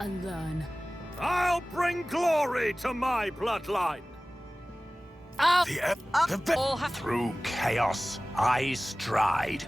and learn. I'll bring glory to my bloodline! Through chaos, I stride.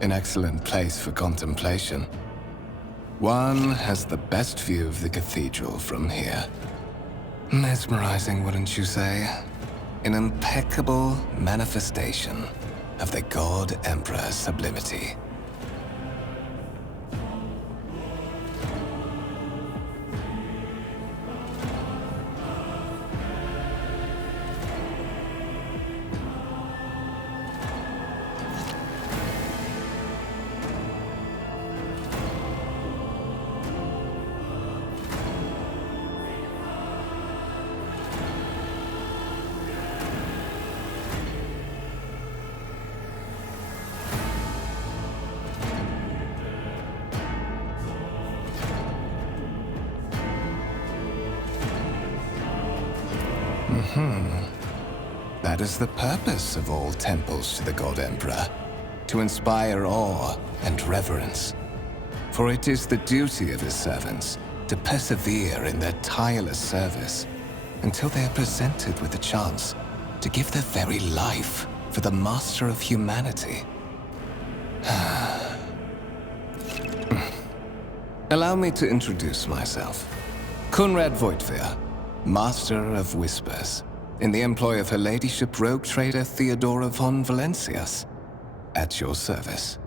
An excellent place for contemplation. One has the best view of the cathedral from here. Mesmerizing, wouldn't you say? An impeccable manifestation of the God Emperor's sublimity. That is the purpose of all temples to the God Emperor, to inspire awe and reverence. For it is the duty of his servants to persevere in their tireless service until they are presented with the chance to give their very life for the master of humanity. Allow me to introduce myself. Conrad Voigtveer, Master of Whispers, in the employ of Her Ladyship rogue trader Theodora von Valencias, at your service.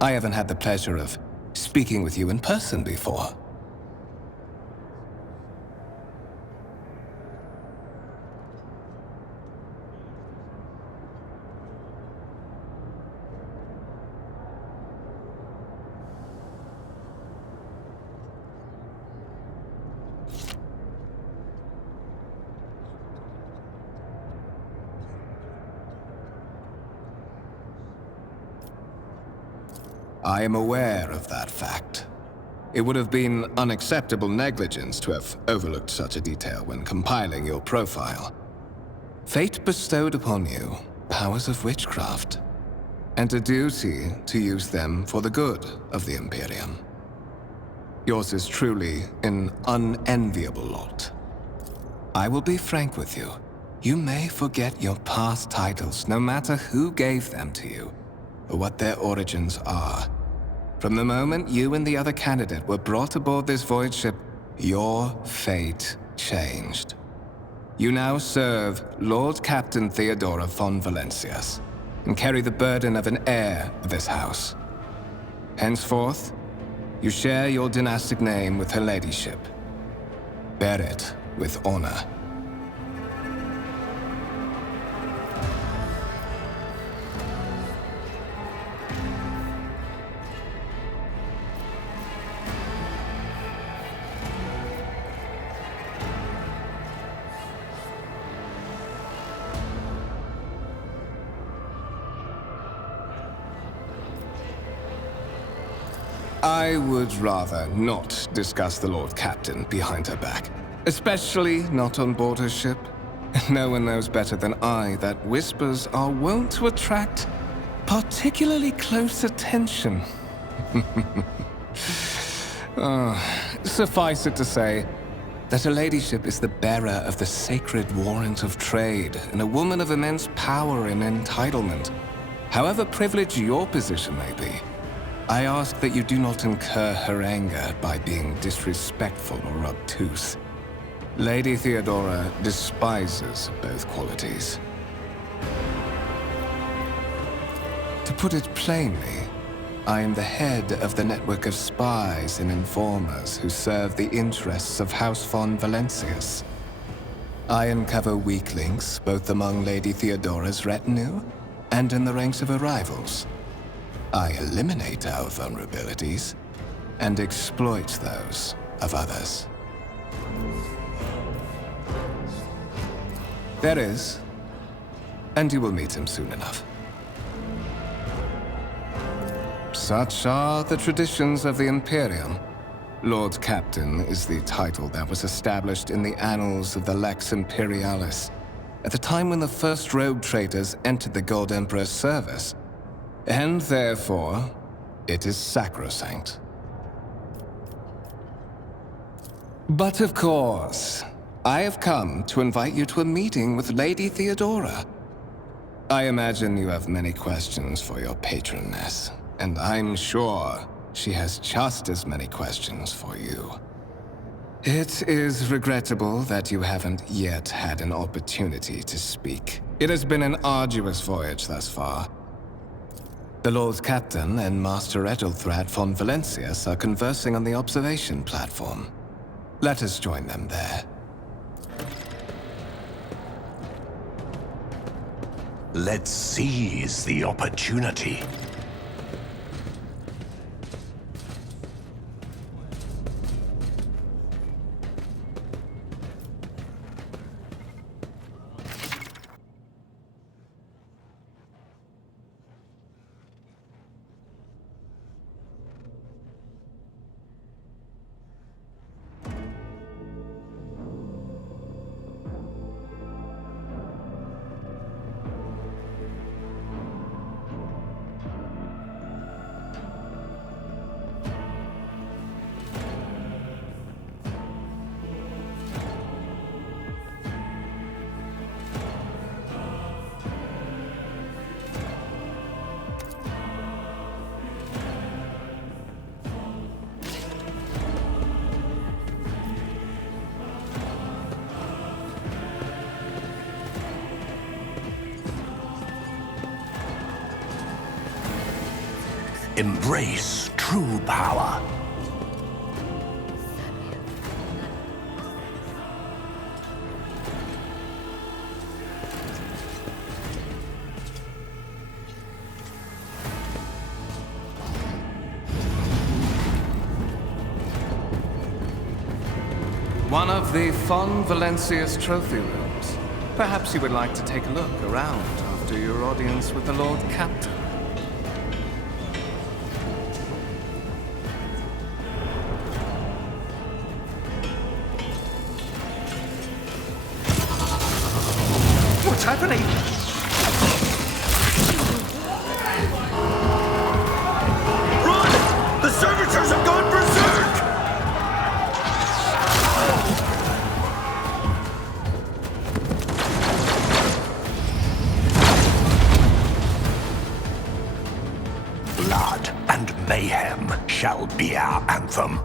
I haven't had the pleasure of speaking with you in person before. I am aware of that fact. It would have been unacceptable negligence to have overlooked such a detail when compiling your profile. Fate bestowed upon you powers of witchcraft, and a duty to use them for the good of the Imperium. Yours is truly an unenviable lot. I will be frank with you. You may forget your past titles, no matter who gave them to you, or what their origins are. From the moment you and the other candidate were brought aboard this void ship, your fate changed. You now serve Lord Captain Theodora von Valencias, and carry the burden of an heir of this house. Henceforth, you share your dynastic name with her ladyship. Bear it with honor. I would rather not discuss the Lord Captain behind her back, especially not on board her ship. No one knows better than I that whispers are wont to attract particularly close attention. Suffice it to say that her ladyship is the bearer of the sacred warrant of trade and a woman of immense power and entitlement. However privileged your position may be, I ask that you do not incur her anger by being disrespectful or obtuse. Lady Theodora despises both qualities. To put it plainly, I am the head of the network of spies and informers who serve the interests of House von Valencias. I uncover weak links both among Lady Theodora's retinue and in the ranks of her rivals. I eliminate our vulnerabilities and exploit those of others. There is, and you will meet him soon enough. Such are the traditions of the Imperium. Lord Captain is the title that was established in the annals of the Lex Imperialis at the time when the first rogue traders entered the God Emperor's service. And therefore, it is sacrosanct. But of course, I have come to invite you to a meeting with Lady Theodora. I imagine you have many questions for your patroness, and I'm sure she has just as many questions for you. It is regrettable that you haven't yet had an opportunity to speak. It has been an arduous voyage thus far. The Lord Captain and Master Ethelthrat von Valencias are conversing on the observation platform. Let us join them there. Let's seize the opportunity. Embrace true power. One of the von Valencia's trophy rooms. Perhaps you would like to take a look around after your audience with the Lord Captain. happening? Run! The servitors have gone berserk! Blood and mayhem shall be our anthem.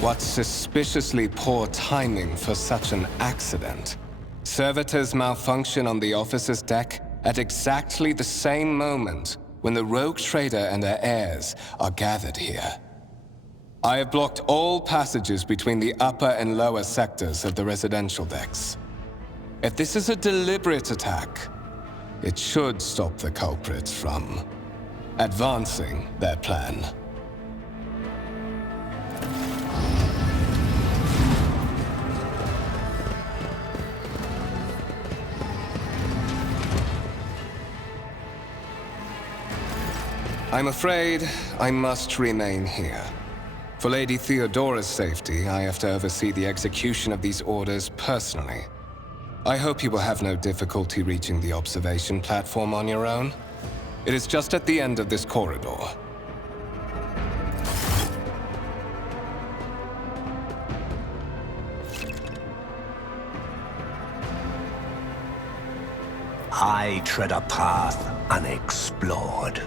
What suspiciously poor timing for such an accident. Servitors malfunction on the officer's deck at exactly the same moment when the rogue trader and her heirs are gathered here. I have blocked all passages between the upper and lower sectors of the residential decks. If this is a deliberate attack, it should stop the culprits from advancing their plan. I'm afraid I must remain here. For Lady Theodora's safety, I have to oversee the execution of these orders personally. I hope you will have no difficulty reaching the observation platform on your own. It is just at the end of this corridor. I tread a path unexplored.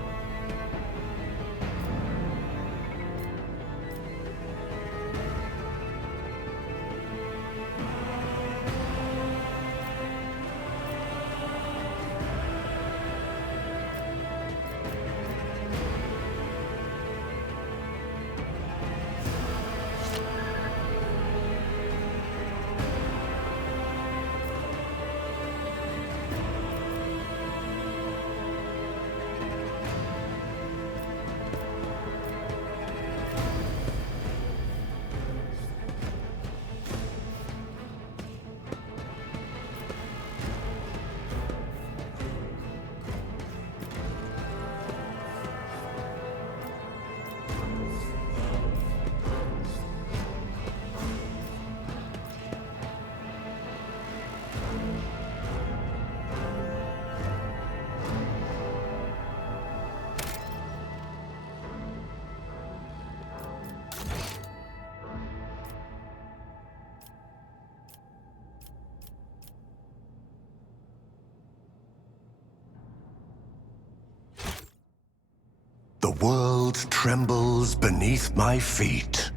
world trembles beneath my feet.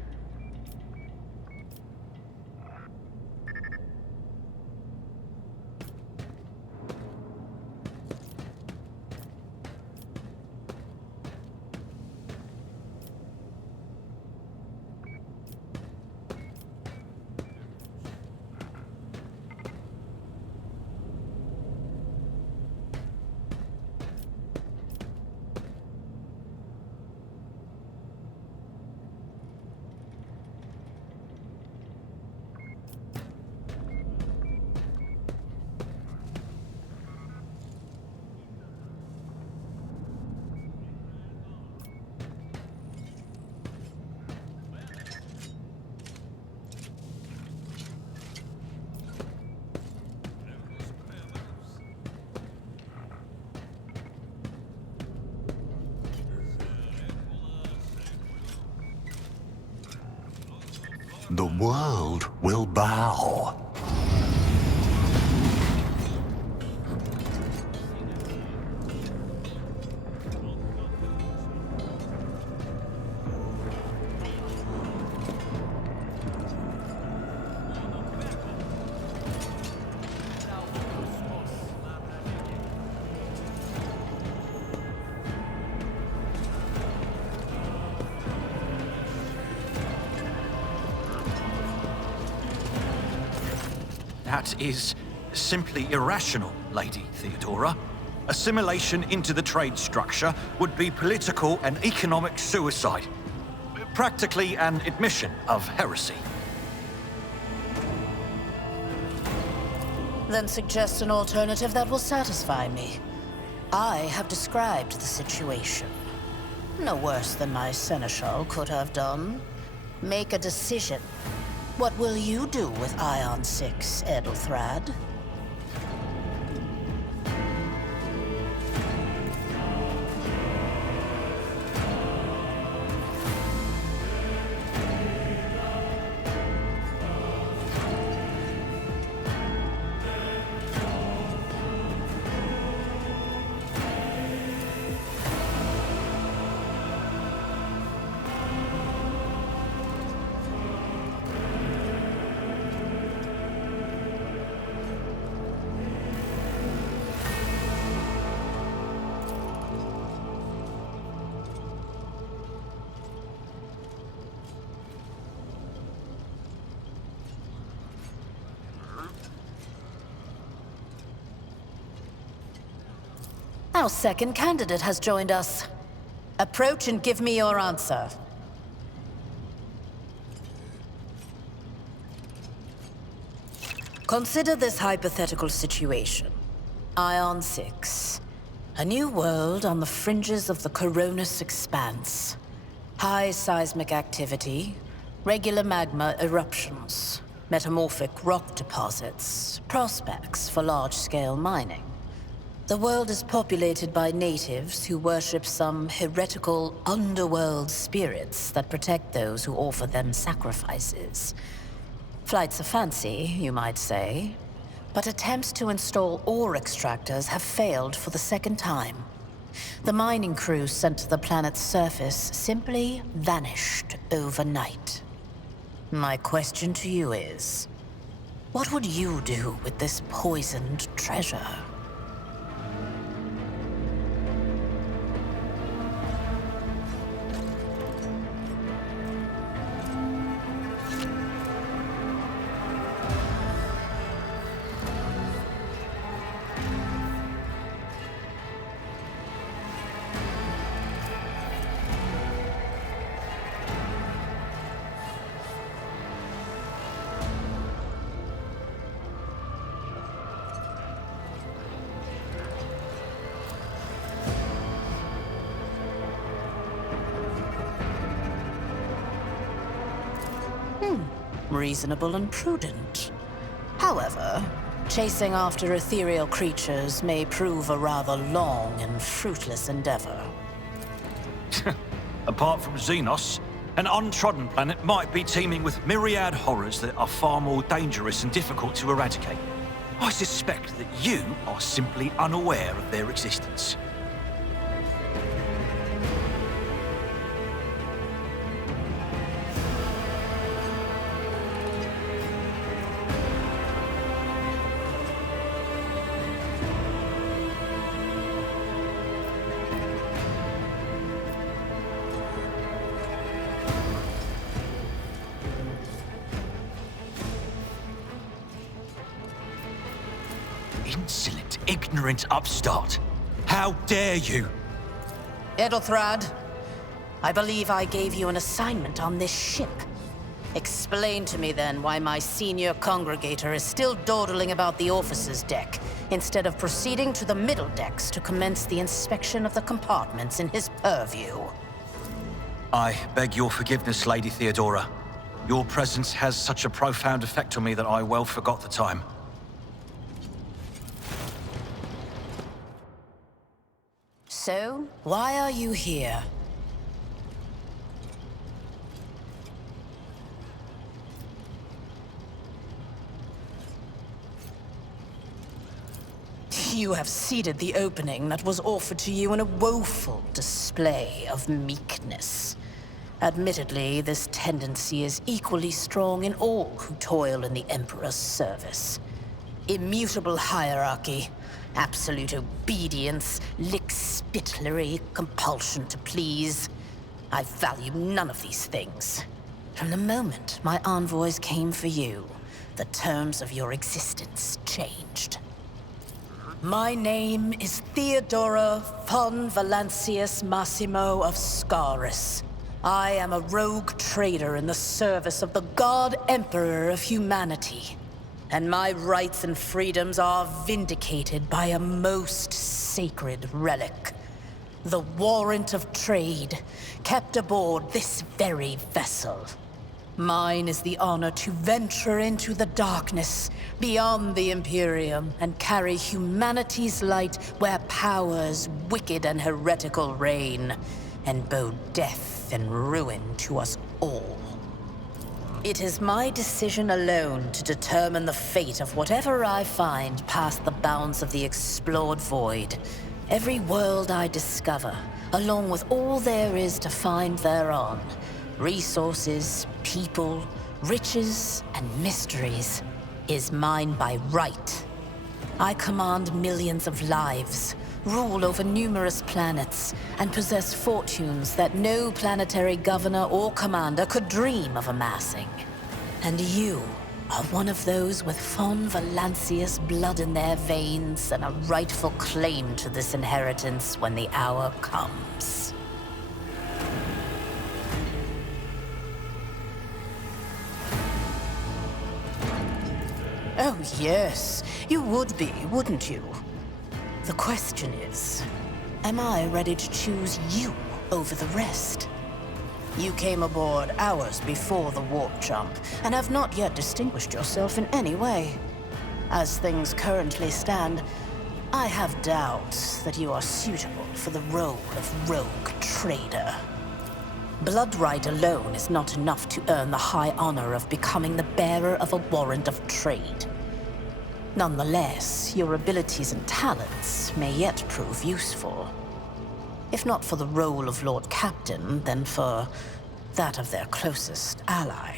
The world will bow. That is simply irrational, Lady Theodora. Assimilation into the trade structure would be political and economic suicide. Practically an admission of heresy. Then suggest an alternative that will satisfy me. I have described the situation. No worse than my seneschal could have done. Make a decision. What will you do with Ion 6, Edelthrad? Our second candidate has joined us. Approach and give me your answer. Consider this hypothetical situation. Ion 6. A new world on the fringes of the Coronis expanse. High seismic activity, regular magma eruptions, metamorphic rock deposits, prospects for large-scale mining. The world is populated by natives who worship some heretical underworld spirits that protect those who offer them sacrifices. Flights of fancy, you might say, but attempts to install ore extractors have failed for the second time. The mining crews sent to the planet's surface simply vanished overnight. My question to you is, what would you do with this poisoned treasure? Reasonable and prudent. However, chasing after ethereal creatures may prove a rather long and fruitless endeavor. Apart from Xenos, an untrodden planet might be teeming with myriad horrors that are far more dangerous and difficult to eradicate. I suspect that you are simply unaware of their existence. insolent, ignorant upstart! How dare you! Edelthrad, I believe I gave you an assignment on this ship. Explain to me then why my senior congregator is still dawdling about the officers' deck, instead of proceeding to the middle decks to commence the inspection of the compartments in his purview. I beg your forgiveness, Lady Theodora. Your presence has such a profound effect on me that I well forgot the time. So, why are you here? You have seeded the opening that was offered to you in a woeful display of meekness. Admittedly, this tendency is equally strong in all who toil in the Emperor's service. Immutable hierarchy, absolute obedience, lickspittlery, compulsion to please. I value none of these things. From the moment my envoys came for you, the terms of your existence changed. My name is Theodora von Valancius Massimo of Scaris. I am a rogue trader in the service of the God Emperor of humanity. And my rights and freedoms are vindicated by a most sacred relic. The warrant of trade, kept aboard this very vessel. Mine is the honor to venture into the darkness, beyond the Imperium, and carry humanity's light where powers wicked and heretical reign, and bow death and ruin to us all. It is my decision alone to determine the fate of whatever I find past the bounds of the explored void. Every world I discover, along with all there is to find thereon, resources, people, riches, and mysteries, is mine by right. I command millions of lives, rule over numerous planets, and possess fortunes that no planetary governor or commander could dream of amassing. And you are one of those with von Valancius blood in their veins and a rightful claim to this inheritance when the hour comes. Oh, yes. You would be, wouldn't you? The question is, am I ready to choose you over the rest? You came aboard hours before the warp jump, and have not yet distinguished yourself in any way. As things currently stand, I have doubts that you are suitable for the role of rogue trader. Blood right alone is not enough to earn the high honor of becoming the bearer of a warrant of trade. Nonetheless, your abilities and talents may yet prove useful. If not for the role of Lord Captain, then for that of their closest ally.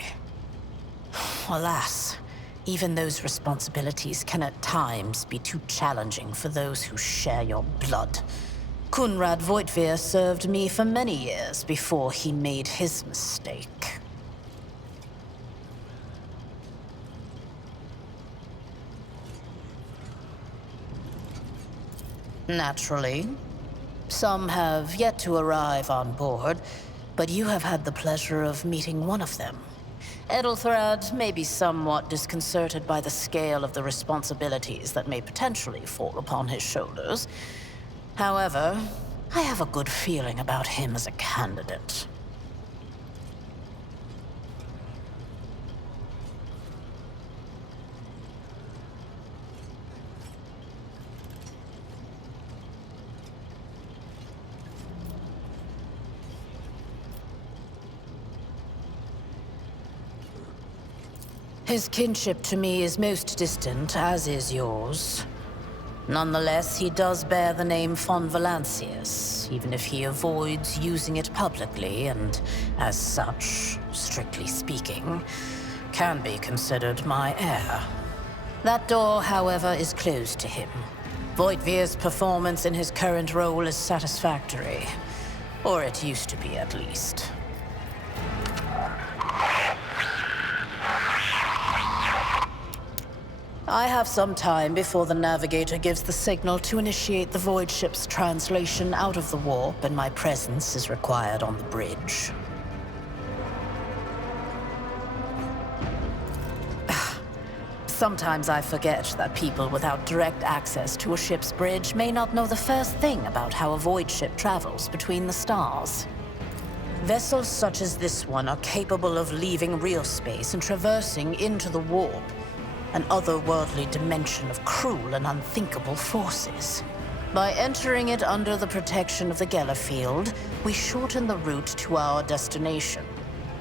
Alas, even those responsibilities can at times be too challenging for those who share your blood. Kunrad Voitvir served me for many years before he made his mistake. Naturally. Some have yet to arrive on board, but you have had the pleasure of meeting one of them. Edelthrad may be somewhat disconcerted by the scale of the responsibilities that may potentially fall upon his shoulders. However, I have a good feeling about him as a candidate. His kinship to me is most distant, as is yours. Nonetheless, he does bear the name von Valancius, even if he avoids using it publicly, and as such, strictly speaking, can be considered my heir. That door, however, is closed to him. Voitvir's performance in his current role is satisfactory. Or it used to be, at least. I have some time before the navigator gives the signal to initiate the void ship's translation out of the warp, and my presence is required on the bridge. Sometimes I forget that people without direct access to a ship's bridge may not know the first thing about how a void ship travels between the stars. Vessels such as this one are capable of leaving real space and traversing into the warp, an otherworldly dimension of cruel and unthinkable forces. By entering it under the protection of the Geller field, we shorten the route to our destination,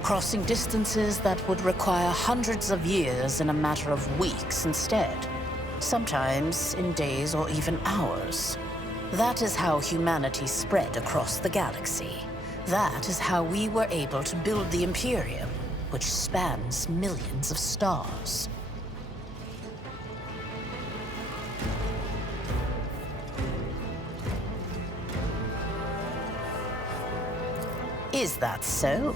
crossing distances that would require hundreds of years in a matter of weeks instead, sometimes in days or even hours. That is how humanity spread across the galaxy. That is how we were able to build the Imperium, which spans millions of stars. Is that so?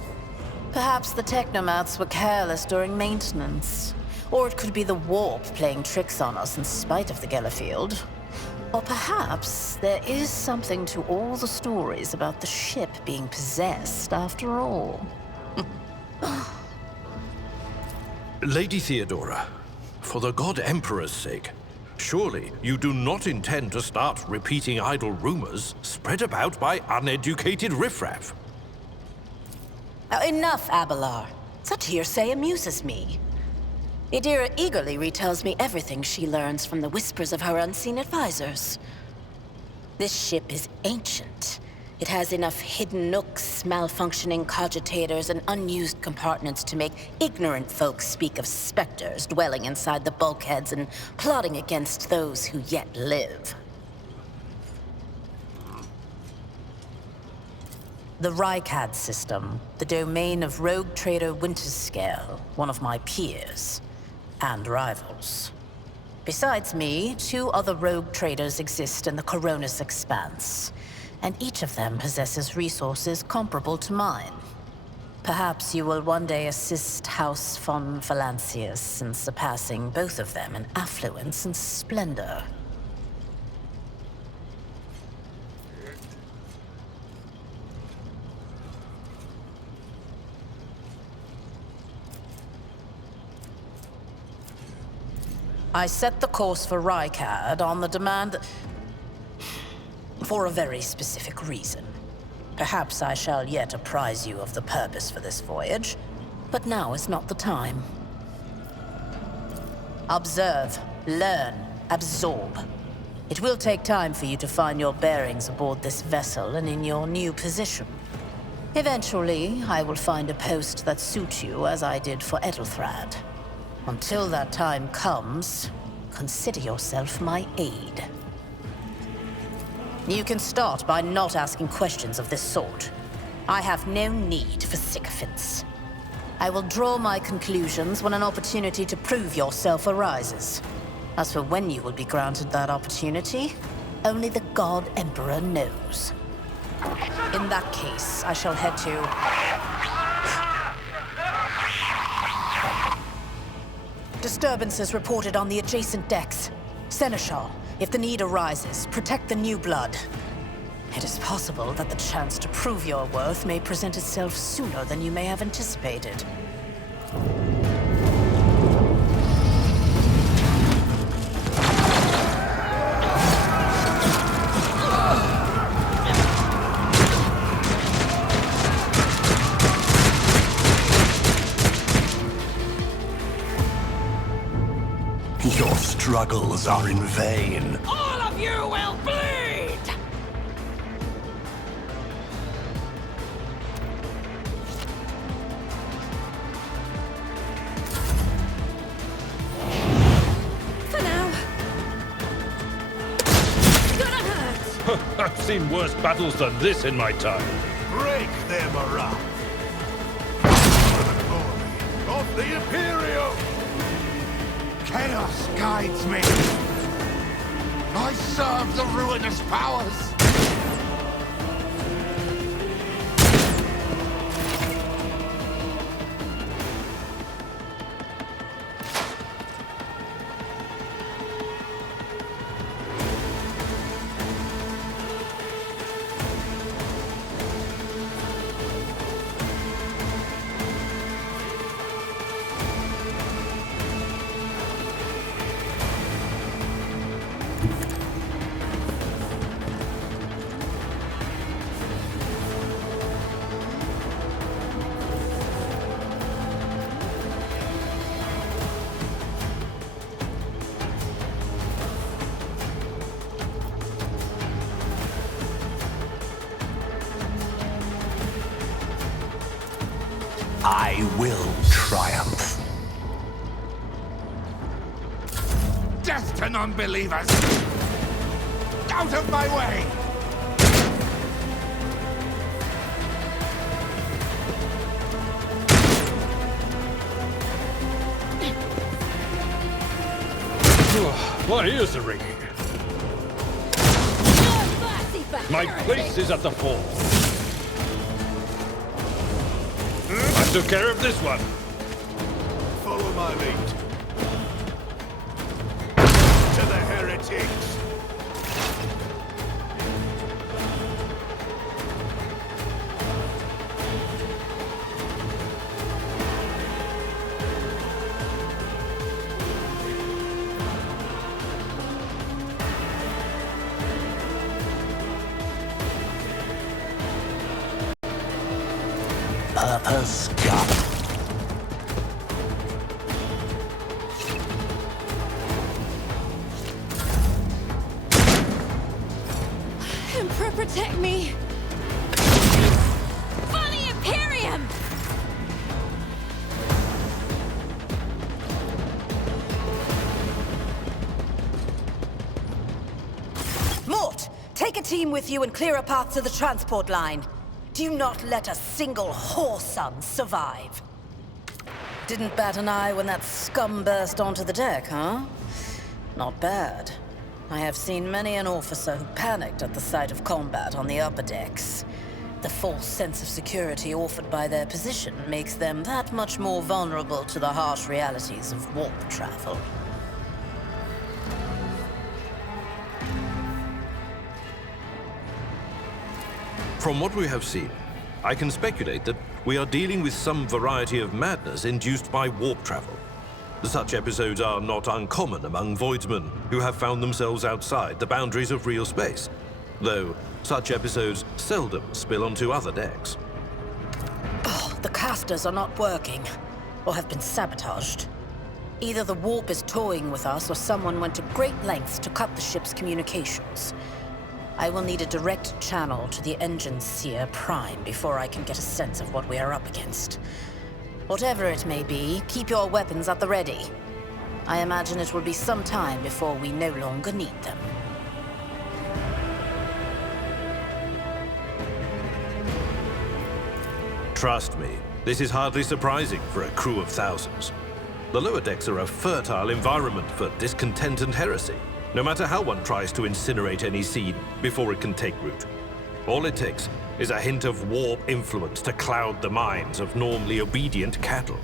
Perhaps the technomats were careless during maintenance. Or it could be the warp playing tricks on us in spite of the Geller field. Or perhaps there is something to all the stories about the ship being possessed after all. Lady Theodora, for the God Emperor's sake, surely you do not intend to start repeating idle rumors spread about by uneducated riffraff. Now, enough, Abelard. Such hearsay amuses me. Idira eagerly retells me everything she learns from the whispers of her unseen advisors. This ship is ancient. It has enough hidden nooks, malfunctioning cogitators, and unused compartments to make ignorant folks speak of specters dwelling inside the bulkheads and plotting against those who yet live. The Rykad system, the domain of rogue trader Winterscale, one of my peers, and rivals. Besides me, 2 other rogue traders exist in the Coronis Expanse, and each of them possesses resources comparable to mine. Perhaps you will one day assist House von Valancius in surpassing both of them in affluence and splendor. I set the course for Rykad on the demand for a very specific reason. Perhaps I shall yet apprise you of the purpose for this voyage, but now is not the time. Observe, learn, absorb. It will take time for you to find your bearings aboard this vessel and in your new position. Eventually, I will find a post that suits you as I did for Edelthrad. Until that time comes, consider yourself my aide. You can start by not asking questions of this sort. I have no need for sycophants. I will draw my conclusions when an opportunity to prove yourself arises. As for when you will be granted that opportunity, only the God Emperor knows. In that case, I shall head to... Disturbances reported on the adjacent decks. Seneschal, if the need arises, protect the new blood. It is possible that the chance to prove your worth may present itself sooner than you may have anticipated. Your struggles are in vain. All of you will bleed! For now. Gonna hurt! I've seen worse battles than this in my time. Break them up! For the glory of the Imperium! Chaos guides me. I serve the ruinous powers. I will triumph. Death to non-believers! Out of my way! My ears are ringing. My place is at the fore. I took care of this one. Follow my lead. To the heretics! Purpose gone. Emperor, protect me! For the Imperium! Mort, take a team with you and clear a path to the transport line. Do not let a single whoreson survive. Didn't bat an eye when that scum burst onto the deck, huh? Not bad. I have seen many an officer who panicked at the sight of combat on the upper decks. The false sense of security offered by their position makes them that much more vulnerable to the harsh realities of warp travel. From what we have seen, I can speculate that we are dealing with some variety of madness induced by warp travel. Such episodes are not uncommon among voidsmen who have found themselves outside the boundaries of real space, though such episodes seldom spill onto other decks. Oh, the casters are not working, or have been sabotaged. Either the warp is toying with us, or someone went to great lengths to cut the ship's communications. I will need a direct channel to the engine seer Prime before I can get a sense of what we are up against. Whatever it may be, keep your weapons at the ready. I imagine it will be some time before we no longer need them. Trust me, this is hardly surprising for a crew of thousands. The lower decks are a fertile environment for discontent and heresy, no matter how one tries to incinerate any seed before it can take root. All it takes is a hint of warp influence to cloud the minds of normally obedient cattle.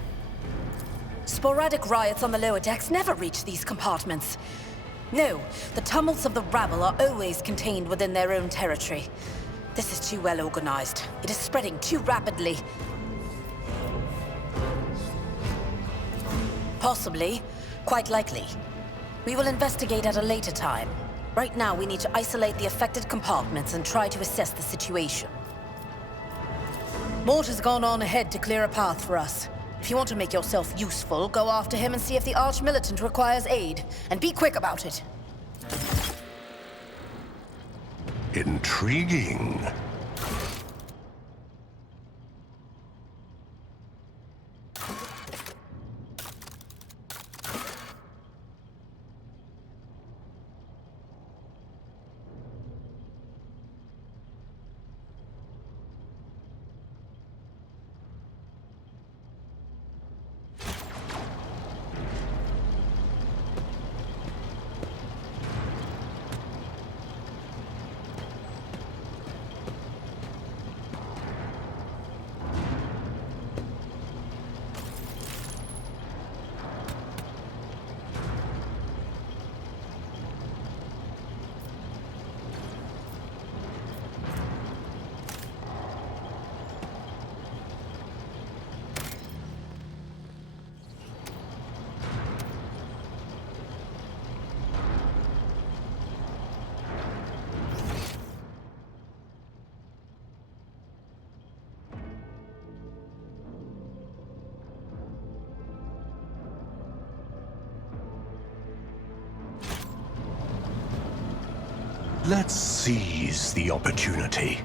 Sporadic riots on the lower decks never reach these compartments. No, the tumults of the rabble are always contained within their own territory. This is too well organized. It is spreading too rapidly. Possibly. Quite likely. We will investigate at a later time. Right now, we need to isolate the affected compartments and try to assess the situation. Mort has gone on ahead to clear a path for us. If you want to make yourself useful, go after him and see if the Arch-Militant requires aid. And be quick about it. Intriguing. Let's seize the opportunity.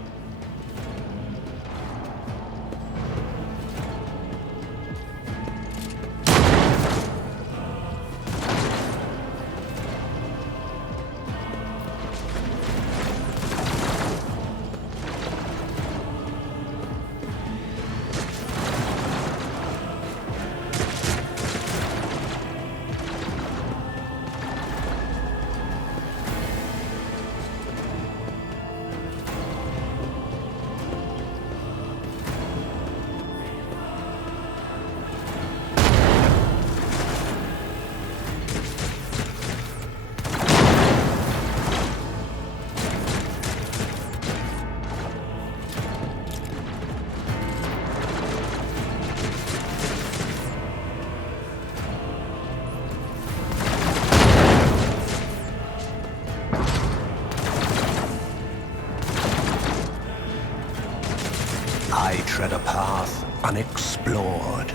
unexplored.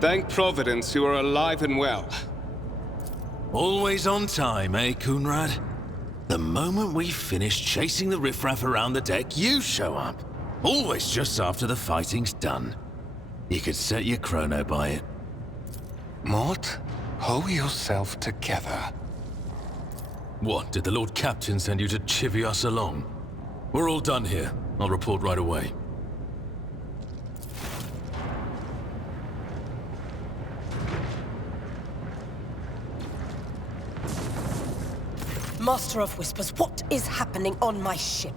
Thank Providence you are alive and well. Always on time, eh, Coonrad? The moment we finish chasing the riffraff around the deck, you show up. Always just after the fighting's done. You could set your chrono by it. Mort, hold yourself together. What, did the Lord Captain send you to chivvy us along? We're all done here. I'll report right away. Master of Whispers, what is happening on my ship?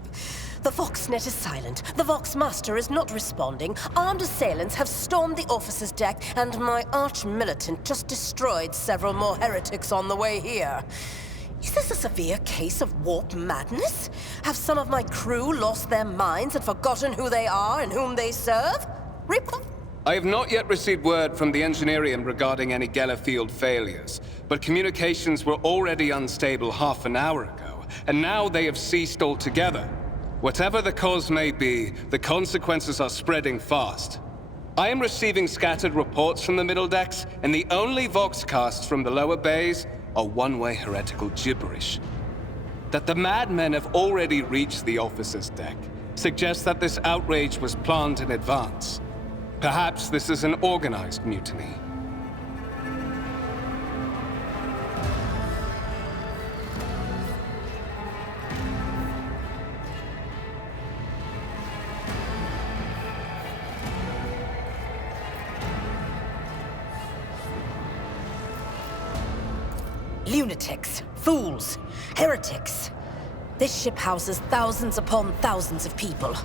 The Voxnet is silent. The Vox Master is not responding. Armed assailants have stormed the officer's deck, and my arch-militant just destroyed several more heretics on the way here. Is this a severe case of warp madness? Have some of my crew lost their minds and forgotten who they are and whom they serve? I have not yet received word from the Engineerium regarding any Gellerfield failures, but communications were already unstable half an hour ago, and now they have ceased altogether. Whatever the cause may be, the consequences are spreading fast. I am receiving scattered reports from the middle decks, and the only voxcasts from the lower bays are one-way heretical gibberish. That the madmen have already reached the officer's deck suggests that this outrage was planned in advance. Perhaps this is an organized mutiny. Lunatics, fools, heretics. This ship houses thousands upon thousands of people.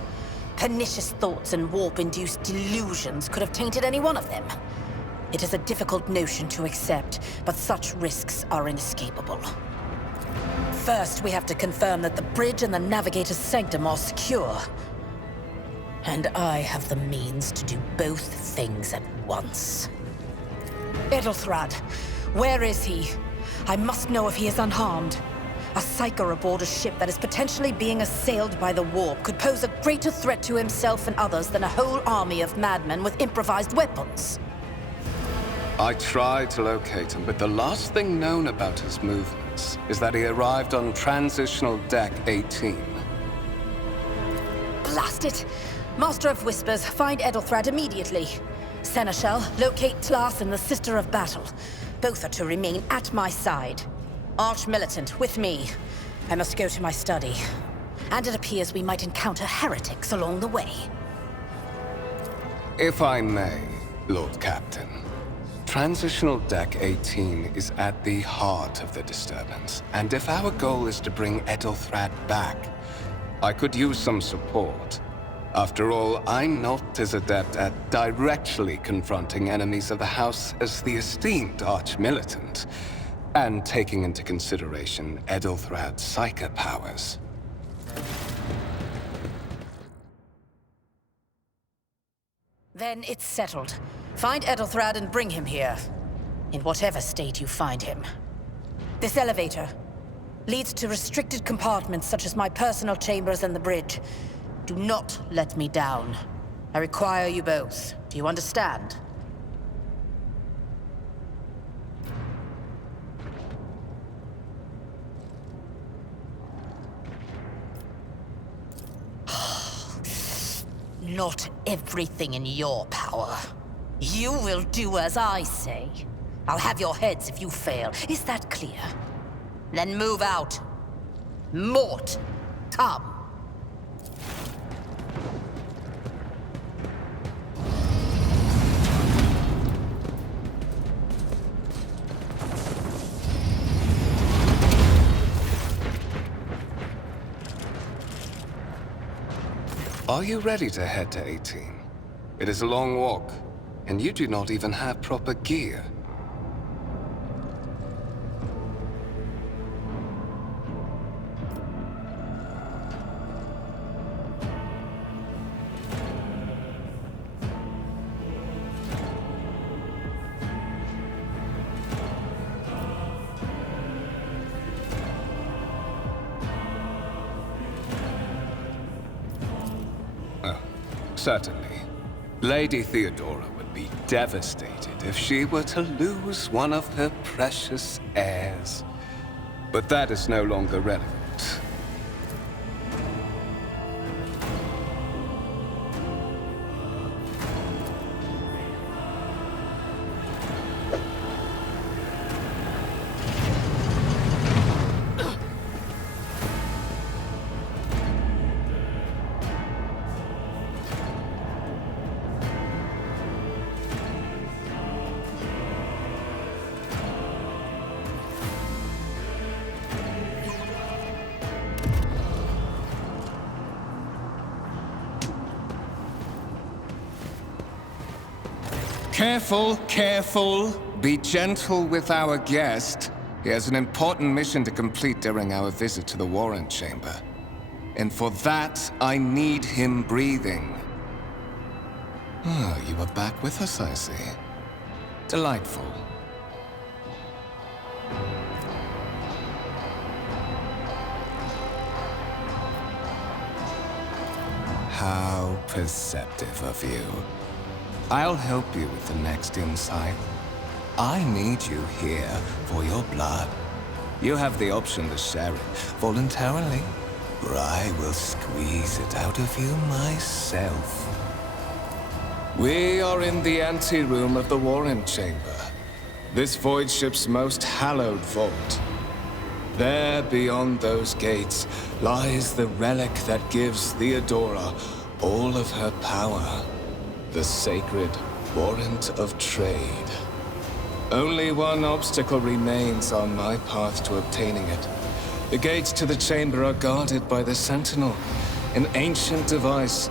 Pernicious thoughts and warp-induced delusions could have tainted any one of them. It is a difficult notion to accept, but such risks are inescapable. First, we have to confirm that the bridge and the navigator's sanctum are secure. And I have the means to do both things at once. Edelthrad, where is he? I must know if he is unharmed. A psyker aboard a ship that is potentially being assailed by the warp could pose a greater threat to himself and others than a whole army of madmen with improvised weapons. I tried to locate him, but the last thing known about his movements is that he arrived on transitional deck 18. Blast it! Master of Whispers, find Edelthrad immediately. Seneschal, locate Tlas and the Sister of Battle. Both are to remain at my side. Arch-militant, with me. I must go to my study. And it appears we might encounter heretics along the way. If I may, Lord Captain. Transitional Deck 18 is at the heart of the disturbance, and if our goal is to bring Edelthrad back, I could use some support. After all, I'm not as adept at directly confronting enemies of the House as the esteemed Arch-Militant, and taking into consideration Edelthrad's psychic powers. Then it's settled. Find Edelthrad and bring him here. In whatever state you find him. This elevator leads to restricted compartments such as my personal chambers and the bridge. Do not let me down. I require you both. Do you understand? Not everything in your power. You will do as I say. I'll have your heads if you fail. Is that clear? Then move out. Mort, come. Are you ready to head to 18? It is a long walk, and you do not even have proper gear. Certainly. Lady Theodora would be devastated if she were to lose one of her precious heirs. But that is no longer relevant. Careful, careful. Be gentle with our guest. He has an important mission to complete during our visit to the Warrant Chamber. And for that, I need him breathing. Oh, you are back with us, I see. Delightful. How perceptive of you. I'll help you with the next insight. I need you here for your blood. You have the option to share it voluntarily, or I will squeeze it out of you myself. We are in the anteroom of the Warrant Chamber, this void ship's most hallowed vault. There, beyond those gates, lies the relic that gives Theodora all of her power. The sacred Warrant of Trade. Only one obstacle remains on my path to obtaining it. The gates to the chamber are guarded by the Sentinel, an ancient device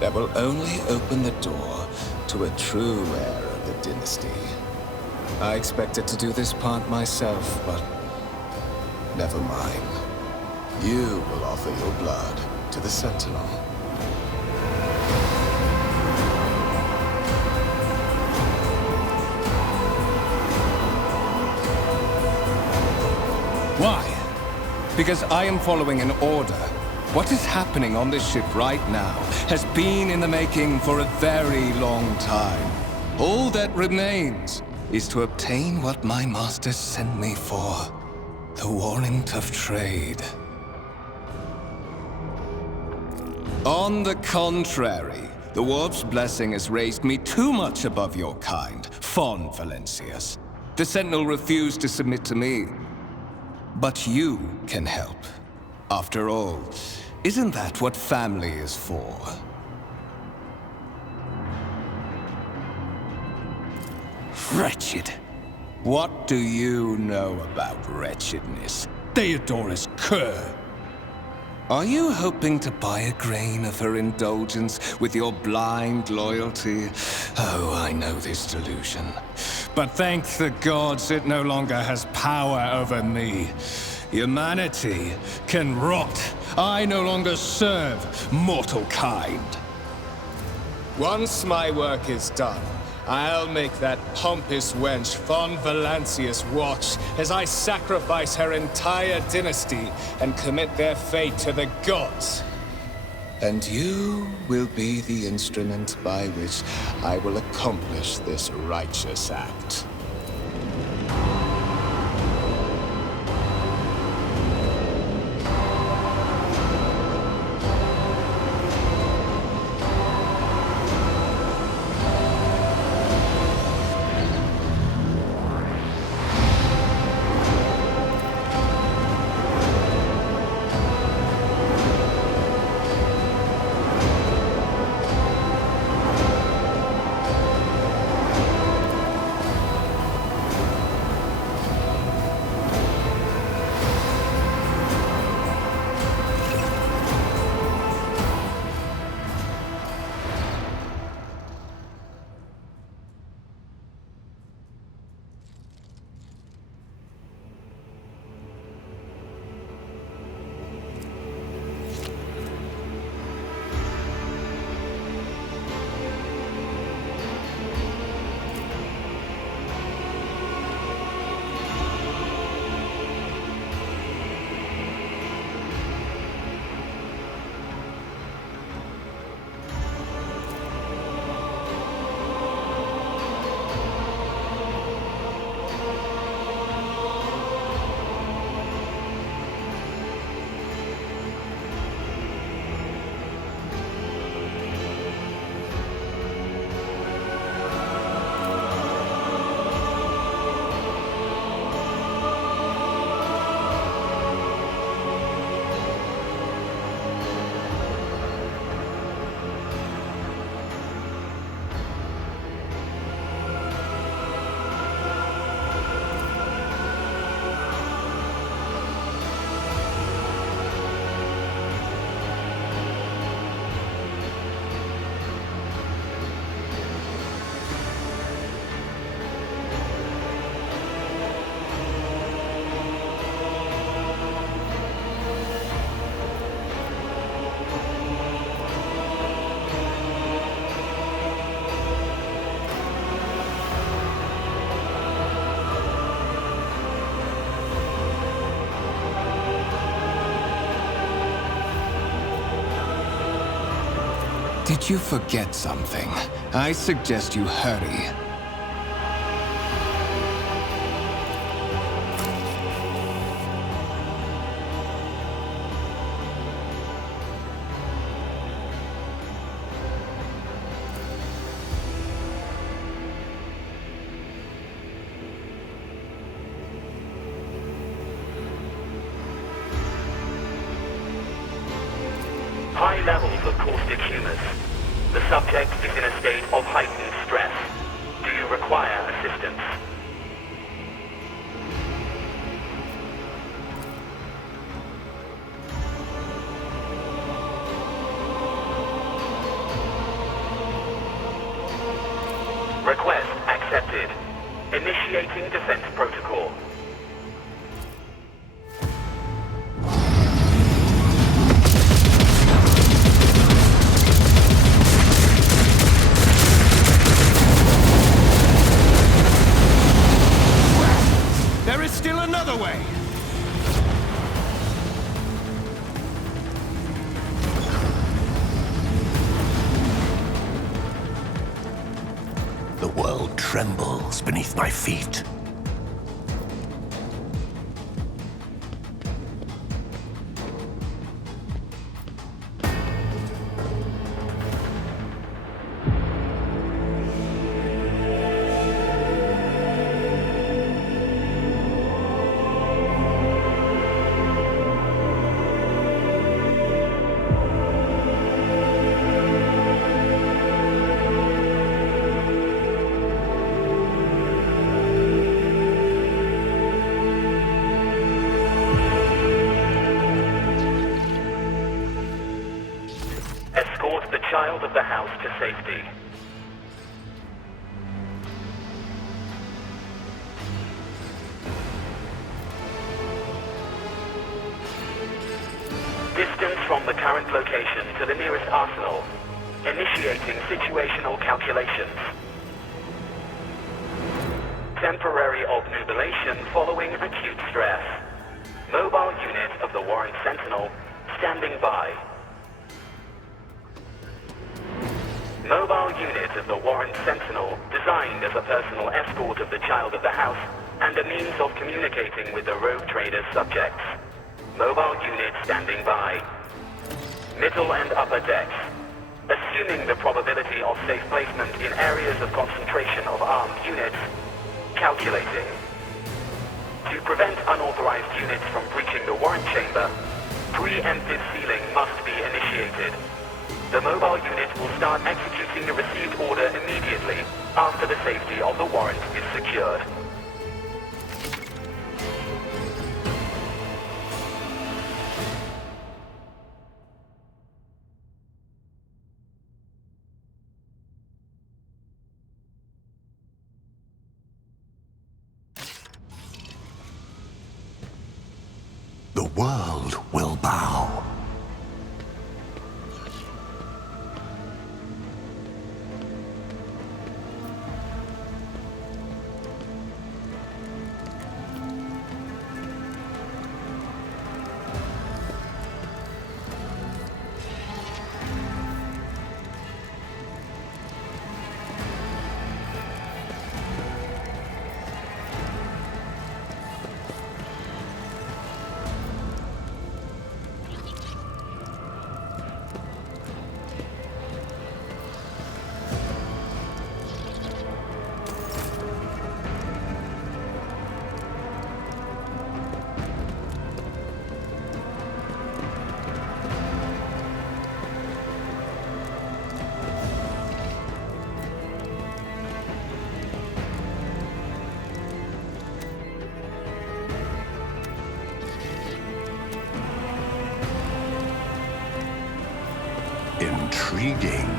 that will only open the door to a true heir of the dynasty. I expected to do this part myself, but never mind. You will offer your blood to the Sentinel. Why? Because I am following an order. What is happening on this ship right now has been in the making for a very long time. All that remains is to obtain what my master sent me for. The Warrant of Trade. On the contrary, the Warp's blessing has raised me too much above your kind, Fon Valencius. The Sentinel refused to submit to me. But you can help. After all, isn't that what family is for? Wretched. What do you know about wretchedness? Theodora's cur. Are you hoping to buy a grain of her indulgence with your blind loyalty? Oh, I know this delusion. But thank the gods it no longer has power over me. Humanity can rot. I no longer serve mortal kind. Once my work is done, I'll make that pompous wench Fon Valencius watch as I sacrifice her entire dynasty and commit their fate to the gods. And you will be the instrument by which I will accomplish this righteous act. Did you forget something? I suggest you hurry. High levels of caustic humus. The subject is in a state of heightened stress. Do you require assistance? Request accepted. Initiating defense protocol. There is still another way! The world trembles beneath my feet. Escort the child of the house to safety. Distance from the current location to the nearest arsenal. Initiating situational calculations. Temporary obnubilation following acute stress. Mobile unit of the Warrant Sentinel standing by. Mobile unit of the Warrant Sentinel, designed as a personal escort of the child of the house and a means of communicating with the rogue trader's subjects. Mobile unit standing by. Middle and upper decks. Assuming the probability of safe placement in areas of concentration of armed units. Calculating. To prevent unauthorized units from breaching the warrant chamber, preemptive sealing must be initiated. The mobile unit will start executing the received order immediately after the safety of the warrant is secured. The world will bow. Intriguing.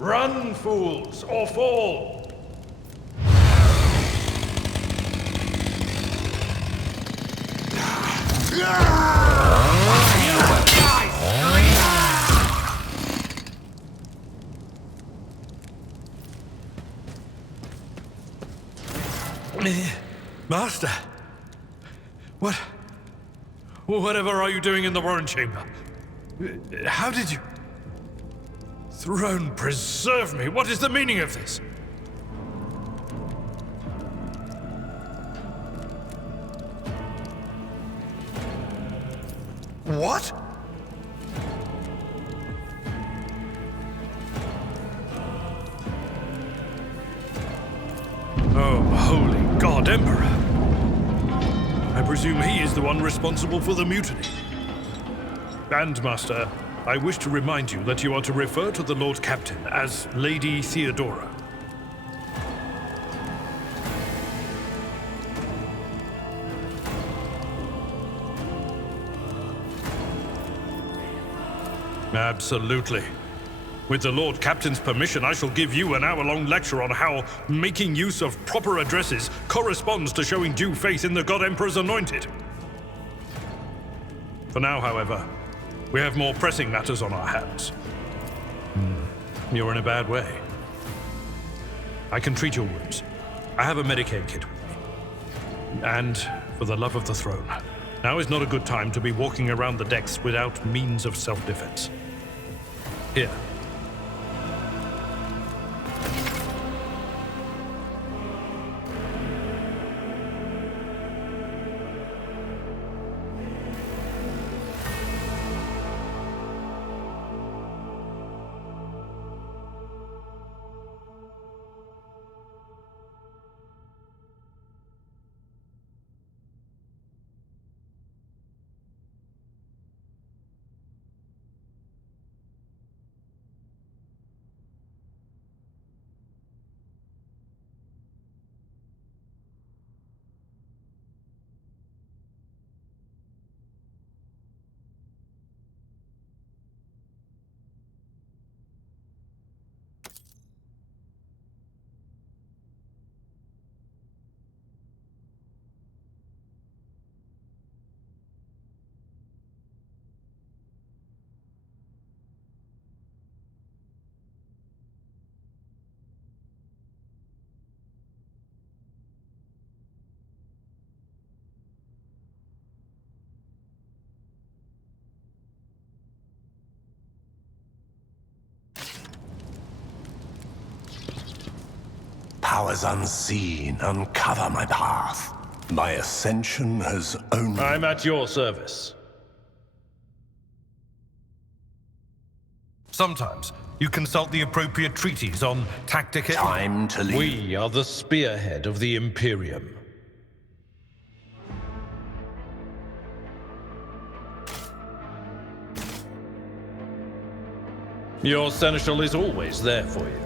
Run, fools, or fall! Master! Whatever are you doing in the Warren Chamber? How did you... Throne preserve me! What is the meaning of this? What? Oh, holy God, Emperor! I presume he is the one responsible for the mutiny. And, Master, I wish to remind you that you are to refer to the Lord Captain as Lady Theodora. Absolutely. With the Lord Captain's permission, I shall give you an hour-long lecture on how making use of proper addresses corresponds to showing due faith in the God Emperor's anointed. For now, however, we have more pressing matters on our hands. You're in a bad way. I can treat your wounds. I have a Medicaid kit with me. And, for the love of the throne, now is not a good time to be walking around the decks without means of self-defense. Here. Powers unseen uncover my path. My ascension has only... I'm at your service. Sometimes you consult the appropriate treaties on tactic... Time to leave. We are the spearhead of the Imperium. Your seneschal is always there for you.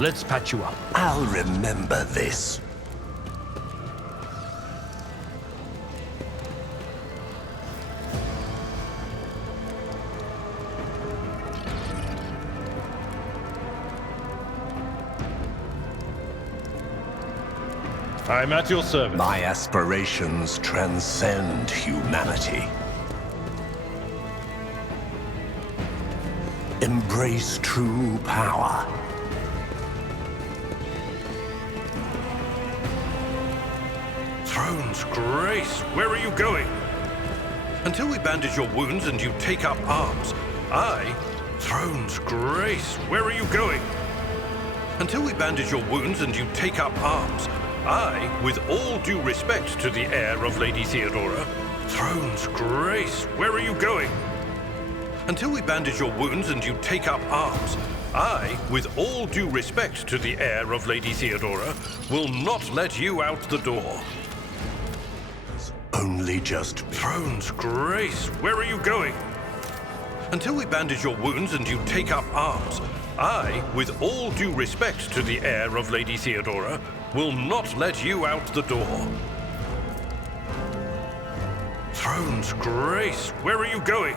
Let's patch you up. I'll remember this. I'm at your service. My aspirations transcend humanity. Embrace true power. Throne's grace, where are you going? Until we bandage your wounds and you take up arms, Throne's grace, where are you going? Until we bandage your wounds and you take up arms, with all due respect to the heir of Lady Theodora, Throne's grace, where are you going? Until we bandage your wounds and you take up arms, with all due respect to the heir of Lady Theodora, will not let you out the door. Only just... Throne's grace, where are you going? Until we bandage your wounds and you take up arms, I, with all due respect to the heir of Lady Theodora, will not let you out the door. Throne's Grace, where are you going?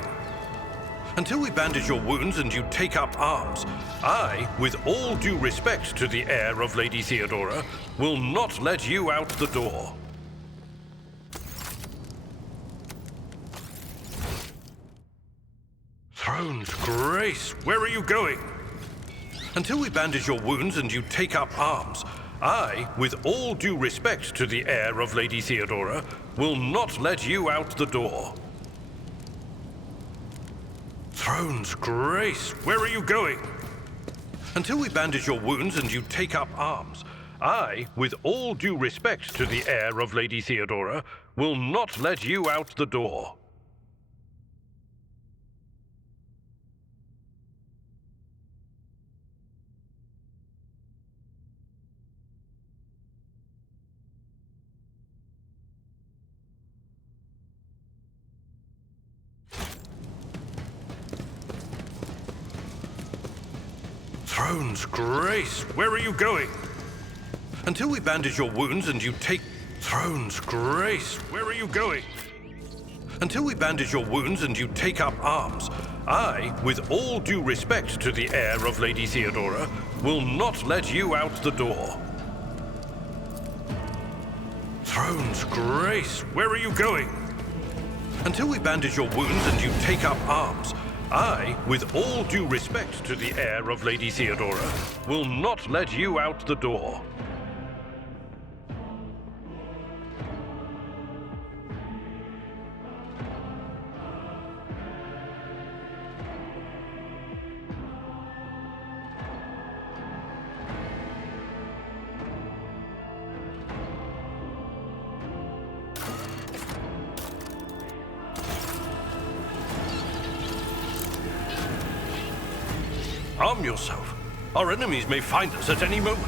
Until we bandage your wounds and you take up arms, I, with all due respect to the heir of Lady Theodora, will not let you out the door. Throne's Grace, where are you going? Until we bandage your wounds and you take up arms, I, with all due respect to the heir of Lady Theodora, will not let you out the door. Throne's Grace, where are you going? Until we bandage your wounds and you take up arms, I, with all due respect to the heir of Lady Theodora, will not let you out the door. Throne's Grace, where are you going? Until we bandage your wounds and you take... Throne's Grace, where are you going? Until we bandage your wounds and you take up arms, I, with all due respect to the heir of Lady Theodora, will not let you out the door. Throne's Grace, where are you going? Until we bandage your wounds and you take up arms, I, with all due respect to the heir of Lady Theodora, will not let you out the door. Arm yourself. Our enemies may find us at any moment.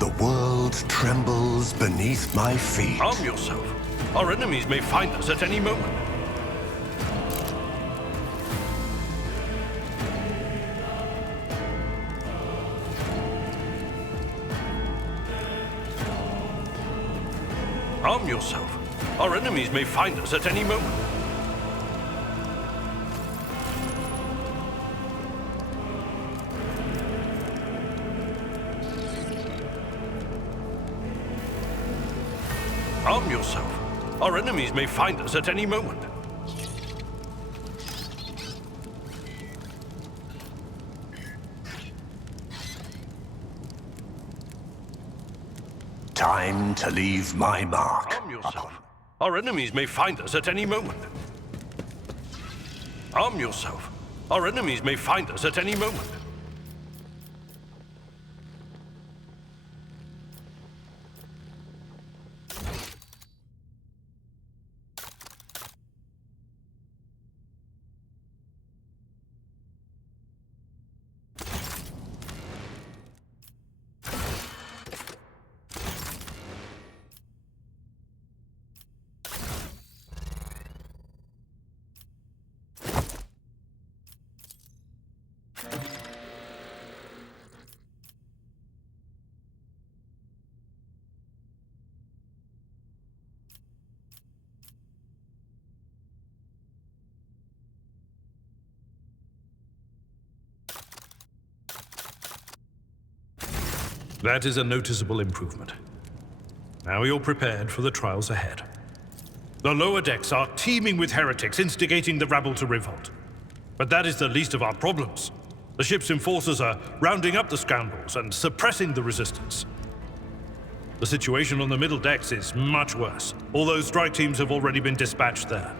The world trembles beneath my feet. Arm yourself. Our enemies may find us at any moment. Arm yourself. Our enemies may find us at any moment. Arm yourself. Our enemies may find us at any moment. Time to leave my mark. Arm yourself. Our enemies may find us at any moment. Arm yourself. Our enemies may find us at any moment. That is a noticeable improvement. Now you're prepared for the trials ahead. The lower decks are teeming with heretics instigating the rabble to revolt. But that is the least of our problems. The ship's enforcers are rounding up the scoundrels and suppressing the resistance. The situation on the middle decks is much worse, although strike teams have already been dispatched there.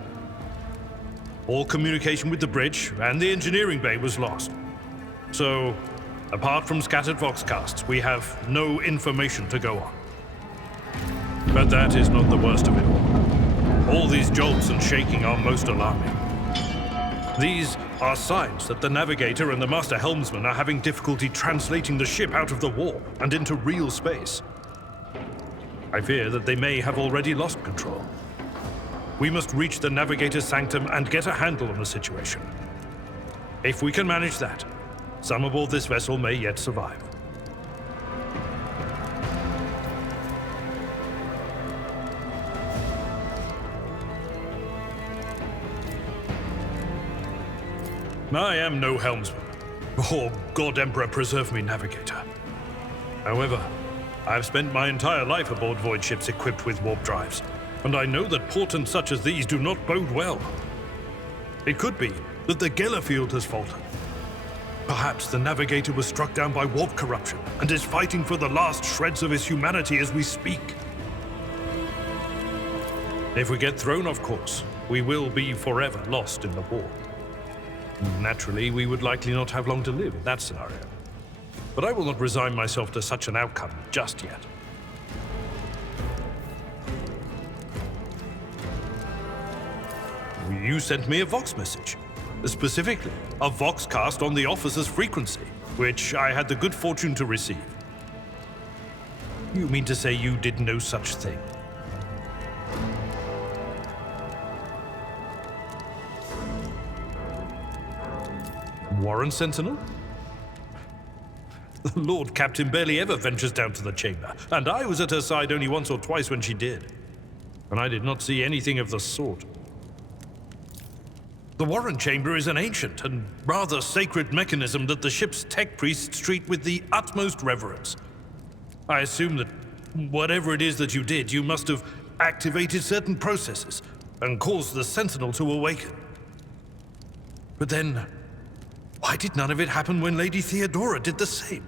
All communication with the bridge and the engineering bay was lost. So, apart from scattered voxcasts, we have no information to go on. But that is not the worst of it all. All these jolts and shaking are most alarming. These are signs that the navigator and the master helmsman are having difficulty translating the ship out of the warp and into real space. I fear that they may have already lost control. We must reach the Navigator's Sanctum and get a handle on the situation. If we can manage that, some aboard this vessel may yet survive. I am no helmsman, or God Emperor preserve me, navigator. However, I've spent my entire life aboard void ships equipped with warp drives, and I know that portents such as these do not bode well. It could be that the Geller field has faltered. Perhaps the navigator was struck down by warp corruption and is fighting for the last shreds of his humanity as we speak. If we get thrown off course, we will be forever lost in the warp. Naturally, we would likely not have long to live in that scenario. But I will not resign myself to such an outcome just yet. You sent me a Vox message. Specifically, a Vox cast on the officer's frequency, which I had the good fortune to receive. You mean to say you did no such thing? Warren Sentinel? The Lord Captain barely ever ventures down to the chamber, and I was at her side only once or twice when she did. And I did not see anything of the sort. The Warren Chamber is an ancient and rather sacred mechanism that the ship's tech priests treat with the utmost reverence. I assume that whatever it is that you did, you must have activated certain processes and caused the Sentinel to awaken. But then, why did none of it happen when Lady Theodora did the same?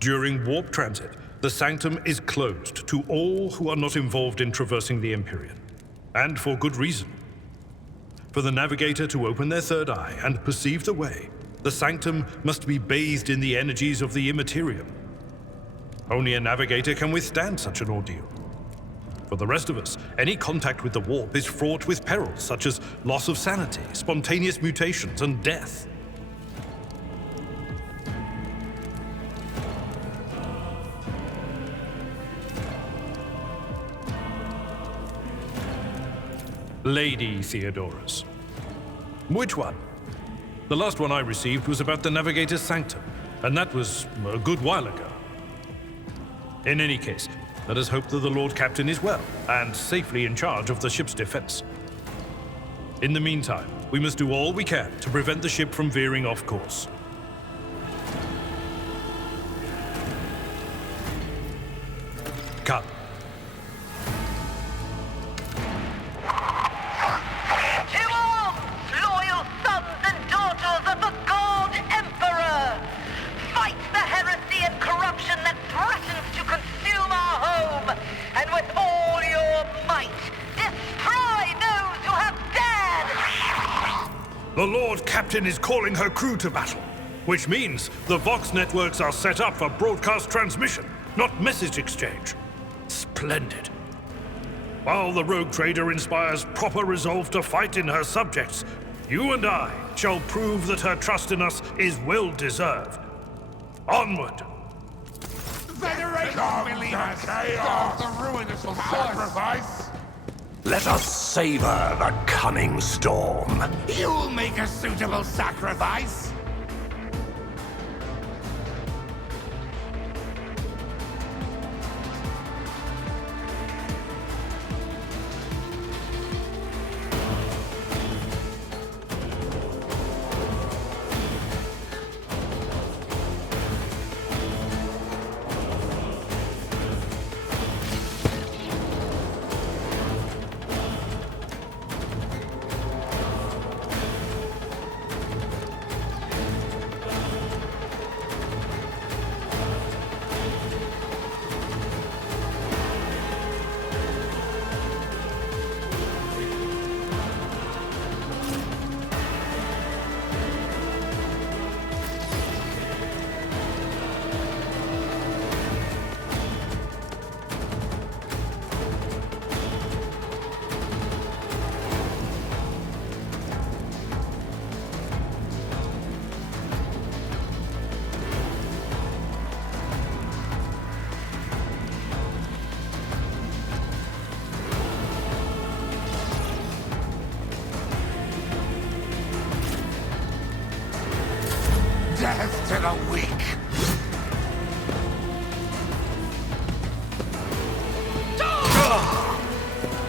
During warp transit, the Sanctum is closed to all who are not involved in traversing the Empyrean. And for good reason. For the Navigator to open their third eye and perceive the way, the Sanctum must be bathed in the energies of the Immaterium. Only a Navigator can withstand such an ordeal. For the rest of us, any contact with the warp is fraught with perils such as loss of sanity, spontaneous mutations, and death. Lady Theodora's. Which one? The last one I received was about the Navigator's Sanctum, and that was a good while ago. In any case, let us hope that the Lord Captain is well, and safely in charge of the ship's defense. In the meantime, we must do all we can to prevent the ship from veering off course. Come. The Lord Captain is calling her crew to battle, which means the Vox networks are set up for broadcast transmission, not message exchange. Splendid. While the rogue trader inspires proper resolve to fight in her subjects, you and I shall prove that her trust in us is well deserved. Onward! Federation believers! Stop the ruinous sacrifice! Let us savor the coming storm. You'll make a suitable sacrifice!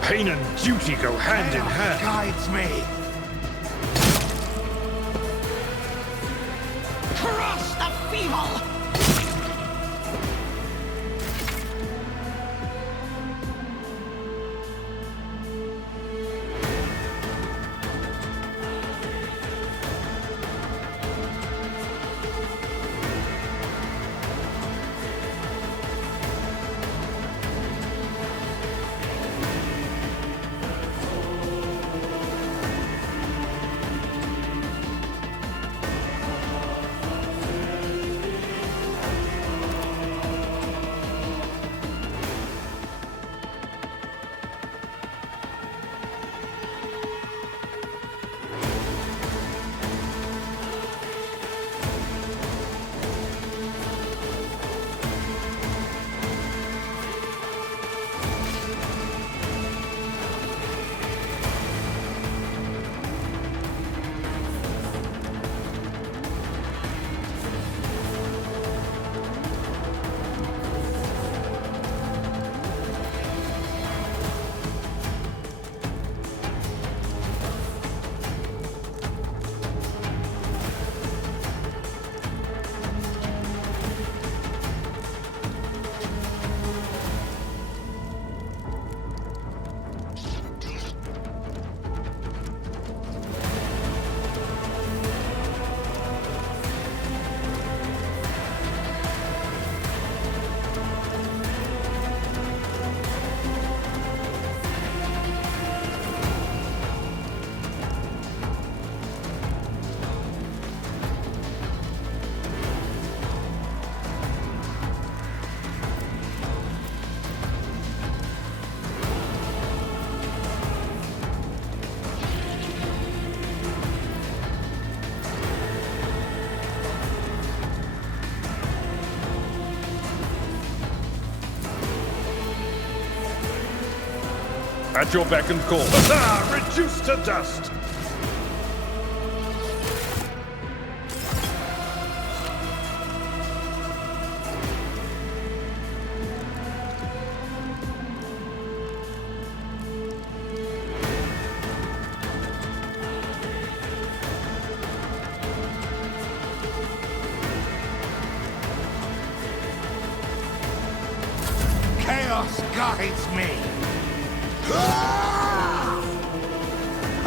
Pain and duty go hand in hand. Guides me. Crush the feeble! At your beck and call. Reduced to dust. Chaos guides me.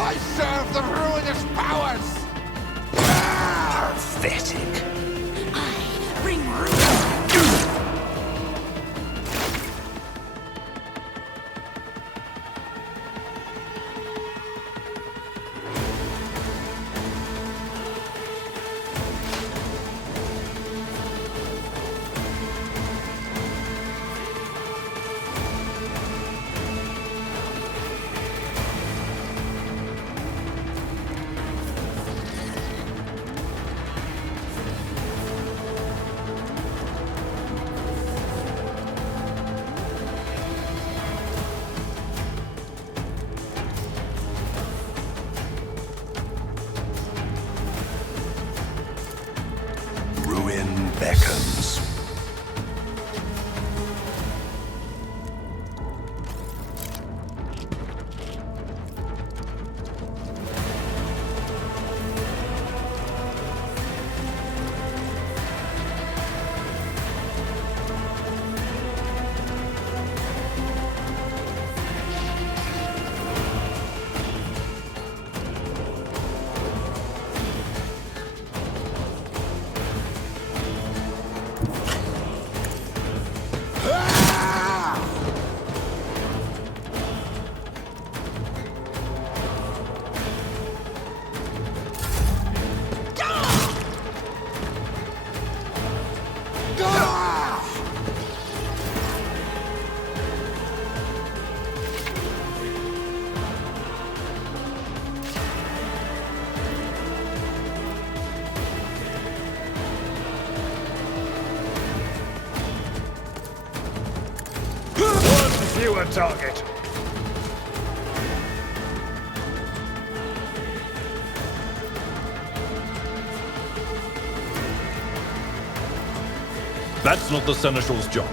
I serve the ruinous powers! Pathetic. I bring ruin! Ruin beckons. Fewer target. That's not the Seneschal's job.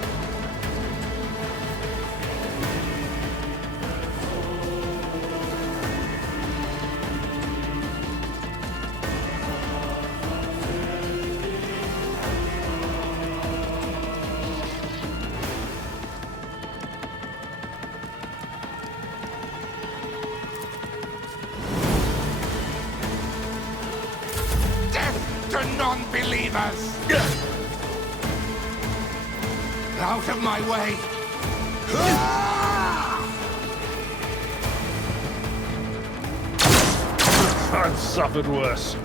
ruiners! Out of my way! I've suffered worse.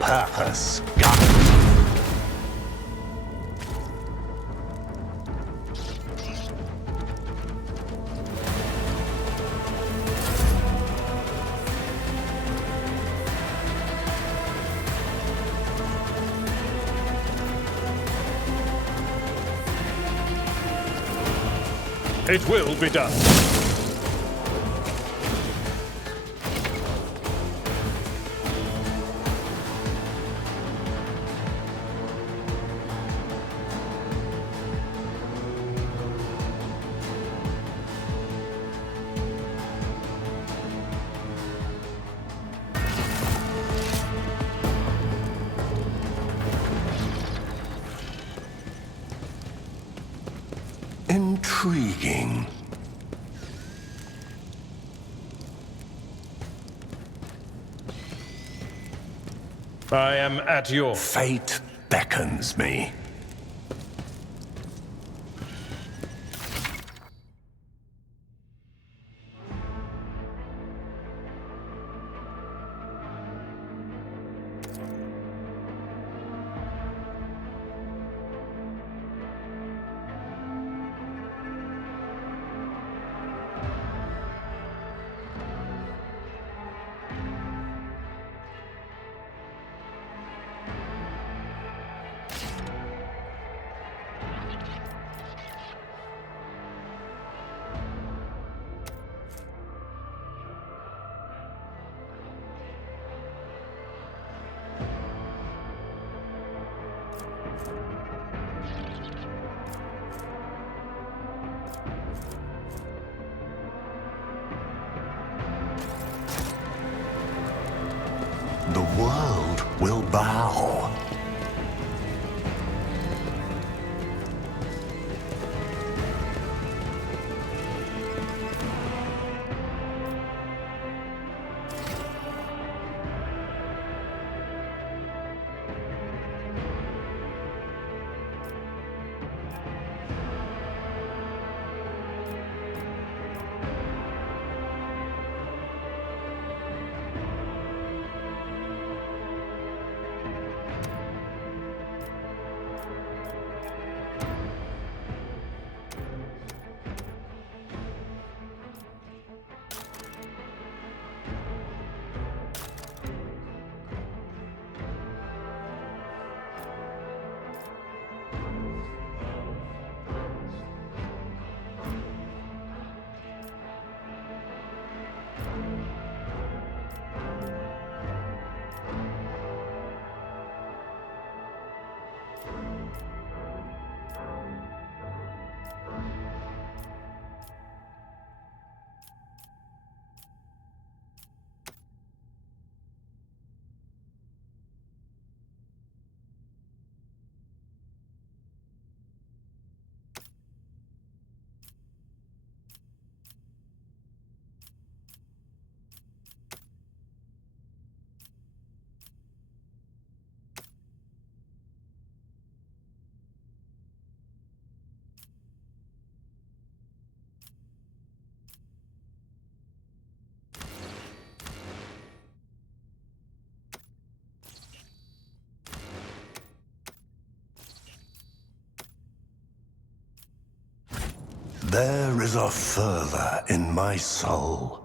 Purpose gone. It will be done. Intriguing. I am at your... Fate beckons me. The world will bow. There is a fervor in my soul.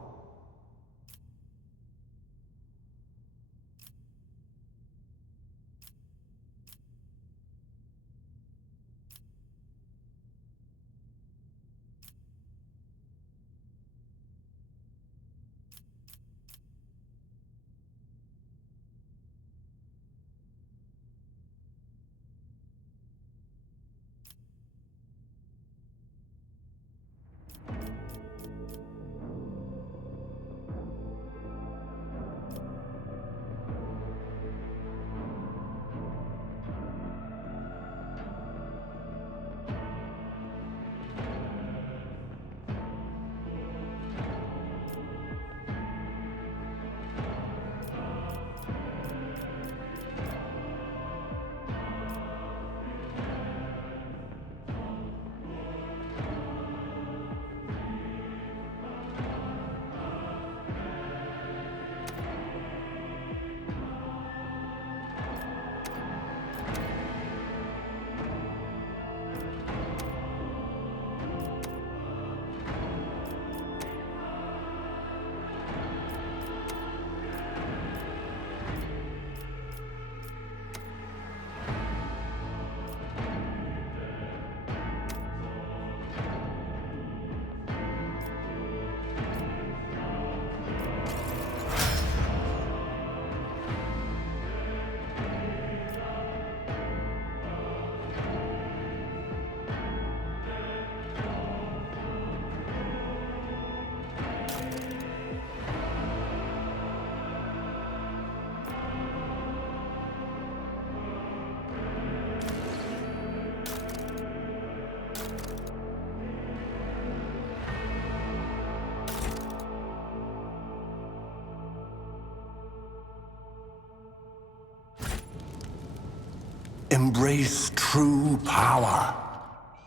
Embrace true power.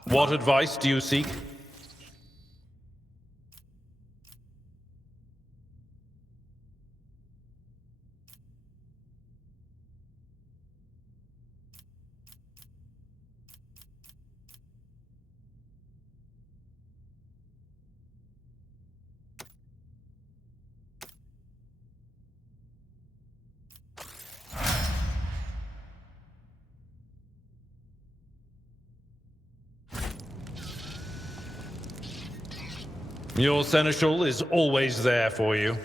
What advice do you seek? Your seneschal is always there for you.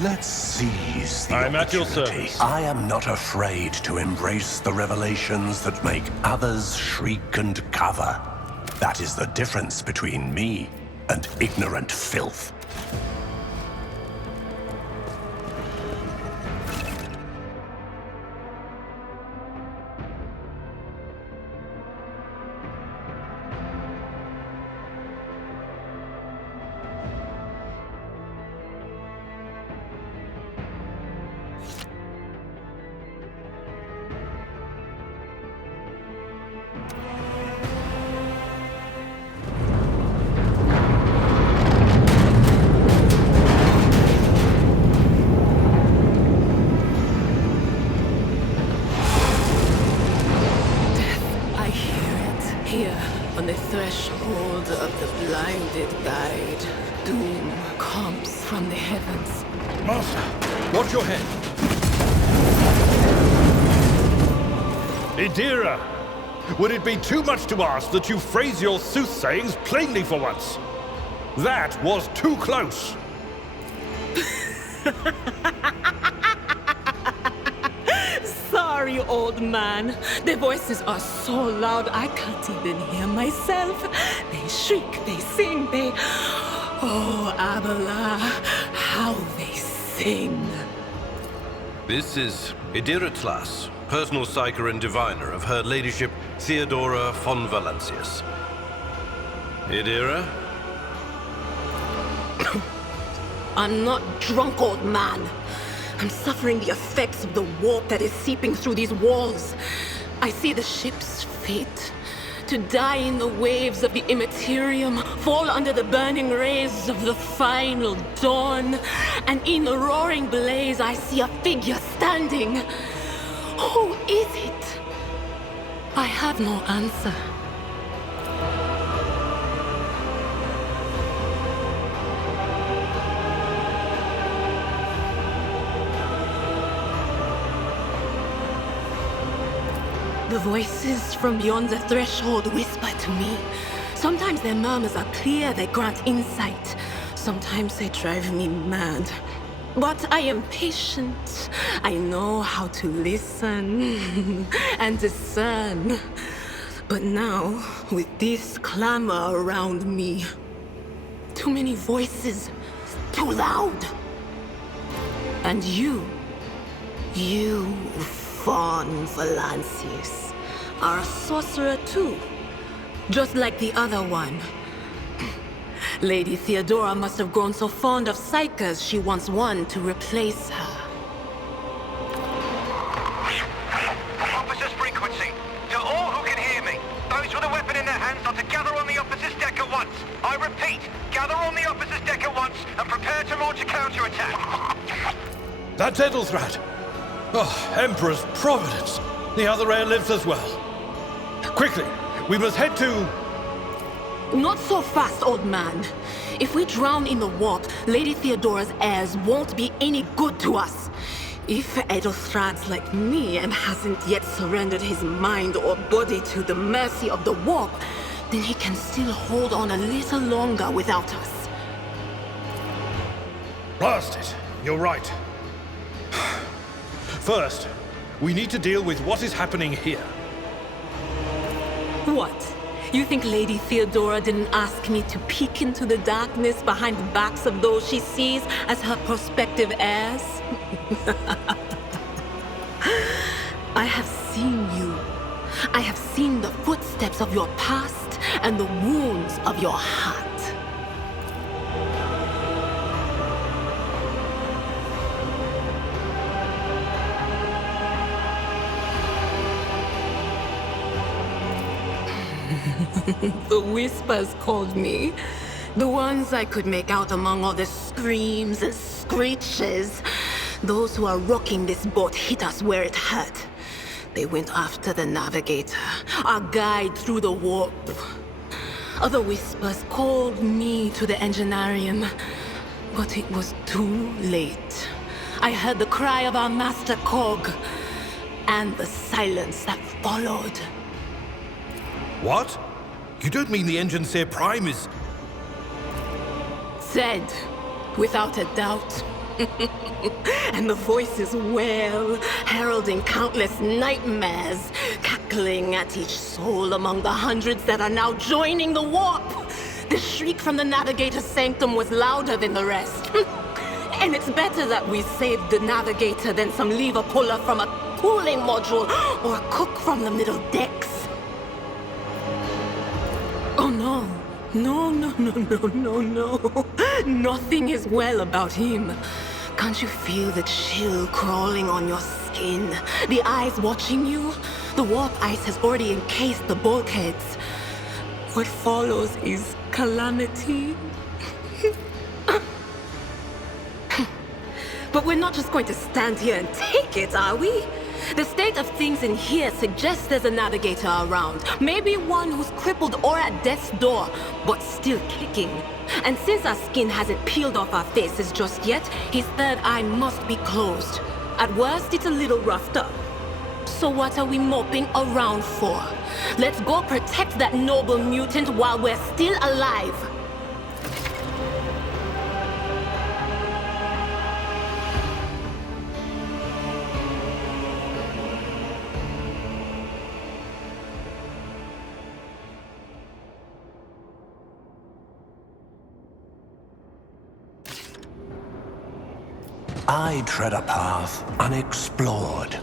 Let's seize the I'm at your opportunity. service. I am not afraid to embrace the revelations that make others shriek and cover. That is the difference between me and ignorant filth. Here, on the threshold of the blinded guide, doom comes from the heavens. Master, watch your head. Idira, would it be too much to ask that you phrase your soothsayings plainly for once? That was too close. Sorry, old man. Their voices are so loud I can't even hear myself. They shriek, they sing, they... Oh, Abala, how they sing. This is Idira Tlas, personal psyker and diviner of Her Ladyship Theodora von Valancius. Idira? I'm not drunk, old man. I'm suffering the effects of the warp that is seeping through these walls. I see the ship's fate. To die in the waves of the immaterium, fall under the burning rays of the final dawn. And in the roaring blaze, I see a figure standing. Who is it? I have no answer. The voices from beyond the threshold whisper to me. Sometimes their murmurs are clear, they grant insight. Sometimes they drive me mad. But I am patient. I know how to listen and discern. But now, with this clamor around me, too many voices, too loud. And you von Valancius, are a sorcerer too, just like the other one. Lady Theodora must have grown so fond of psychers she wants one to replace her. Officer's frequency. To all who can hear me, those with a weapon in their hands are to gather on the officer's deck at once. I repeat, gather on the officer's deck at once and prepare to launch a counterattack. That's Edelthrat. Oh, Emperor's Providence. The other heir lives as well. Quickly, we must head to... Not so fast, old man. If we drown in the warp, Lady Theodora's heirs won't be any good to us. If Edelstrad's like me and hasn't yet surrendered his mind or body to the mercy of the warp, then he can still hold on a little longer without us. Blast it! You're right. First, we need to deal with what is happening here. What? You think Lady Theodora didn't ask me to peek into the darkness behind the backs of those she sees as her prospective heirs? I have seen you. I have seen the footsteps of your past and the wounds of your heart. The whispers called me. The ones I could make out among all the screams and screeches. Those who are rocking this boat hit us where it hurt. They went after the navigator, our guide through the warp. Other whispers called me to the enginarium, but it was too late. I heard the cry of our master Cog, and the silence that followed. What? You don't mean the Engineer Prime is... Said, without a doubt. And the voices wail, heralding countless nightmares, cackling at each soul among the hundreds that are now joining the warp. The shriek from the Navigator's sanctum was louder than the rest. And it's better that we saved the Navigator than some lever puller from a cooling module or a cook from the middle decks. Oh no. No. Nothing is well about him. Can't you feel the chill crawling on your skin? The eyes watching you? The warp ice has already encased the bulkheads. What follows is calamity. But we're not just going to stand here and take it, are we? The state of things in here suggests there's a navigator around. Maybe one who's crippled or at death's door, but still kicking. And since our skin hasn't peeled off our faces just yet, his third eye must be closed. At worst, it's a little roughed up. So what are we moping around for? Let's go protect that noble mutant while we're still alive. I tread a path unexplored.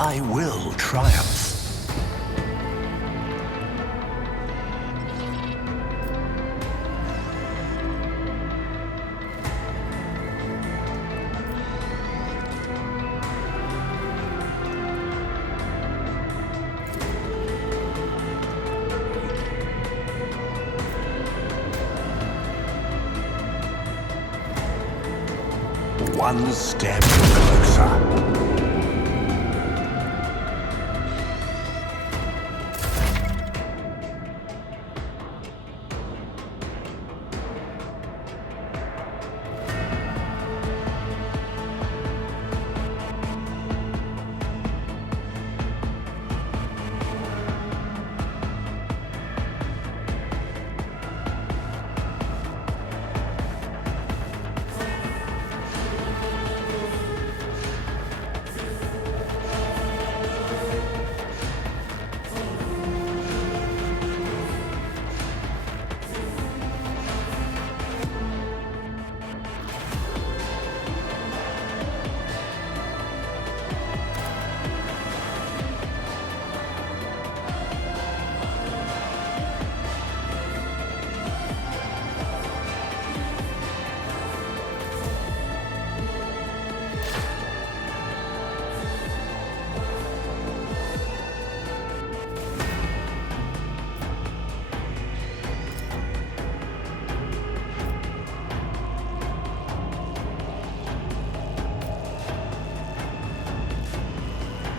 I will triumph. One step closer.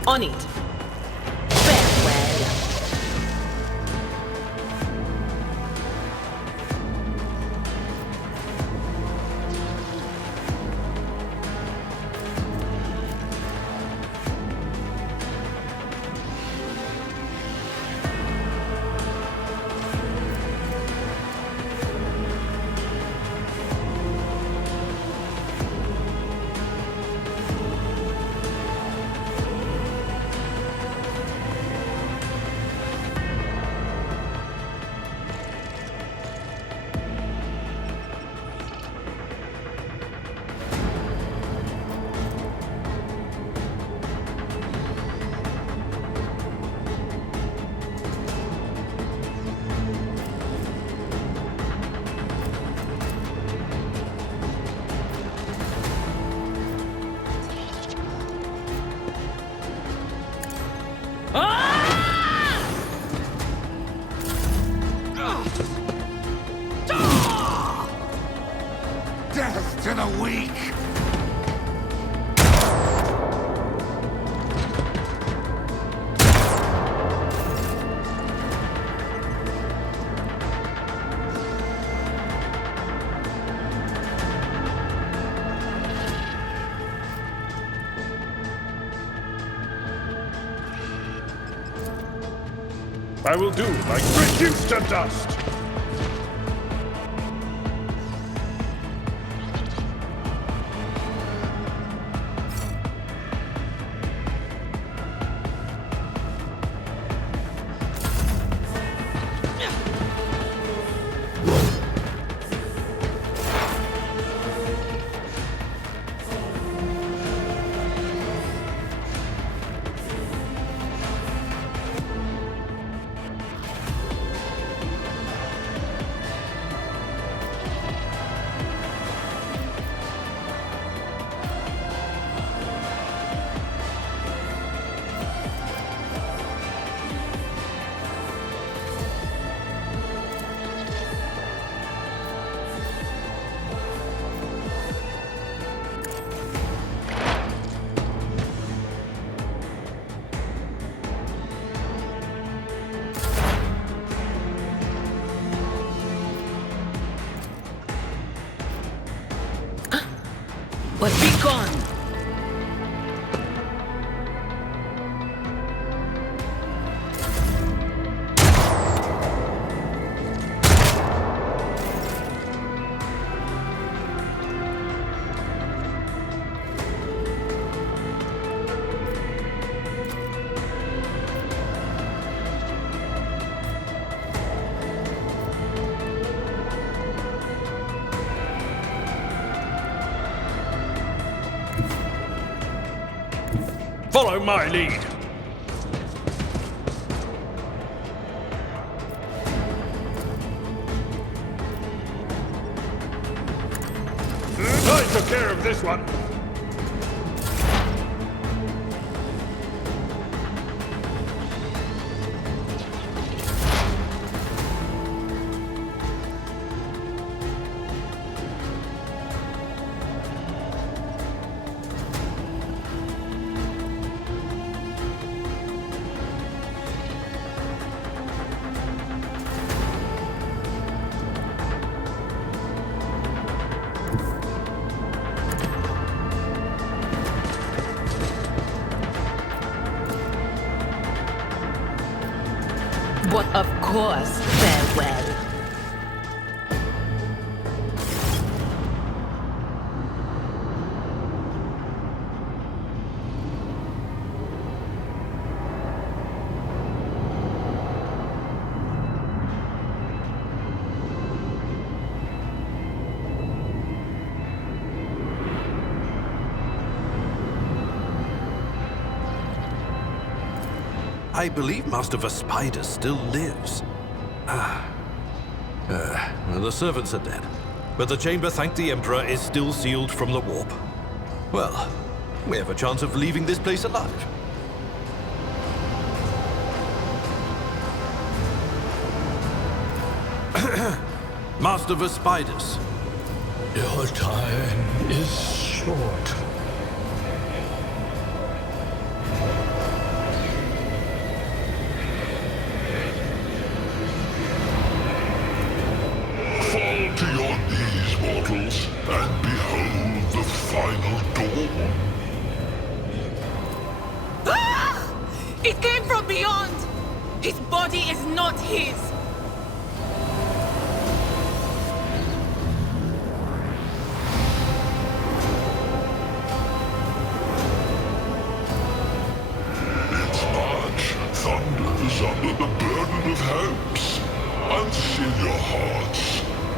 On it. Farewell. Death to the weak! I will do like reduce to dust! But be gone! Follow my lead. took care of this one. But of course, farewell. I believe Master Vespider still lives. The servants are dead, but the chamber, thank the Emperor, is still sealed from the warp. Well, we have a chance of leaving this place alive. Master Vespider. Your time is short. Fall to your knees, mortals, and behold the final dawn. Ah! It came from beyond! His body is not his! Its march thunders under the burden of hopes. Unseal your hearts,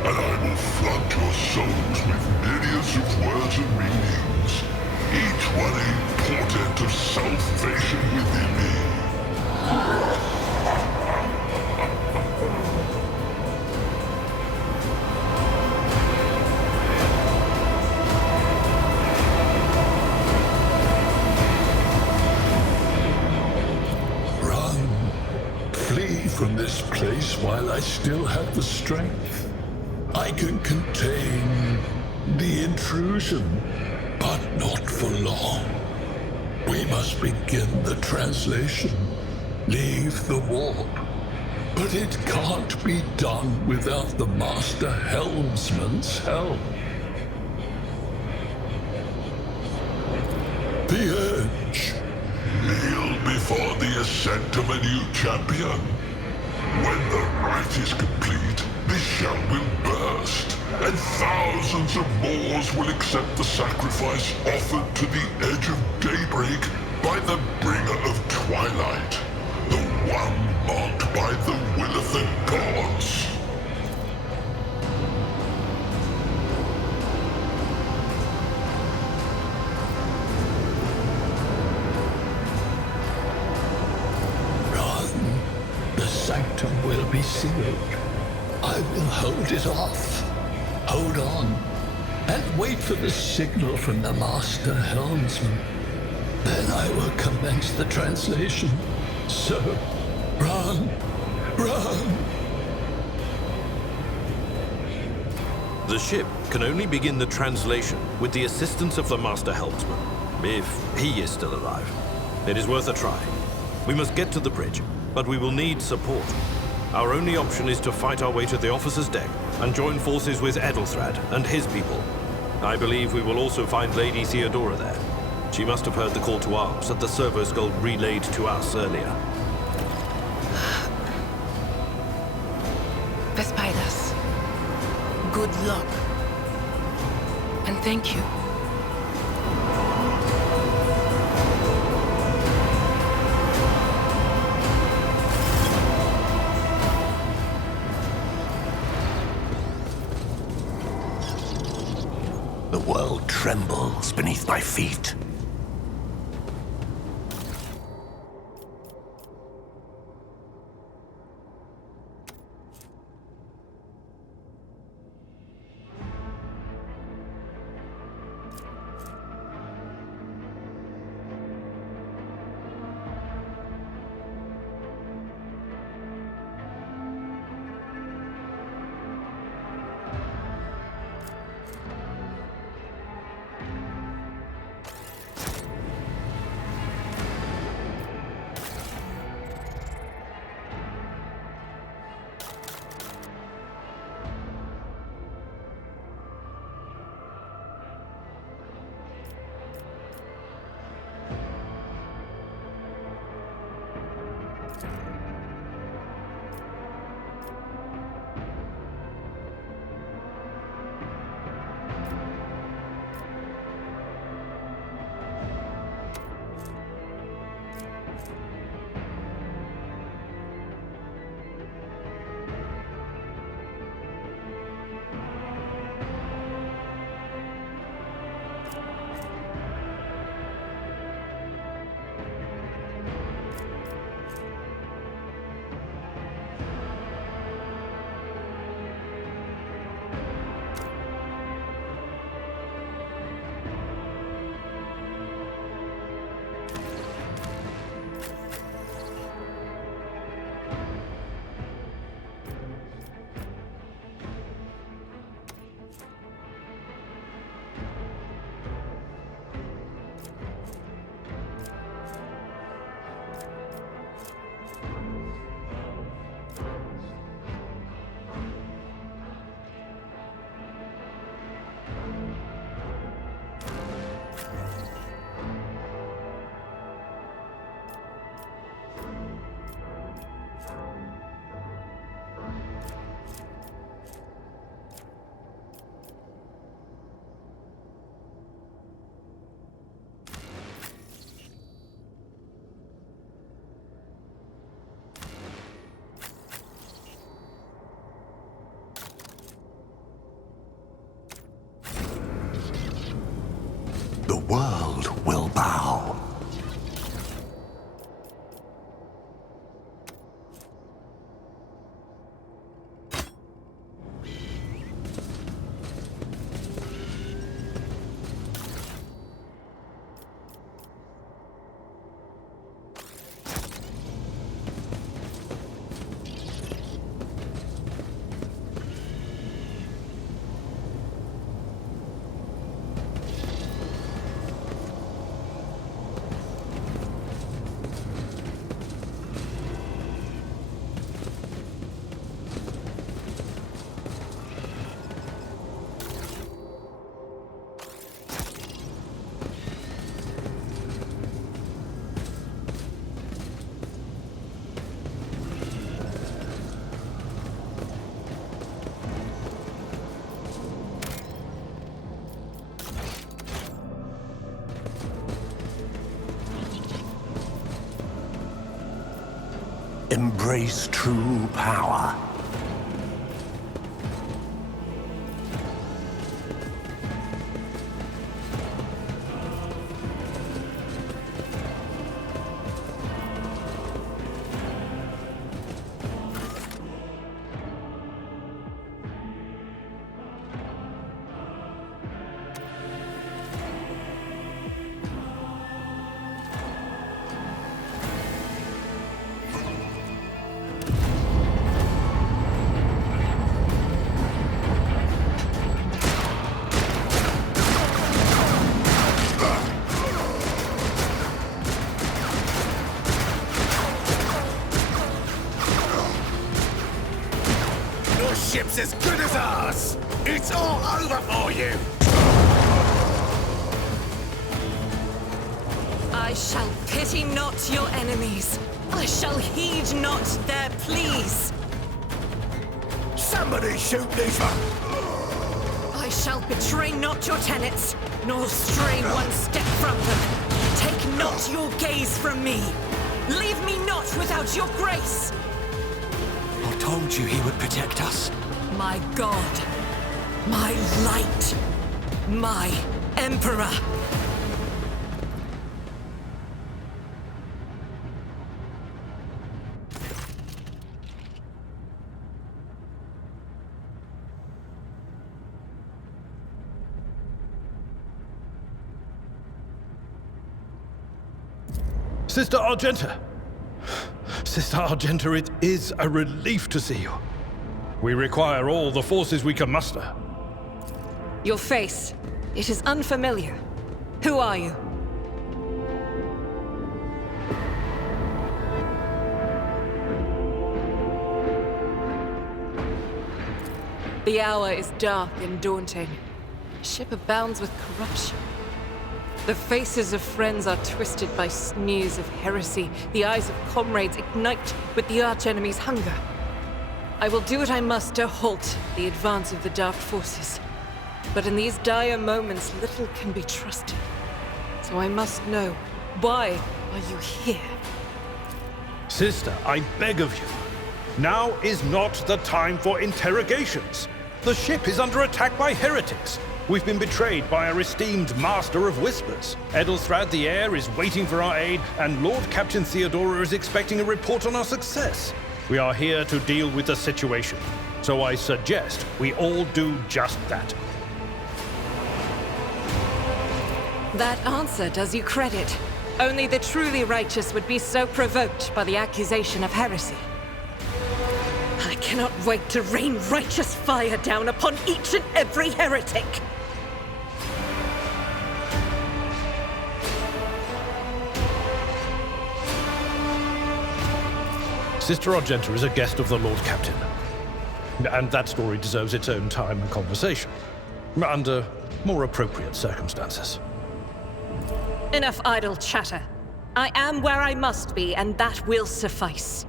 and I will flood your souls with myriads of words and meanings, each one a portent of salvation within me. Run. Flee from this place while I still have the strength. I can contain the intrusion, but not for long. We must begin the translation. Leave the warp. But it can't be done without the Master Helmsman's help. The Urge. Kneel before the ascent of a new champion. When the rite is complete, this shell will burst, and thousands of Moors will accept the sacrifice offered to the edge of daybreak by the bringer of twilight, the one marked by the will of the gods. Run. The sanctum will be sealed. I will hold it off. Hold on. And wait for the signal from the Master Helmsman. Then I will commence the translation. So, run. Run. The ship can only begin the translation with the assistance of the Master Helmsman, if he is still alive. It is worth a try. We must get to the bridge, but we will need support. Our only option is to fight our way to the officer's deck and join forces with Edelthrad and his people. I believe we will also find Lady Theodora there. She must have heard the call to arms that the servo skull relayed to us earlier. Vespidas, good luck. And thank you. The world trembles beneath my feet. embrace true power. Ship's as good as ours! It's all over for you! I shall pity not your enemies. I shall heed not their pleas. Somebody shoot these up! I shall betray not your tenets, nor stray one step from them. Take not your gaze from me. Leave me not without your grace. I told you he would protect us. My God, my light, my Emperor. Sister Argenta! Sister Argenta, it is a relief to see you. We require all the forces we can muster. Your face, it is unfamiliar. Who are you? The hour is dark and daunting. The ship abounds with corruption. The faces of friends are twisted by sneers of heresy. The eyes of comrades ignite with the archenemy's hunger. I will do what I must to halt the advance of the dark forces. But in these dire moments, little can be trusted. So I must know, why are you here? Sister, I beg of you. Now is not the time for interrogations. The ship is under attack by heretics. We've been betrayed by our esteemed Master of Whispers. Edelthrad the Heir is waiting for our aid, and Lord Captain Theodora is expecting a report on our success. We are here to deal with the situation, so I suggest we all do just that. That answer does you credit. Only the truly righteous would be so provoked by the accusation of heresy. I cannot wait to rain righteous fire down upon each and every heretic. Sister Argenta is a guest of the Lord Captain. And that story deserves its own time and conversation. Under more appropriate circumstances. Enough idle chatter. I am where I must be, and that will suffice.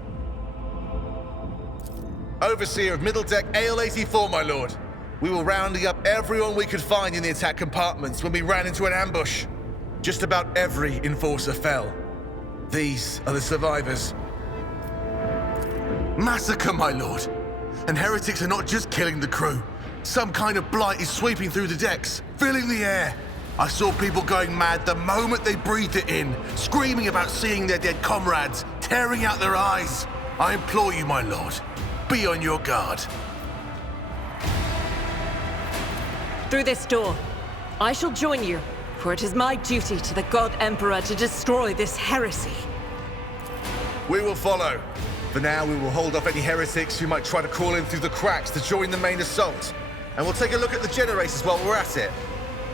Overseer of Middle Deck AL-84, my lord. We were rounding up everyone we could find in the attack compartments when we ran into an ambush. Just about every enforcer fell. These are the survivors. Massacre, my lord. And heretics are not just killing the crew. Some kind of blight is sweeping through the decks, filling the air. I saw people going mad the moment they breathed it in, screaming about seeing their dead comrades, tearing out their eyes. I implore you, my lord, be on your guard. Through this door, I shall join you, for it is my duty to the God Emperor to destroy this heresy. We will follow. For now, we will hold off any heretics who might try to crawl in through the cracks to join the main assault. And we'll take a look at the generators while we're at it.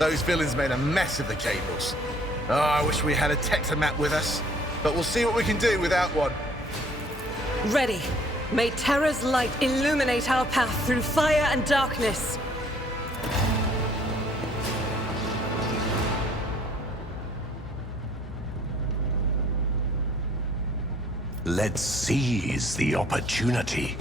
Those villains made a mess of the cables. Oh, I wish we had a Tectomat with us. But we'll see what we can do without one. Ready. May Terra's light illuminate our path through fire and darkness. Let's seize the opportunity.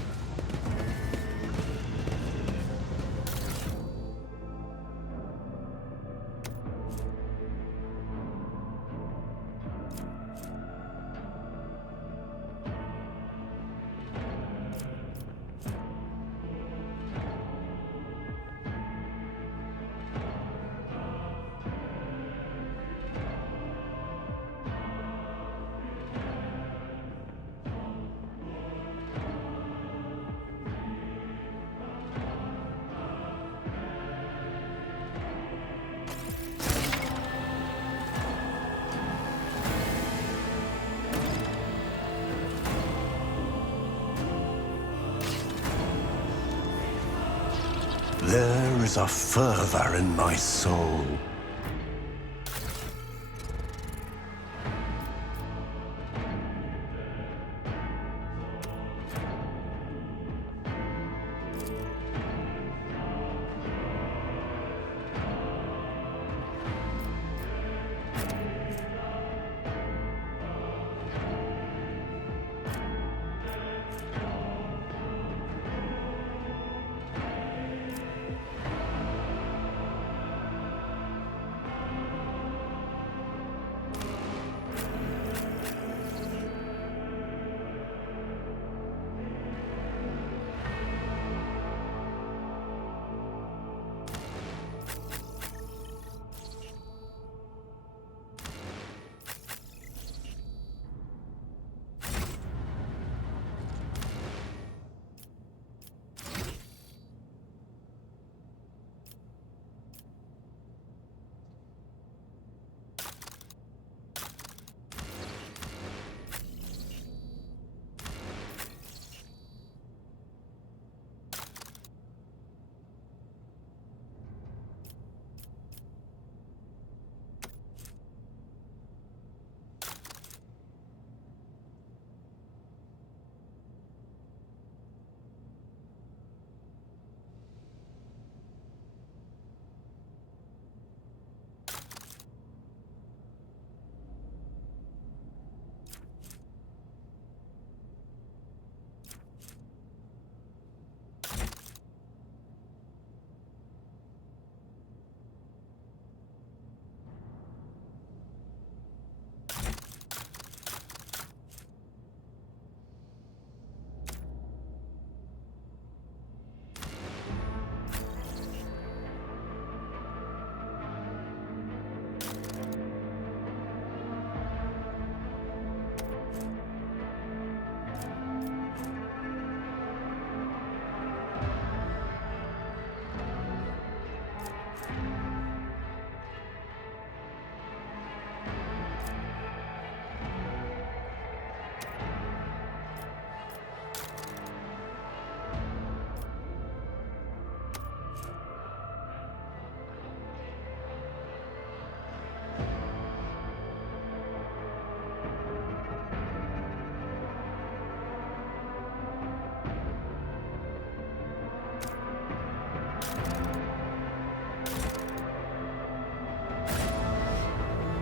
There is a fervor in my soul.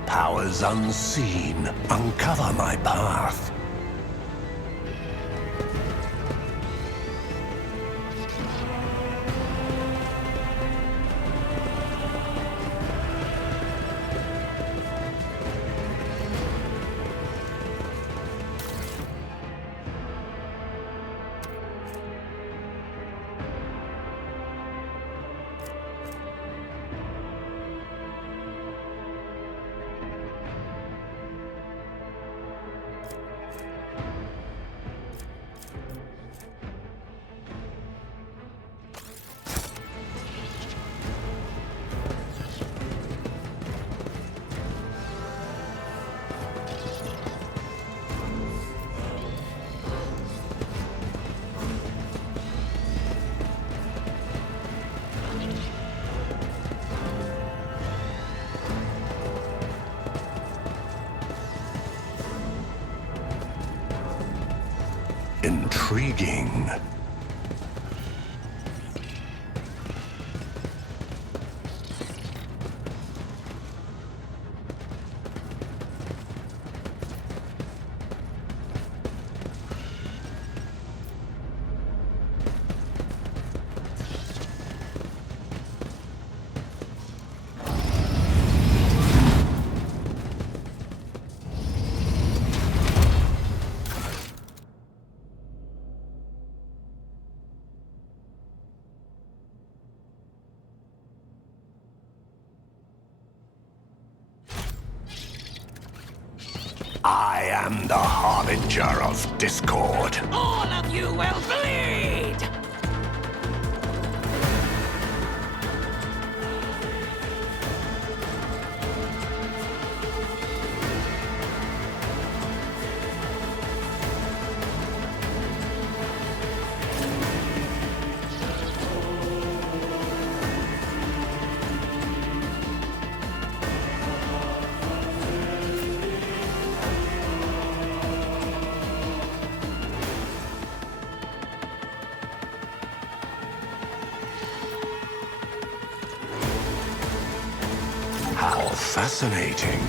Powers unseen uncover my path. Intriguing. I am the harbinger of discord. All of you will bleed! fascinating.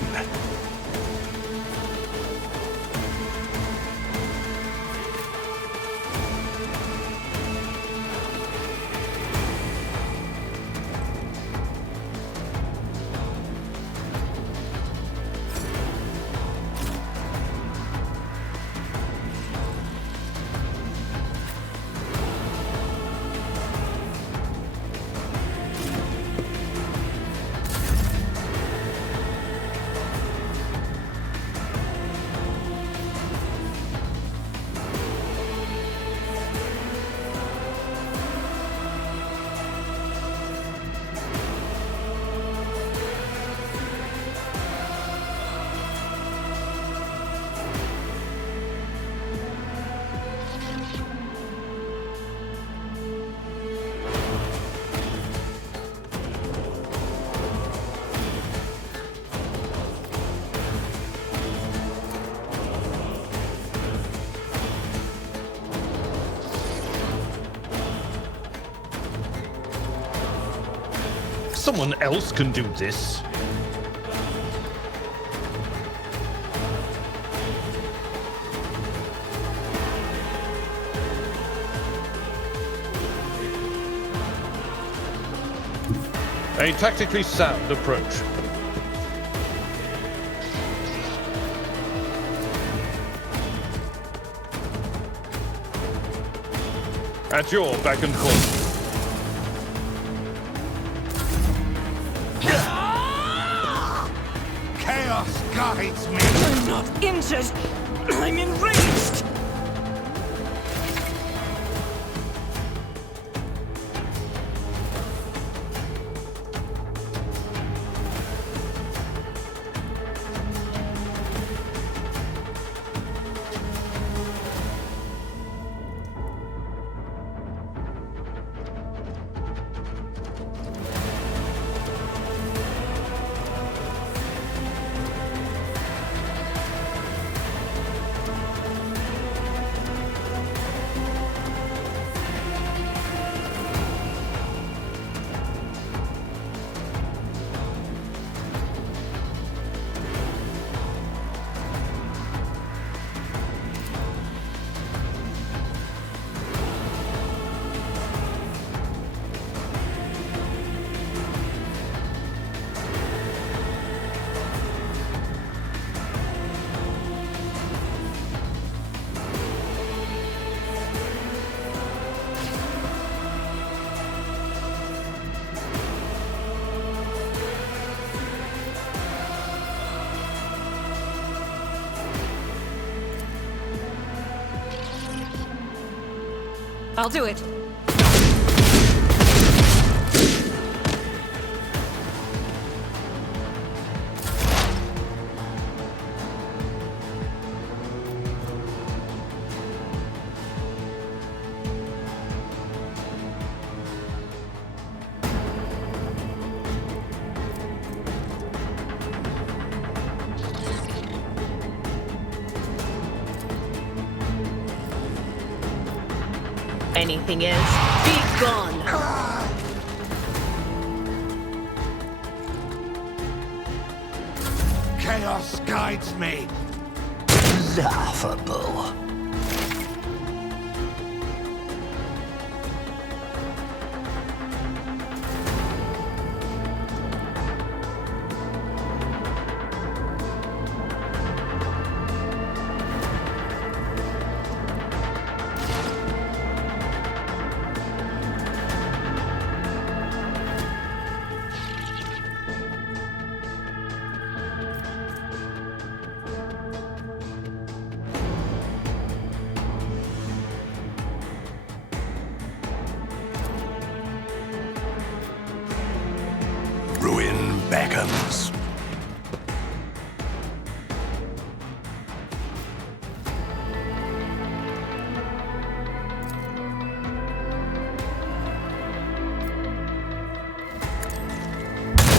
Someone else can do this. A tactically sound approach. At your beck and call. Chaos guides me. I'm not injured. I'm enraged. I'll do it. Anything else? Be gone! Chaos guides me. Laughable. Ruin beckons.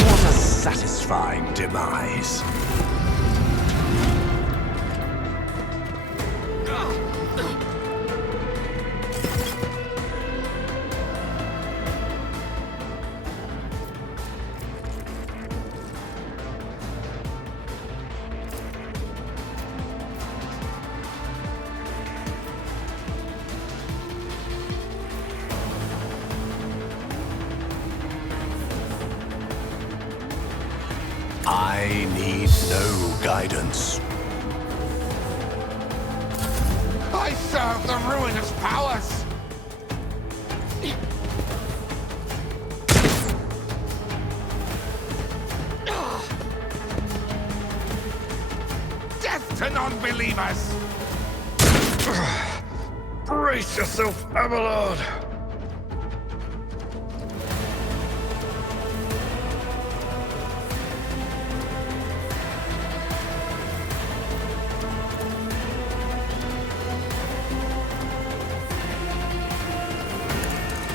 What a satisfying demise. I need no guidance. I serve the ruinous powers! Death to non-believers! Brace yourself, Abelard!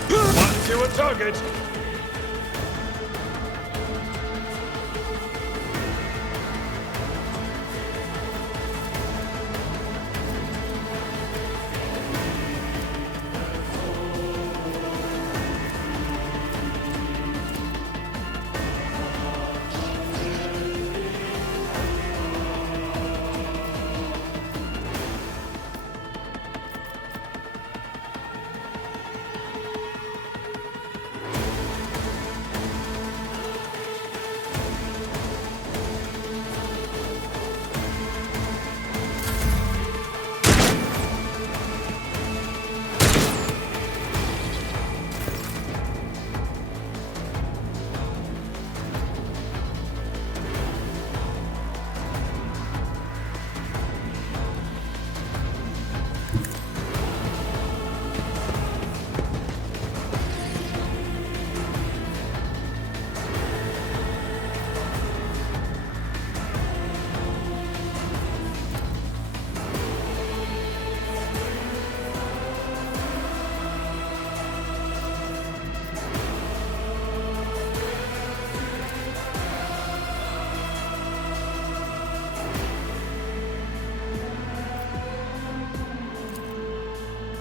Mark you a target!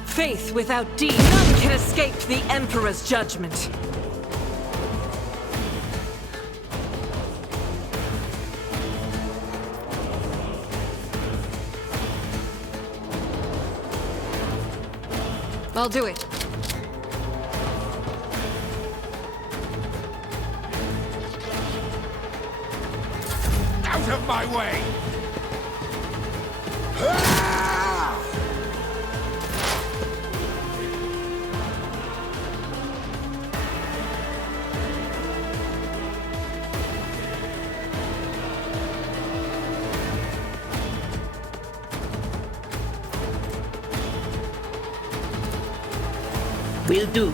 Faith without deed, none can escape the Emperor's judgment. I'll do it. Out of my way! Will do.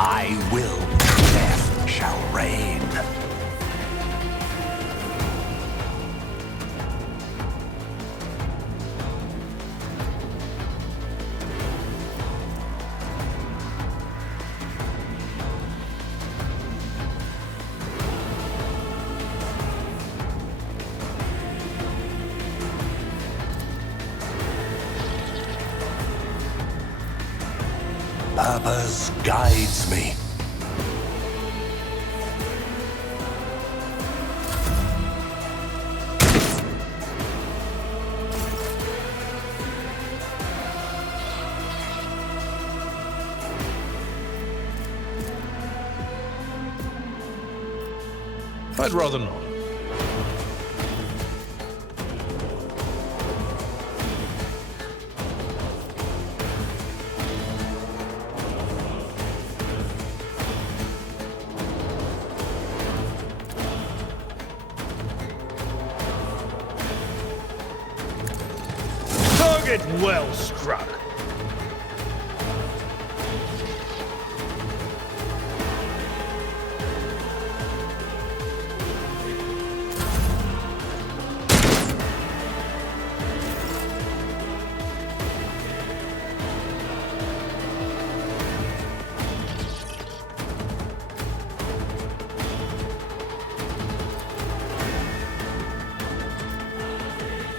I will. Death shall reign. Purpose guides me. I'd rather not. Target well struck.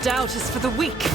doubt is for the weak.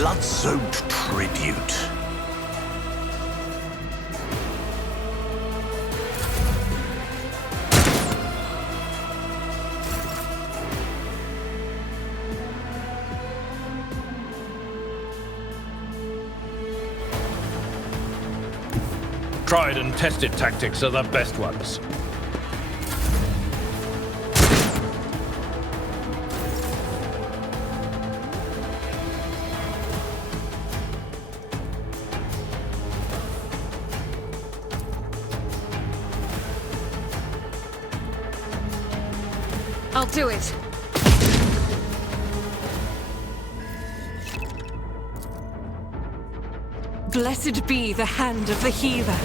Blood-soaked tribute. Tried and tested tactics are the best ones. I'll do it. Blessed be the hand of the healer.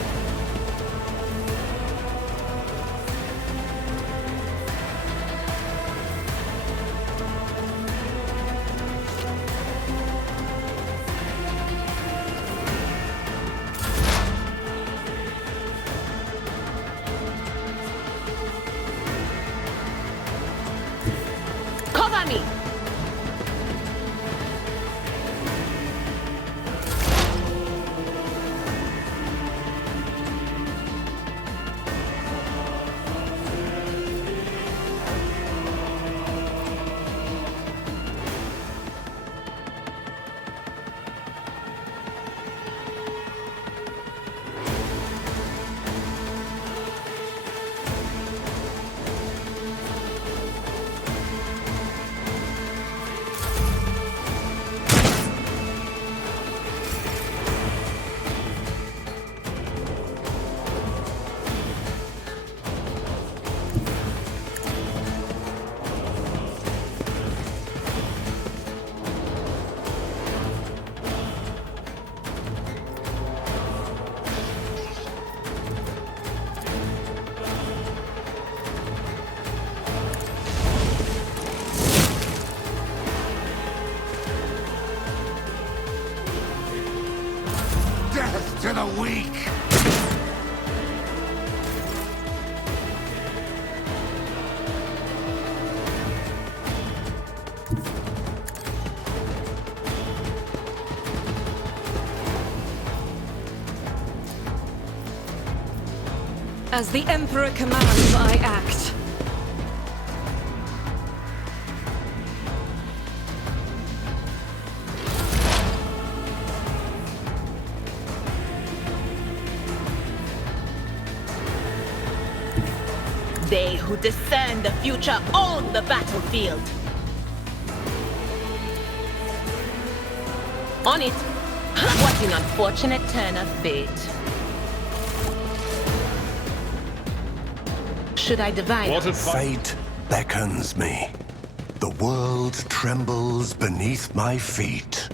Cover me! Death to the weak! As the Emperor commands, I act. They who discern the future own the battlefield. On it. What an unfortunate turn of fate. Should I divide? Fate beckons me. The world trembles beneath my feet.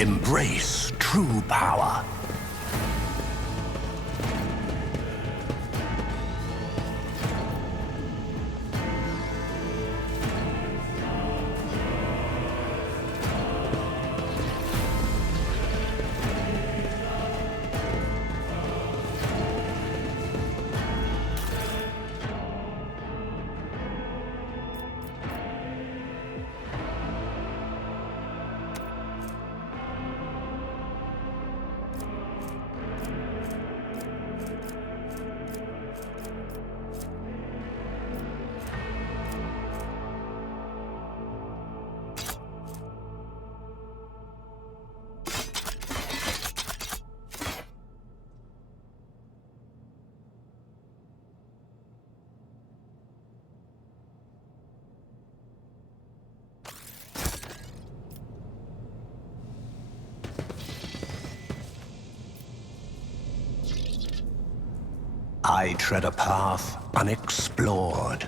Embrace true power. I tread a path unexplored.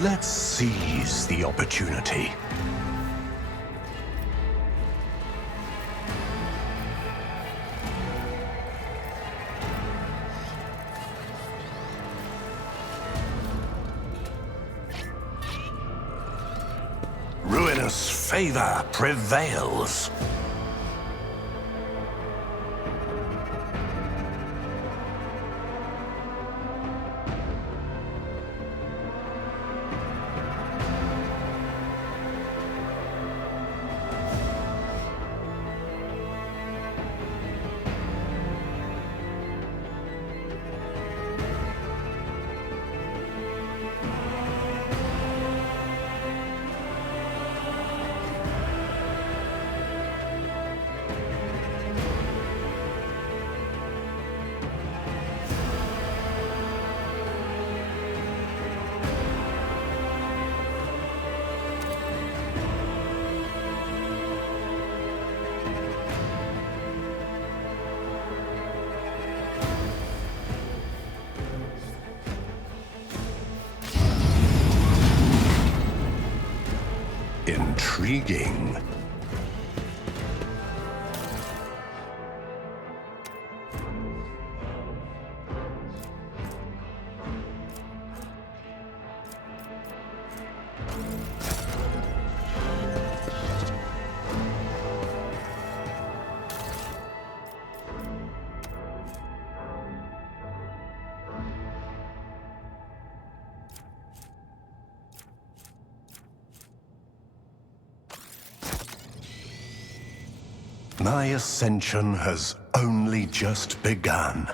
Let's seize the opportunity. Ruinous favor prevails. Intriguing. My ascension has only just begun.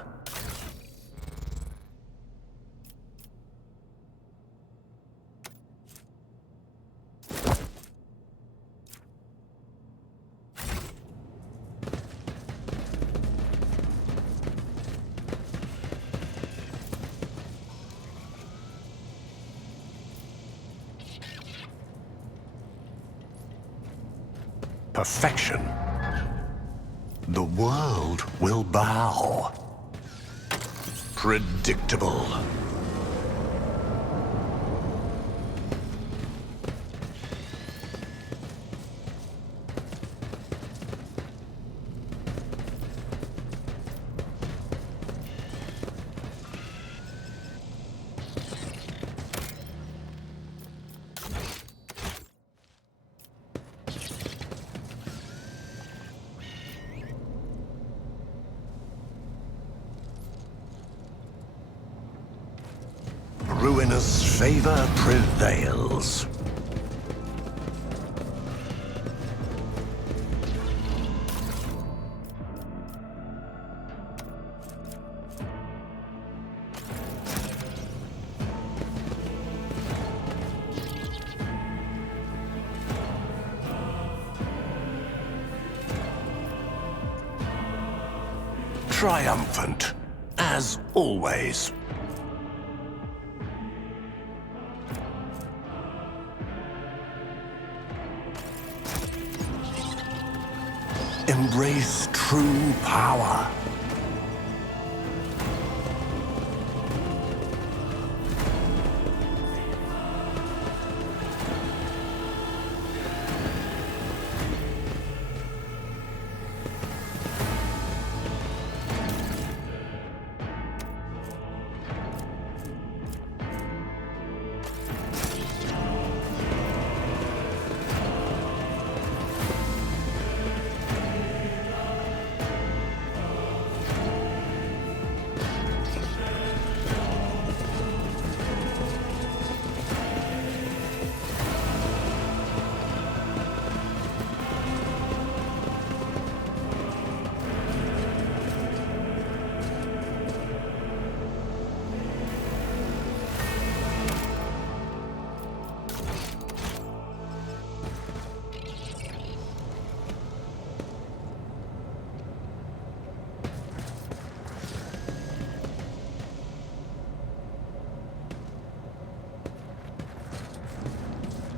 Perfection. The world will bow. Predictable. Darkness' favor prevails. Triumphant, as always. Embrace true power.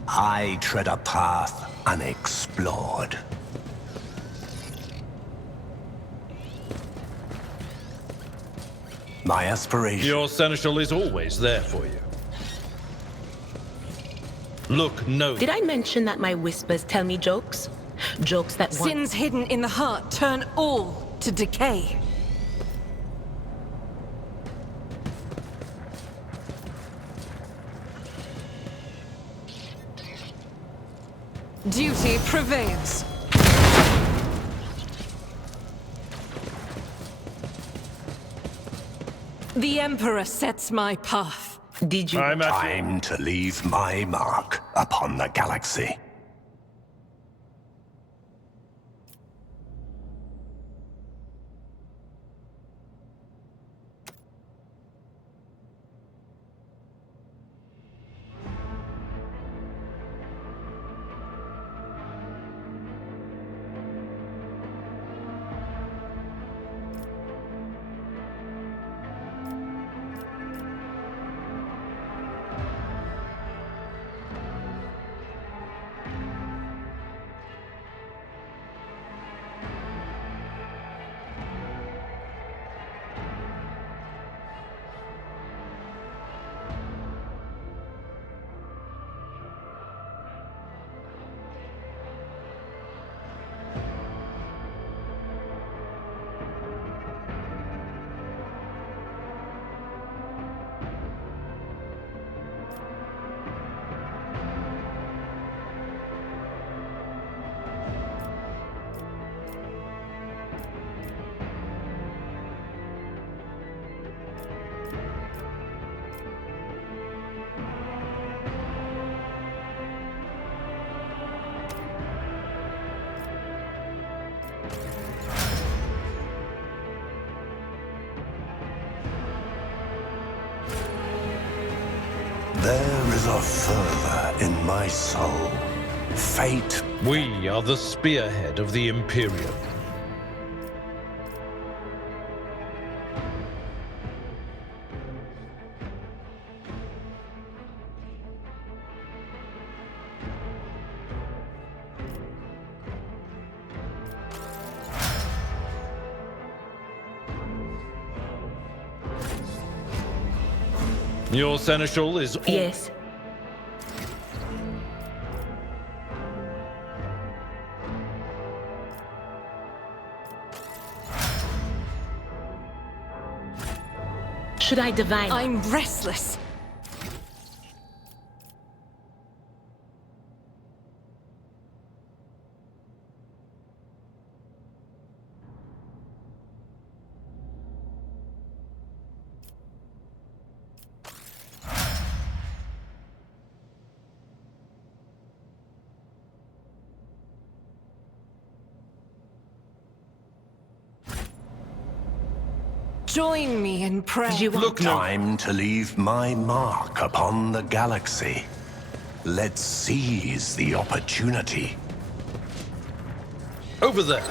I tread a path unexplored. My aspiration... Your seneschal is always there for you. Look, no. Did I mention that my whispers tell me jokes? Jokes that Sins hidden in the heart turn all to decay. Duty prevails. The Emperor sets my path. Did you? Time to leave my mark upon the galaxy. There is a fervor in my soul. Fate. We are the spearhead of the Imperium. Your seneschal is... Yes. Should I divine? I'm restless. Join me in prayer. Time to leave my mark upon the galaxy. Let's seize the opportunity. Over there.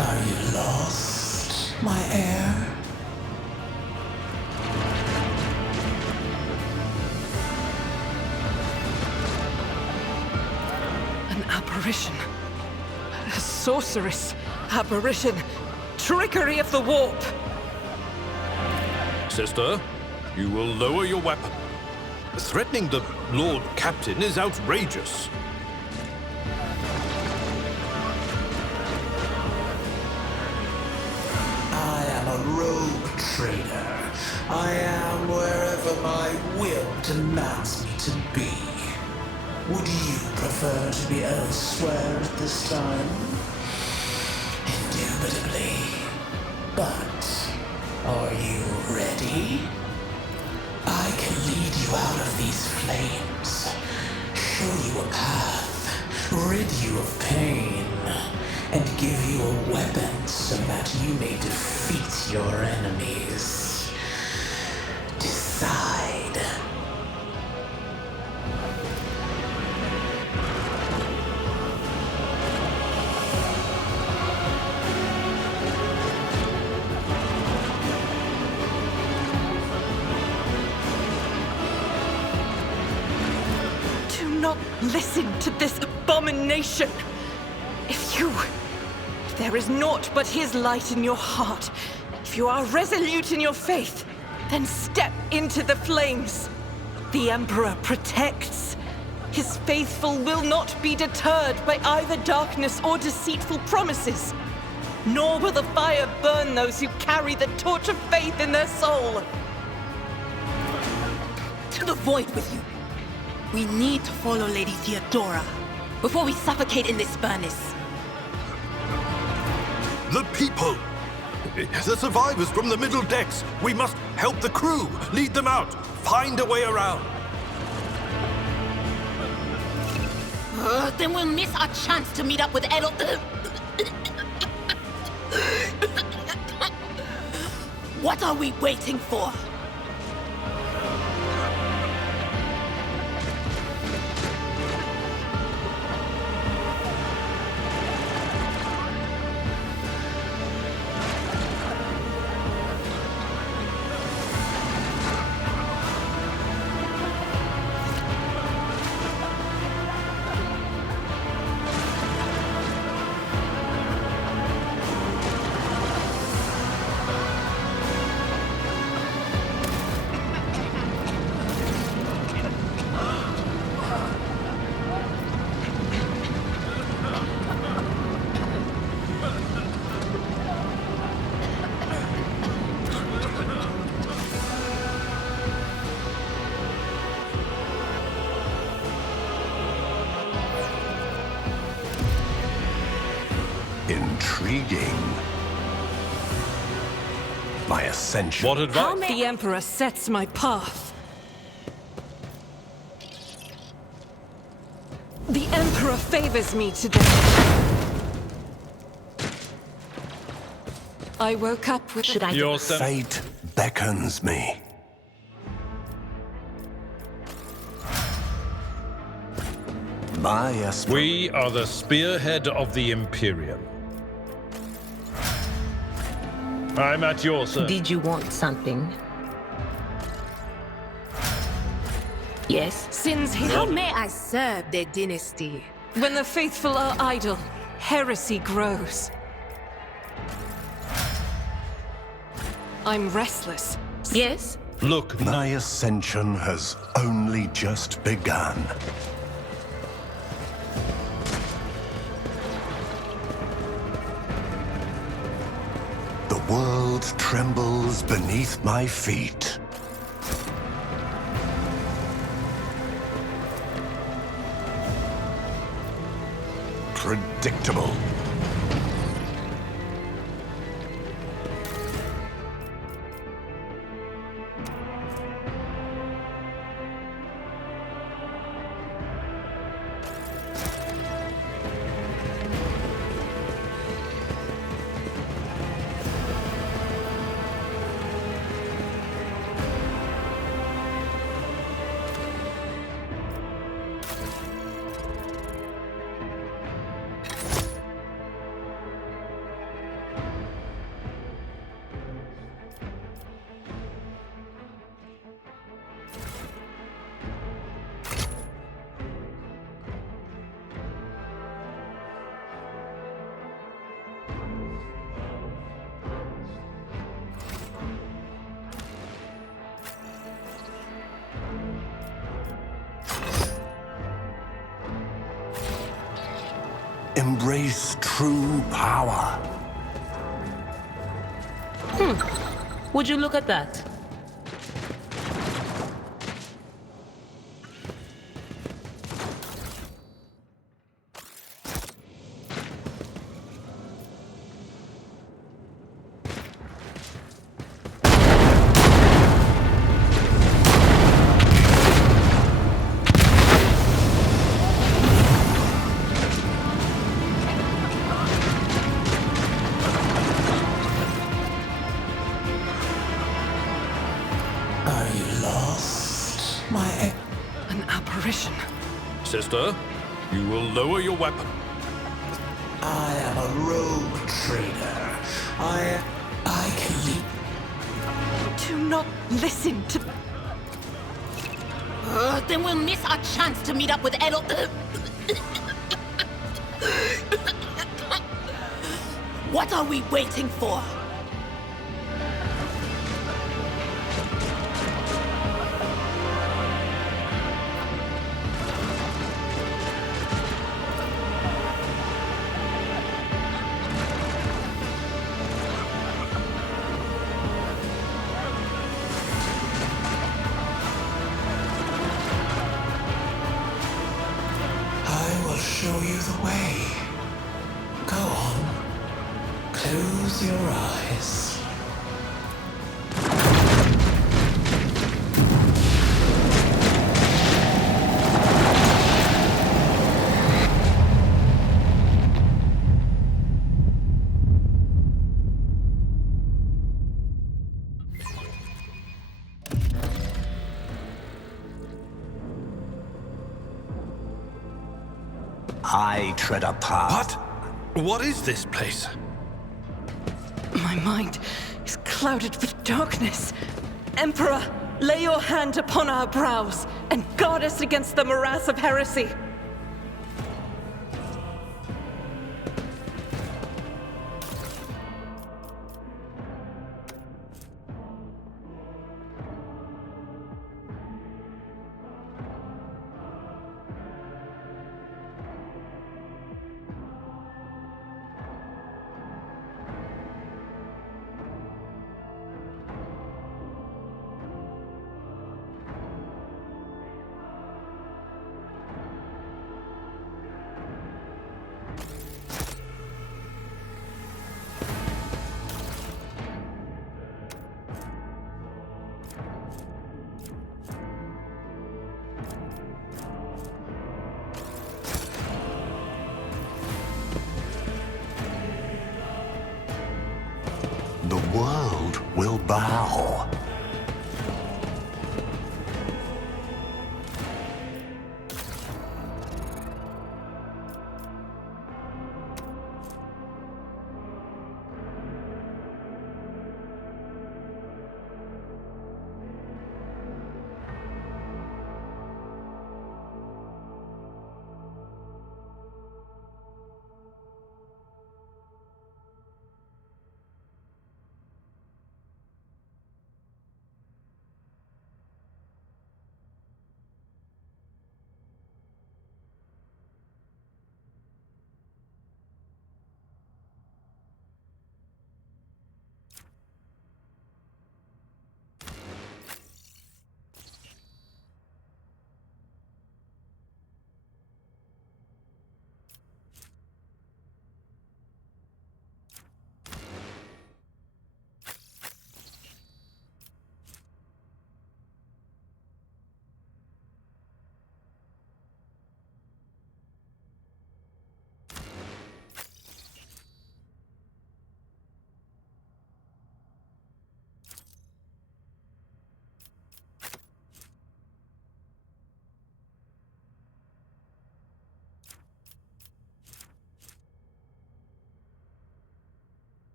Are you lost, my heir? An apparition. A sorceress. Apparition. Trickery of the warp. Sister, you will lower your weapon. Threatening the Lord Captain is outrageous. I am a rogue trader. I am wherever my will demands me to be. Would you prefer to be elsewhere at this time? Indubitably. But are you ready? I can lead you out of these flames, show you a path, rid you of pain, and give you a weapon so that you may defeat your enemies. Decide. Do not listen to this abomination. If there is naught but his light in your heart, if you are resolute in your faith, then step into the flames. The Emperor protects. His faithful will not be deterred by either darkness or deceitful promises. Nor will the fire burn those who carry the torch of faith in their soul. To the void with you. We need to follow Lady Theodora before we suffocate in this furnace. The people! The survivors from the middle decks! We must help the crew! Lead them out! Find a way around! Then we'll miss our chance to meet up with Edel. What are we waiting for? Intriguing. My ascension. What advice? The Emperor sets my path. The Emperor favors me today. I woke up with Fate beckons me. We are the spearhead of the Imperium. I'm at your service. Did you want something? Yes? Sins here. How may I serve the dynasty? When the faithful are idle, heresy grows. I'm restless. Yes? Look, my ascension has only just begun. The world trembles beneath my feet. Predictable. Embrace true power. Would you look at that? An apparition. Sister, you will lower your weapon. I am a rogue trader. I can... Do not listen to... Then we'll miss our chance to meet up with Edel. What are we waiting for? show you the way. Go on. Close your eyes. I tread a path. What? What is this place? My mind is clouded with darkness. Emperor, lay your hand upon our brows and guard us against the morass of heresy. The world will bow.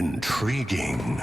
Intriguing.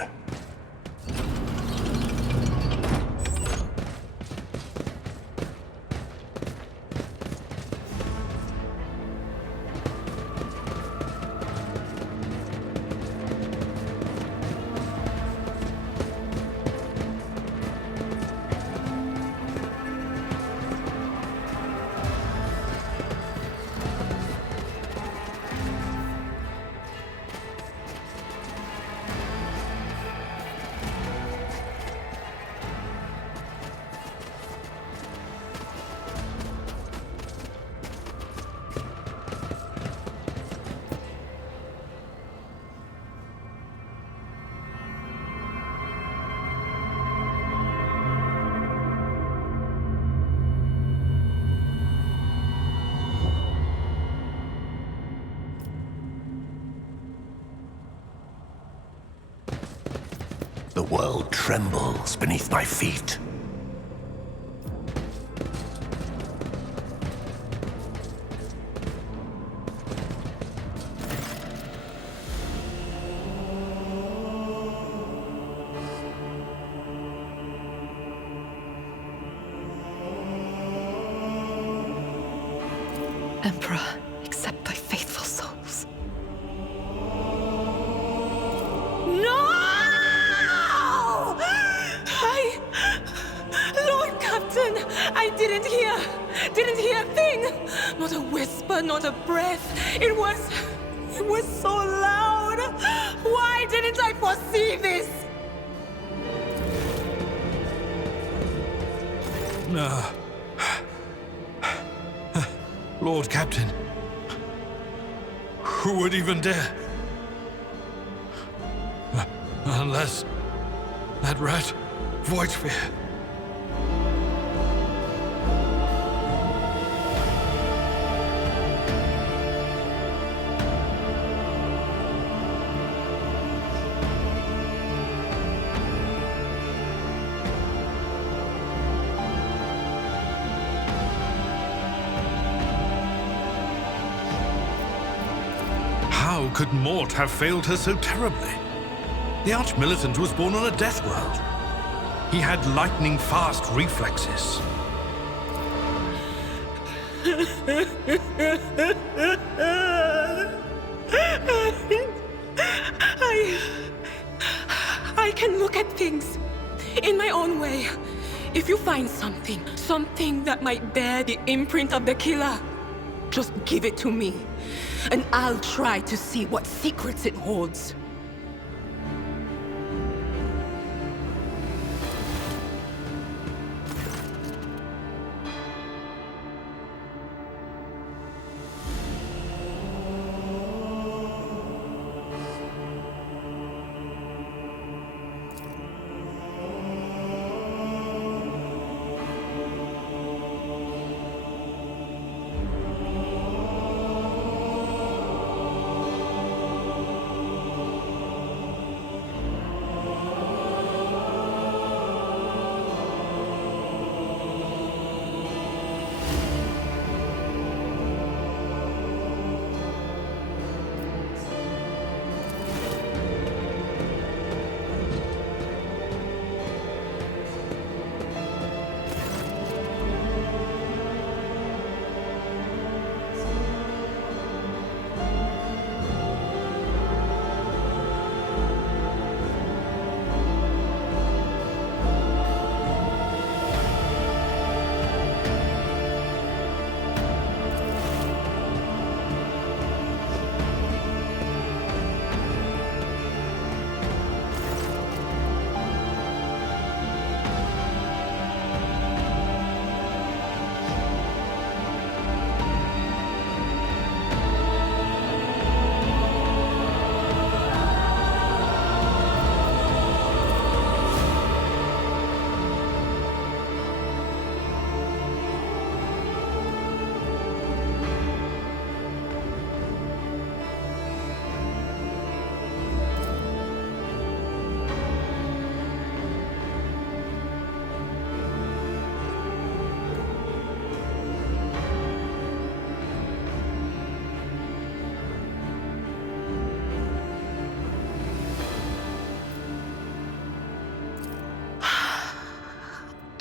The world trembles beneath my feet. Emperor, accept thy faithful souls. No! Lord Captain, I didn't hear a thing. Not a whisper, not a breath. It was so loud. Why didn't I foresee this? No. Lord Captain. Who would even dare? Unless that rat, Voidsphere. How could Mort have failed her so terribly? The Archmilitant was born on a death world. He had lightning-fast reflexes. I can look at things in my own way. If you find something that might bear the imprint of the killer, just give it to me, and I'll try to see what secrets it holds.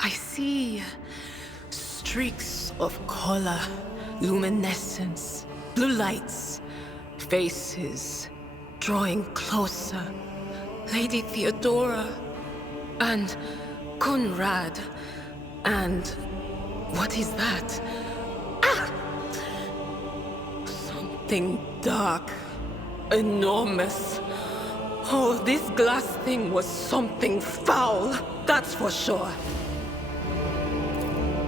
I see streaks of color, luminescence, blue lights, faces drawing closer. Lady Theodora and Conrad and what is that? Ah! Something dark, enormous. Oh, this glass thing was something foul, that's for sure.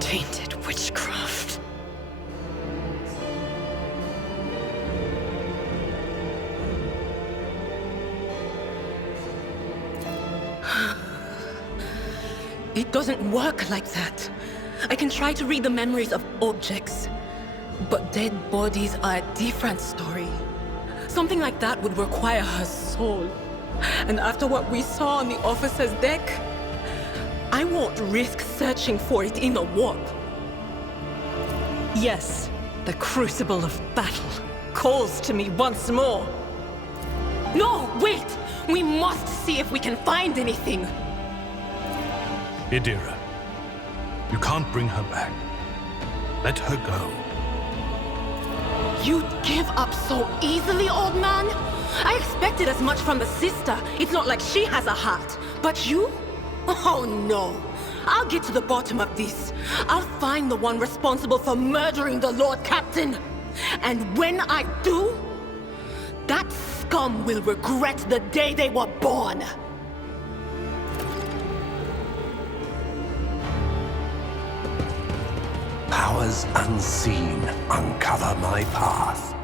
Tainted witchcraft. It doesn't work like that. I can try to read the memories of objects, but dead bodies are a different story. Something like that would require her soul. And after what we saw on the officer's deck, I won't risk searching for it in the warp. Yes, the crucible of battle calls to me once more. No, wait! We must see if we can find anything. Idira, you can't bring her back. Let her go. You'd give up so easily, old man? I expected as much from the sister. It's not like she has a heart. But you? Oh no. I'll get to the bottom of this. I'll find the one responsible for murdering the Lord Captain. And when I do, that scum will regret the day they were born. Powers unseen uncover my path.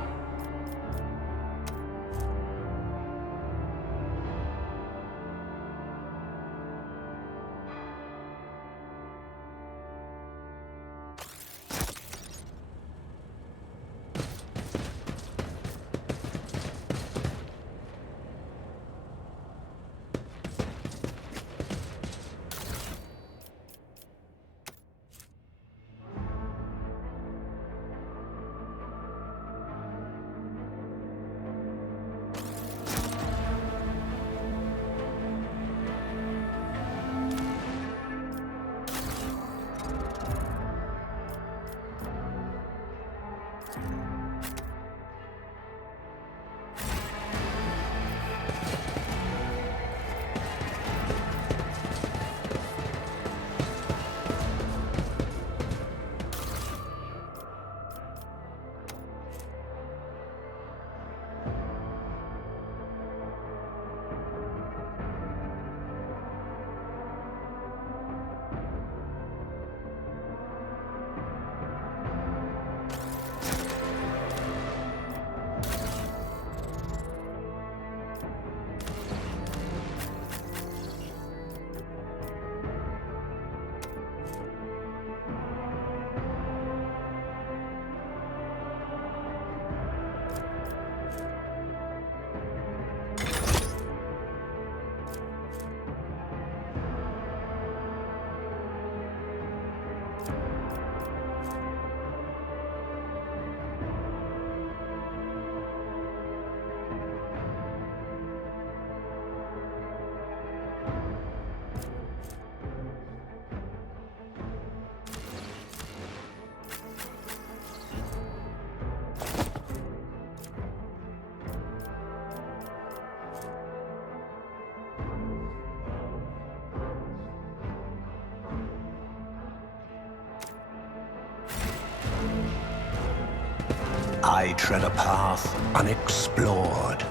I tread a path unexplored.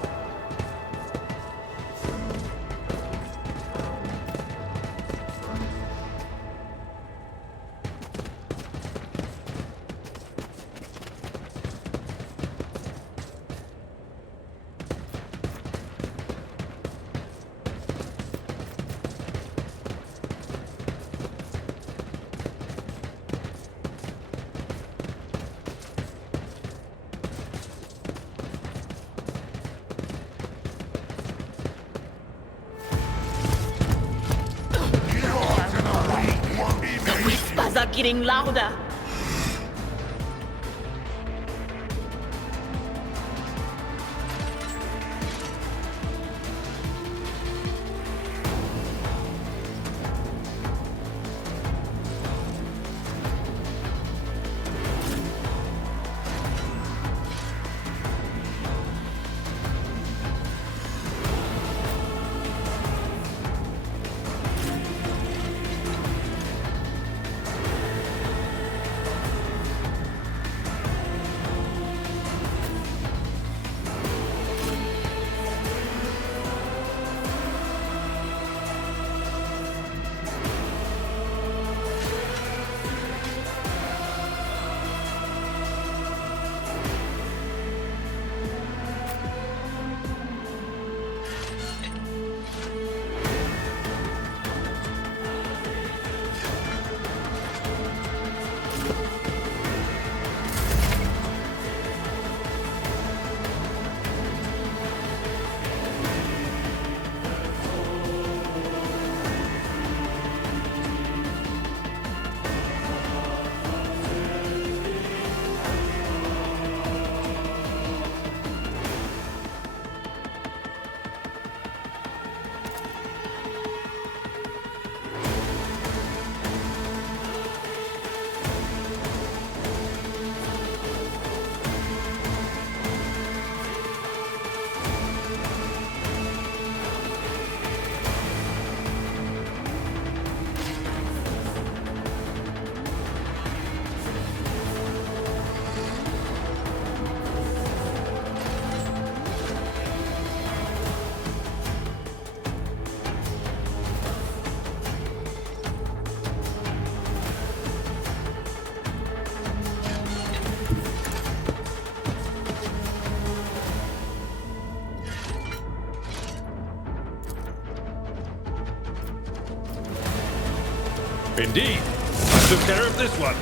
Are getting louder. Indeed. I took care of this one.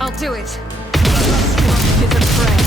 I'll do it. Trust is a friend.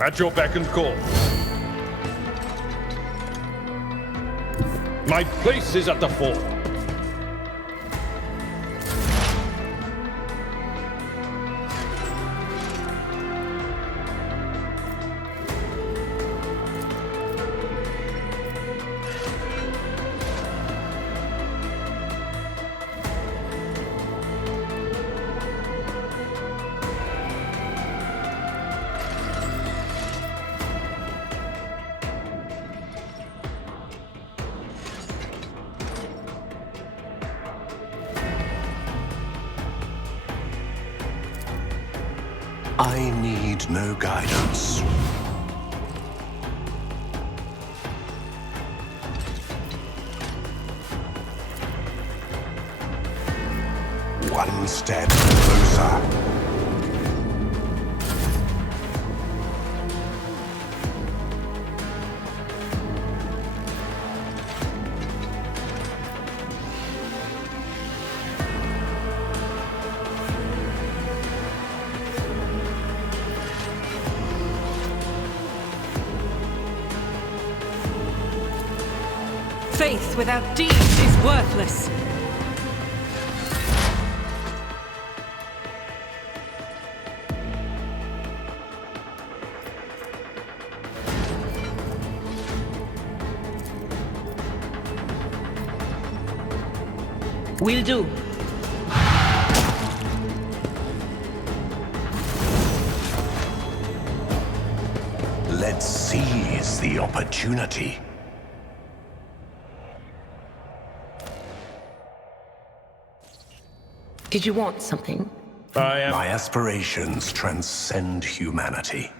At your beck and call. My place is at the fore. I need no guidance. One step closer. Faith without deeds is worthless. Will do. Let's seize the opportunity. Did you want something? My aspirations transcend humanity.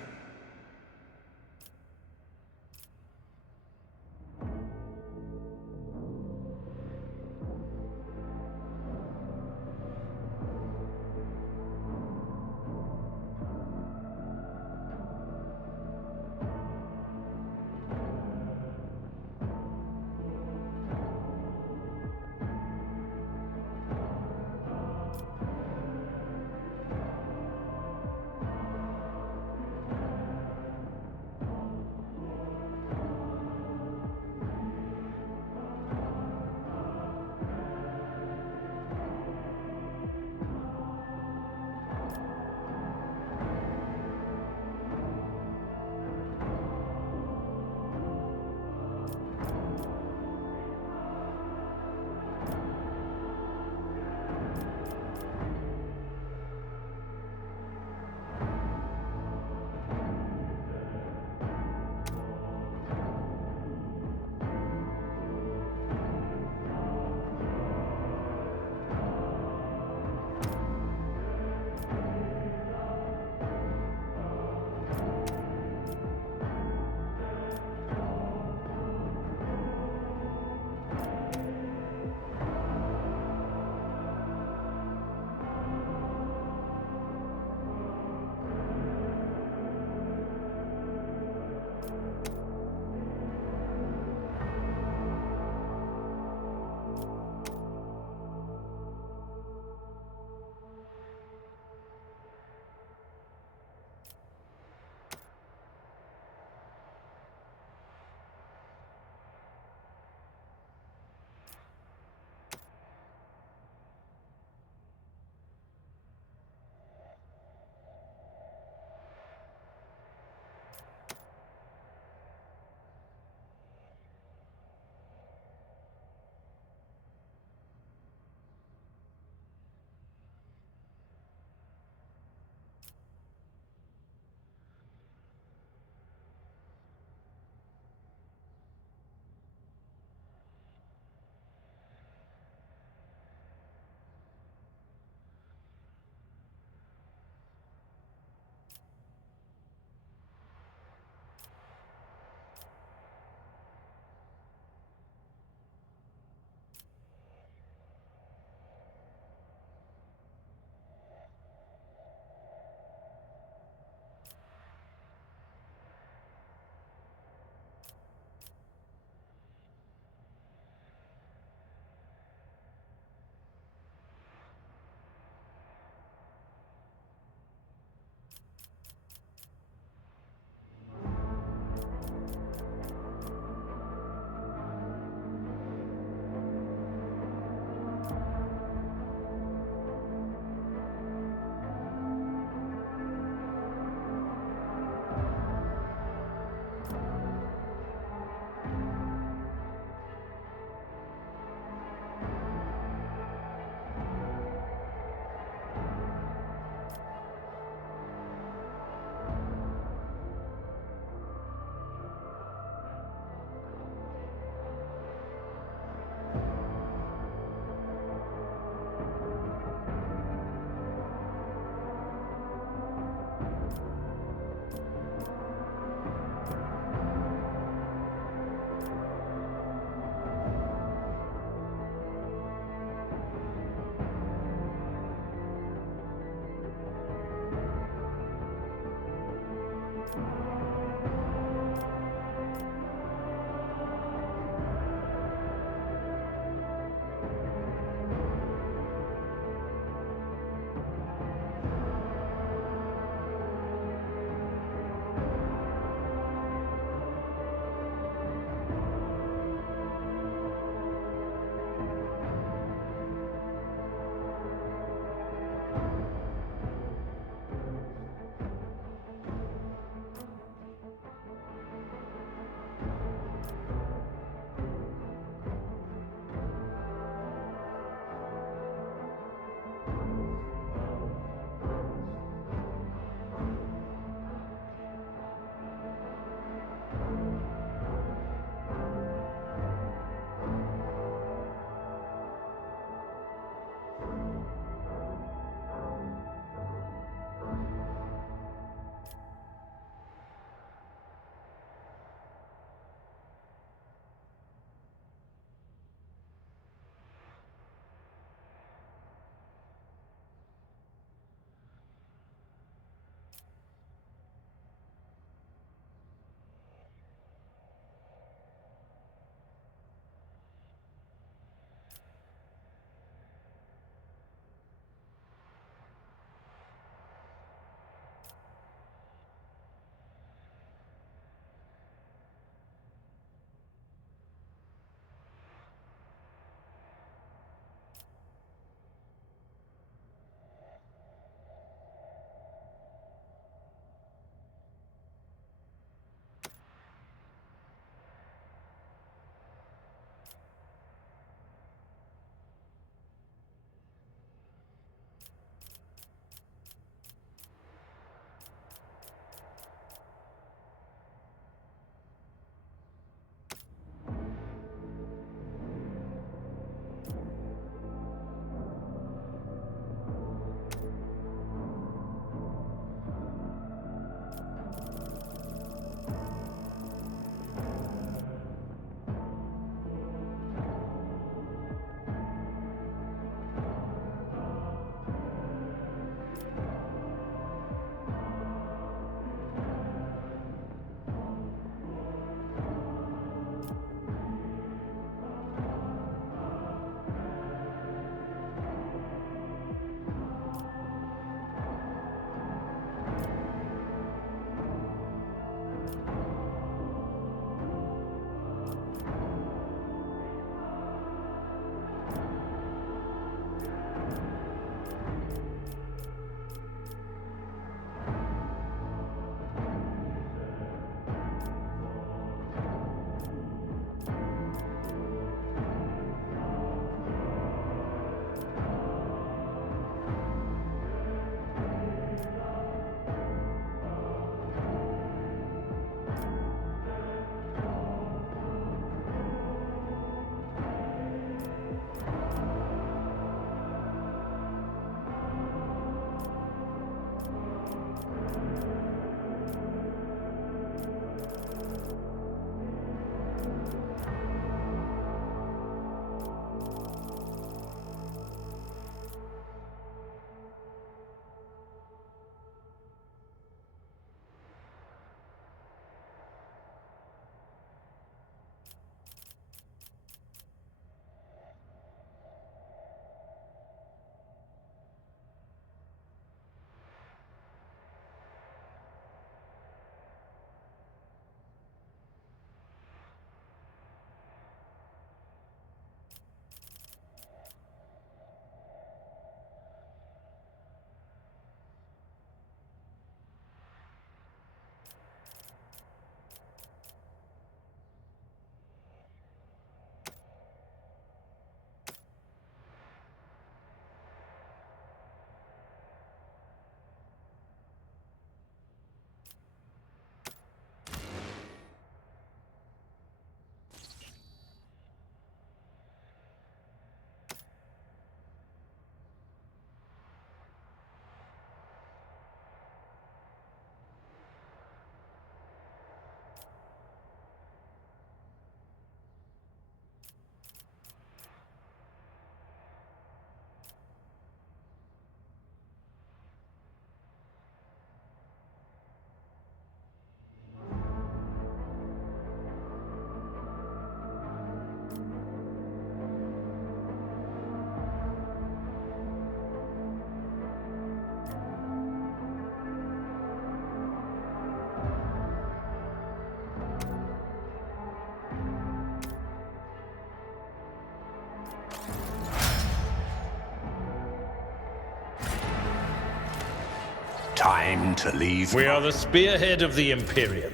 Time to leave. We are the spearhead of the Imperium.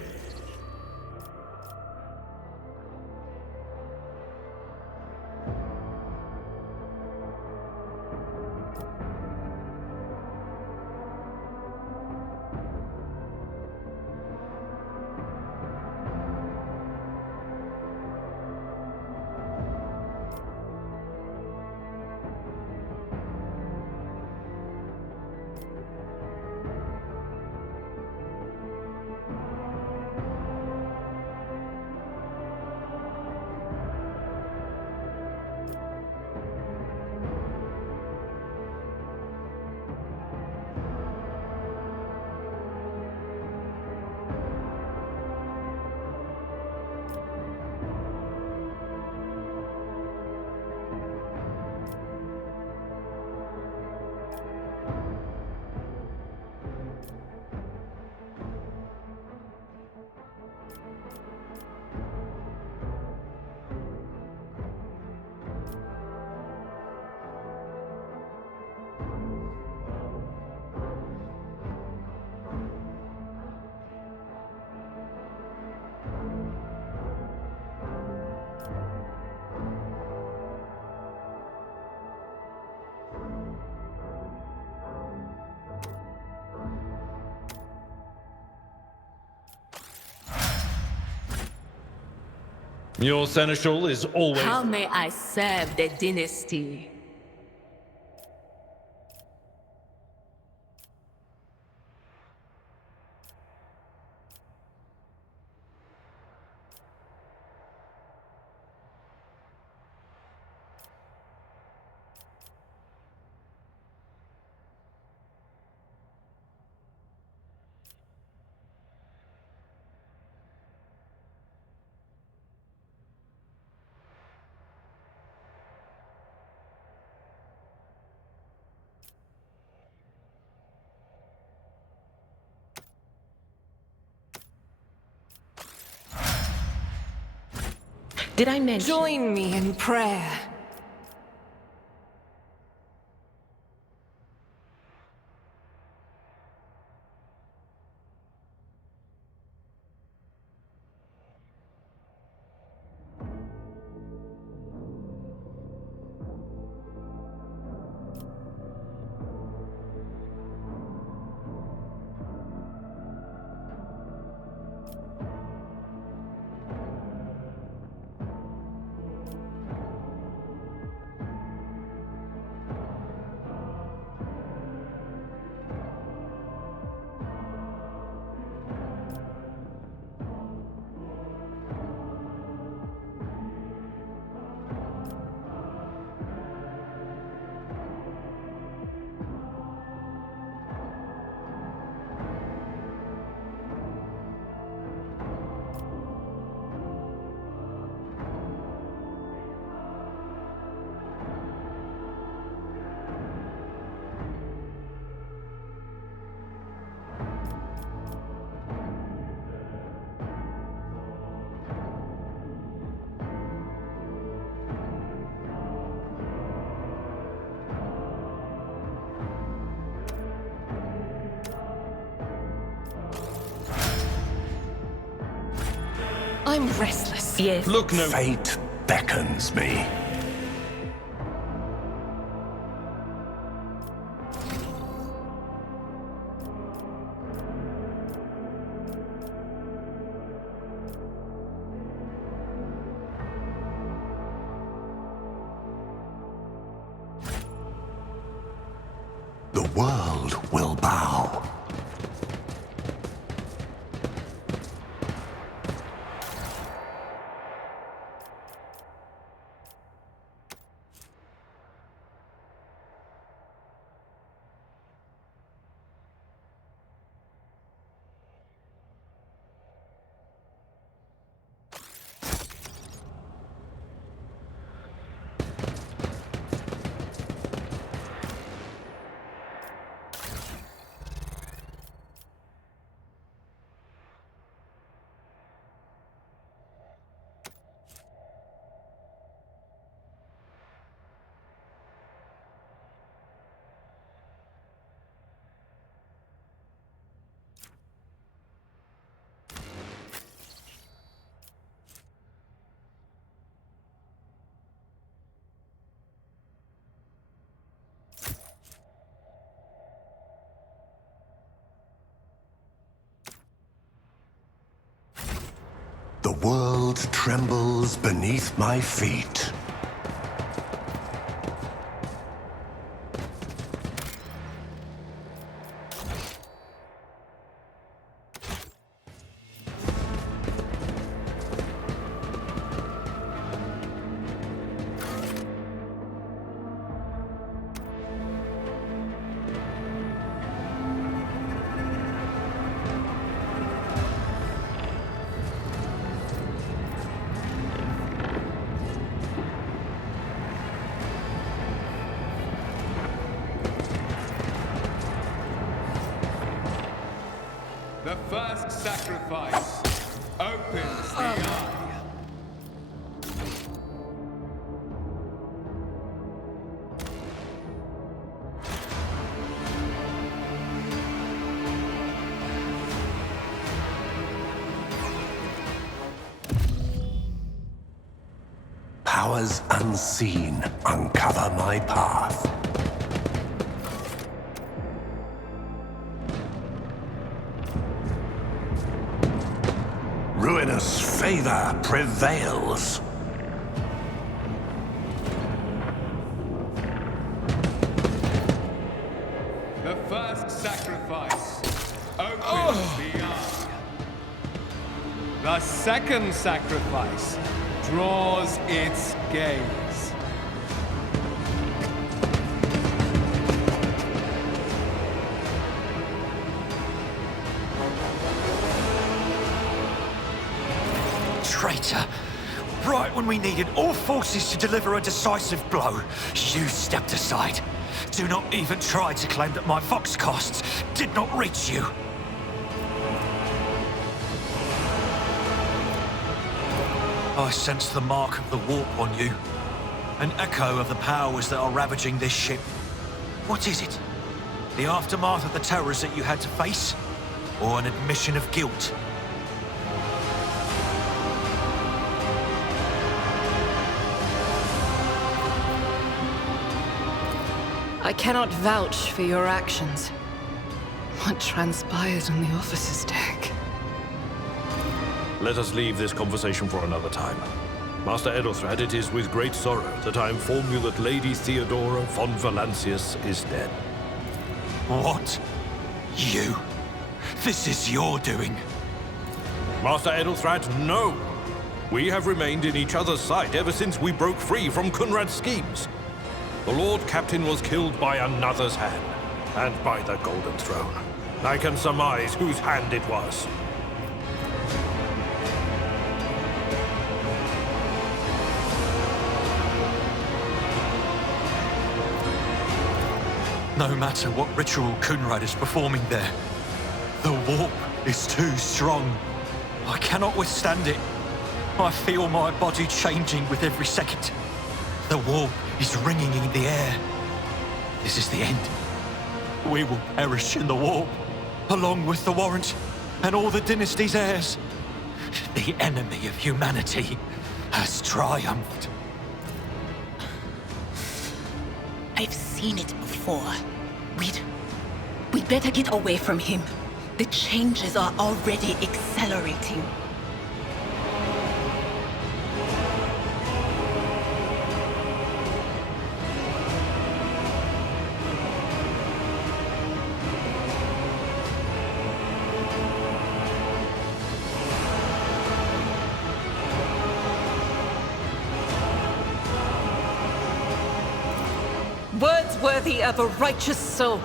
Your seneschal is always... How may I serve the dynasty? Did I mention? Join me in prayer. I'm restless. Yes. Look, no. Fate beckons me. The world will bow. The world trembles beneath my feet. The first sacrifice opens the eye. Powers unseen uncover my path. Ruinous favor prevails. The first sacrifice opens the eye. The second sacrifice draws its gaze. Traitor! Right when we needed all forces to deliver a decisive blow, you stepped aside. Do not even try to claim that my vox costs did not reach you. I sense the mark of the warp on you. An echo of the powers that are ravaging this ship. What is it? The aftermath of the terrors that you had to face? Or an admission of guilt? I cannot vouch for your actions. What transpired on the officer's deck? Let us leave this conversation for another time. Master Edelthrad, it is with great sorrow that I inform you that Lady Theodora von Valancius is dead. What? You? This is your doing. Master Edelthrad, no! We have remained in each other's sight ever since we broke free from Kunrad's schemes. The Lord Captain was killed by another's hand, and by the Golden Throne. I can surmise whose hand it was. No matter what ritual Kunrad is performing there, the warp is too strong. I cannot withstand it. I feel my body changing with every second. The warp is ringing in the air. This is the end. We will perish in the warp, along with the warrant and all the dynasty's heirs. The enemy of humanity has triumphed. I've seen it before. We'd better get away from him. The changes are already accelerating. Words worthy of a righteous soul.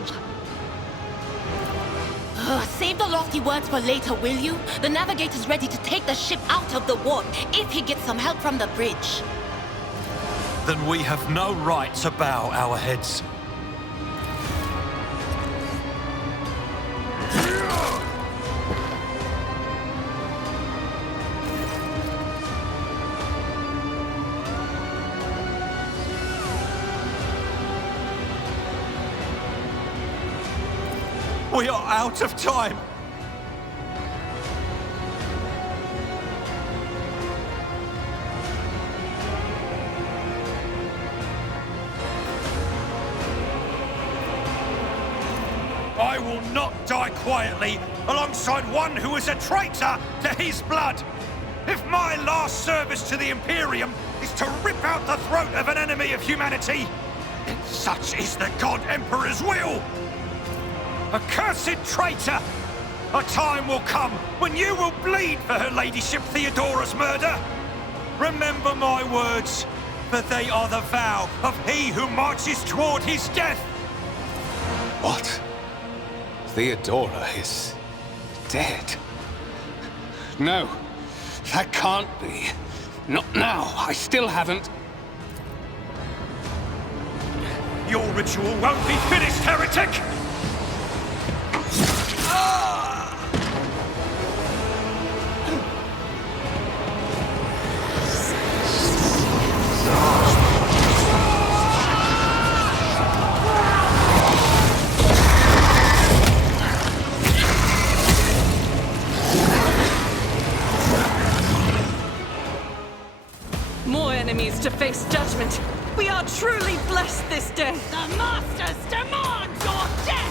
Save the lofty words for later, will you? The navigator's ready to take the ship out of the warp if he gets some help from the bridge. Then we have no right to bow our heads. We are out of time! I will not die quietly alongside one who is a traitor to his blood! If my last service to the Imperium is to rip out the throat of an enemy of humanity, then such is the God Emperor's will! Accursed traitor! A time will come when you will bleed for her ladyship Theodora's murder! Remember my words, for they are the vow of he who marches toward his death! What? Theodora is dead? No, that can't be. Not now. I still haven't... Your ritual won't be finished, heretic! More enemies to face judgment. We are truly blessed this day. The Masters demand your death!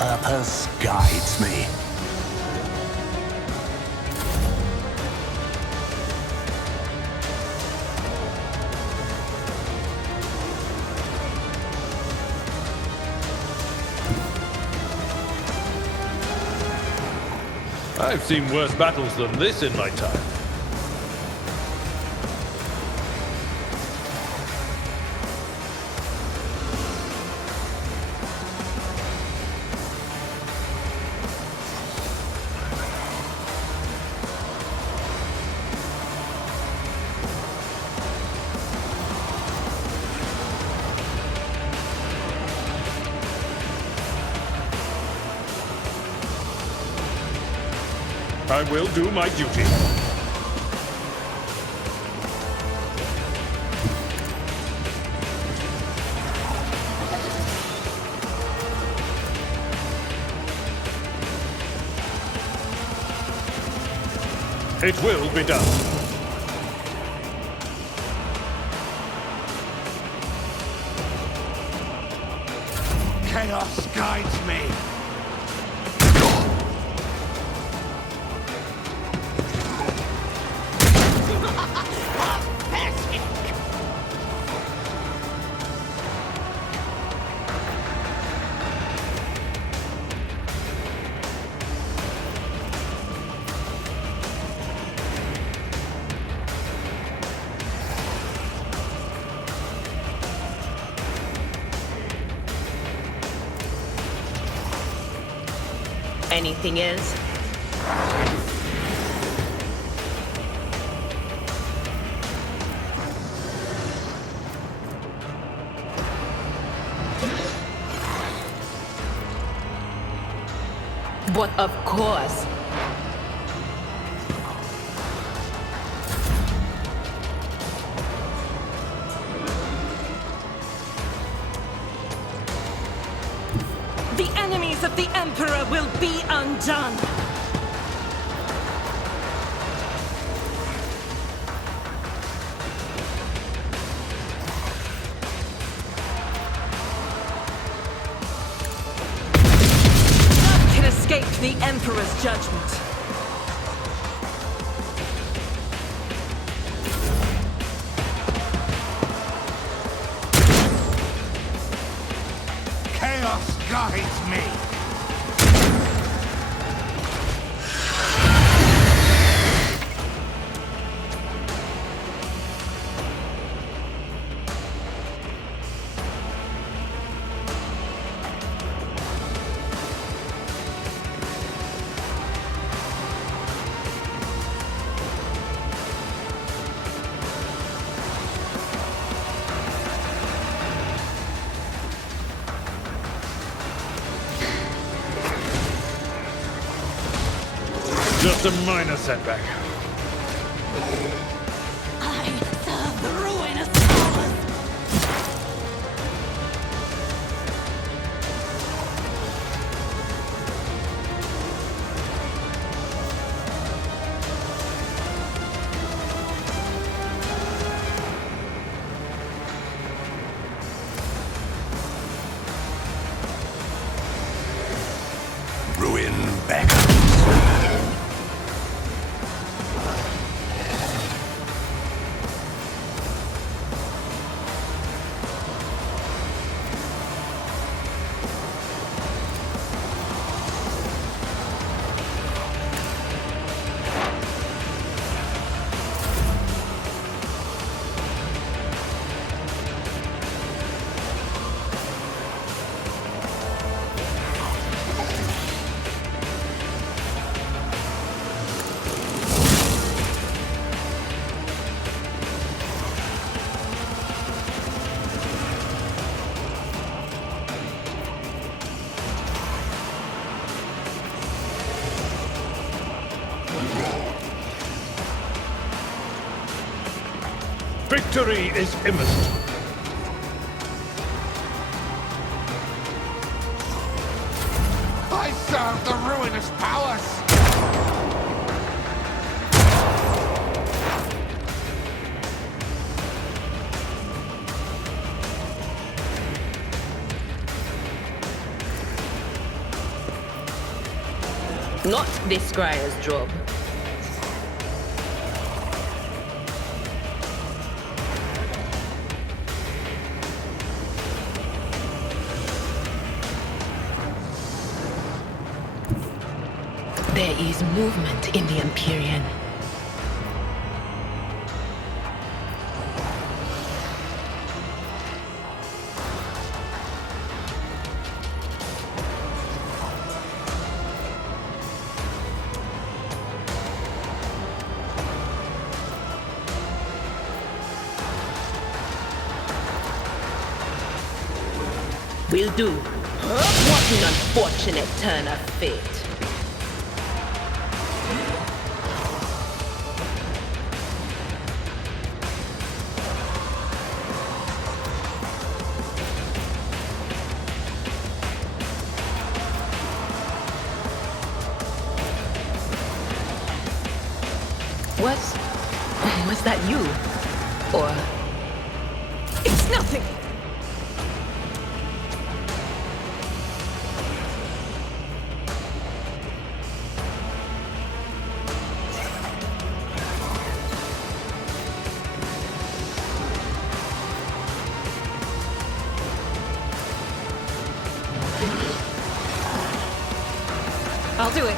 Purpose guides me. I've seen worse battles than this in my time. I will do my duty. It will be done. Chaos guides me. Anything else? But of course. The enemies of the Emperor will be undone! None can escape the Emperor's judgment. Chaos guides me. Just a minor setback. I serve the ruinous powers. Ruin beckons. Victory is imminent. I serve the ruinous powers. Not the scryer's job. There is movement in the Empyrean. Will do. What an unfortunate turn of fate. Was that you? Or... It's nothing! I'll do it.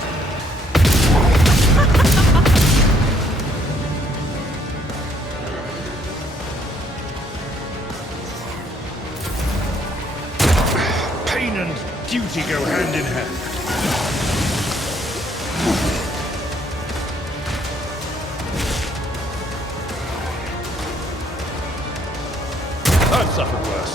Pain and duty go hand in hand. I've suffered worse.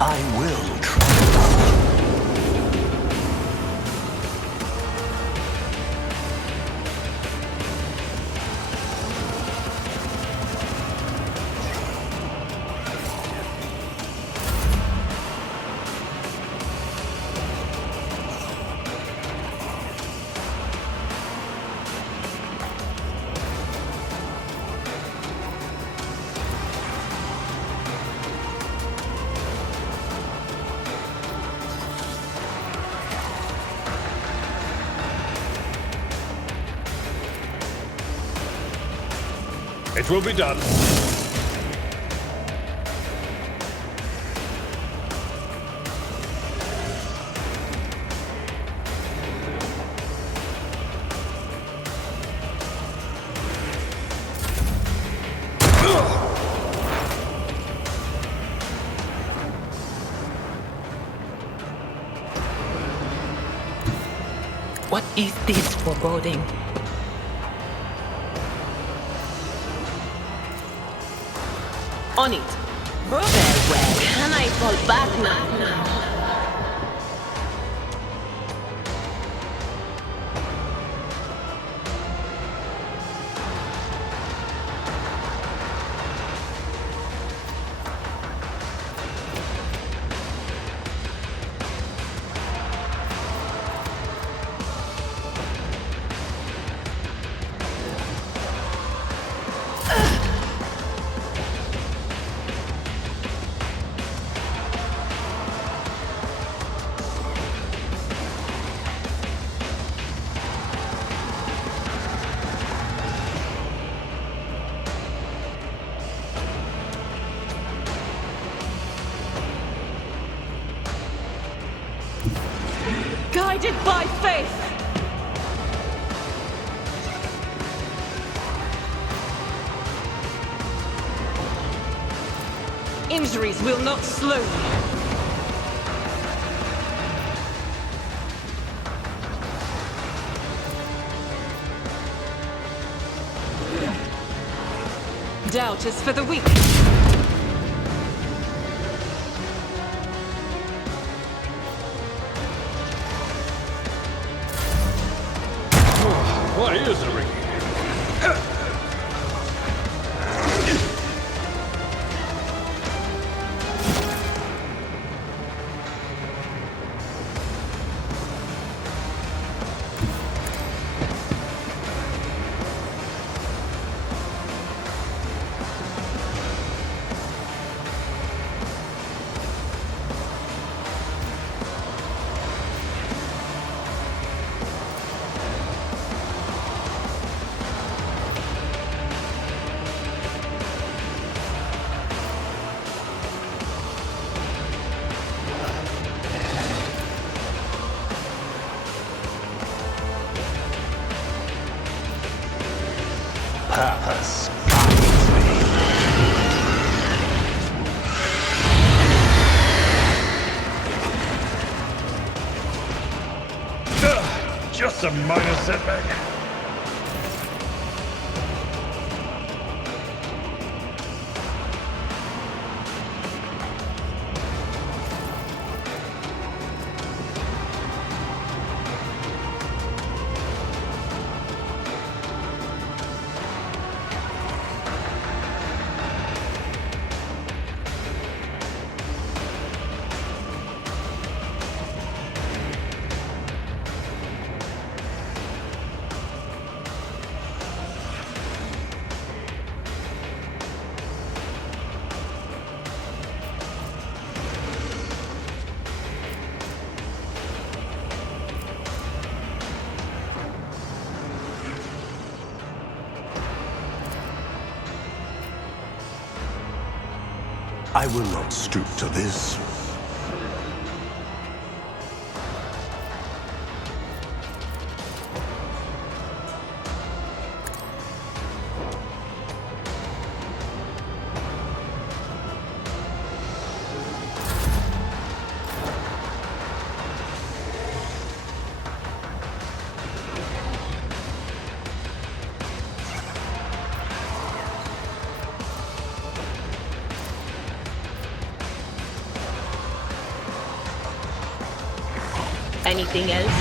I will try. It will be done. What is this foreboding? On it. Farewell. Can I fall back now? Guided by faith! Injuries will not slow me. Doubt is for the weak. My ears are ringing. Purpose guides me. Just a minor setback. I will not stoop to this. Anything else?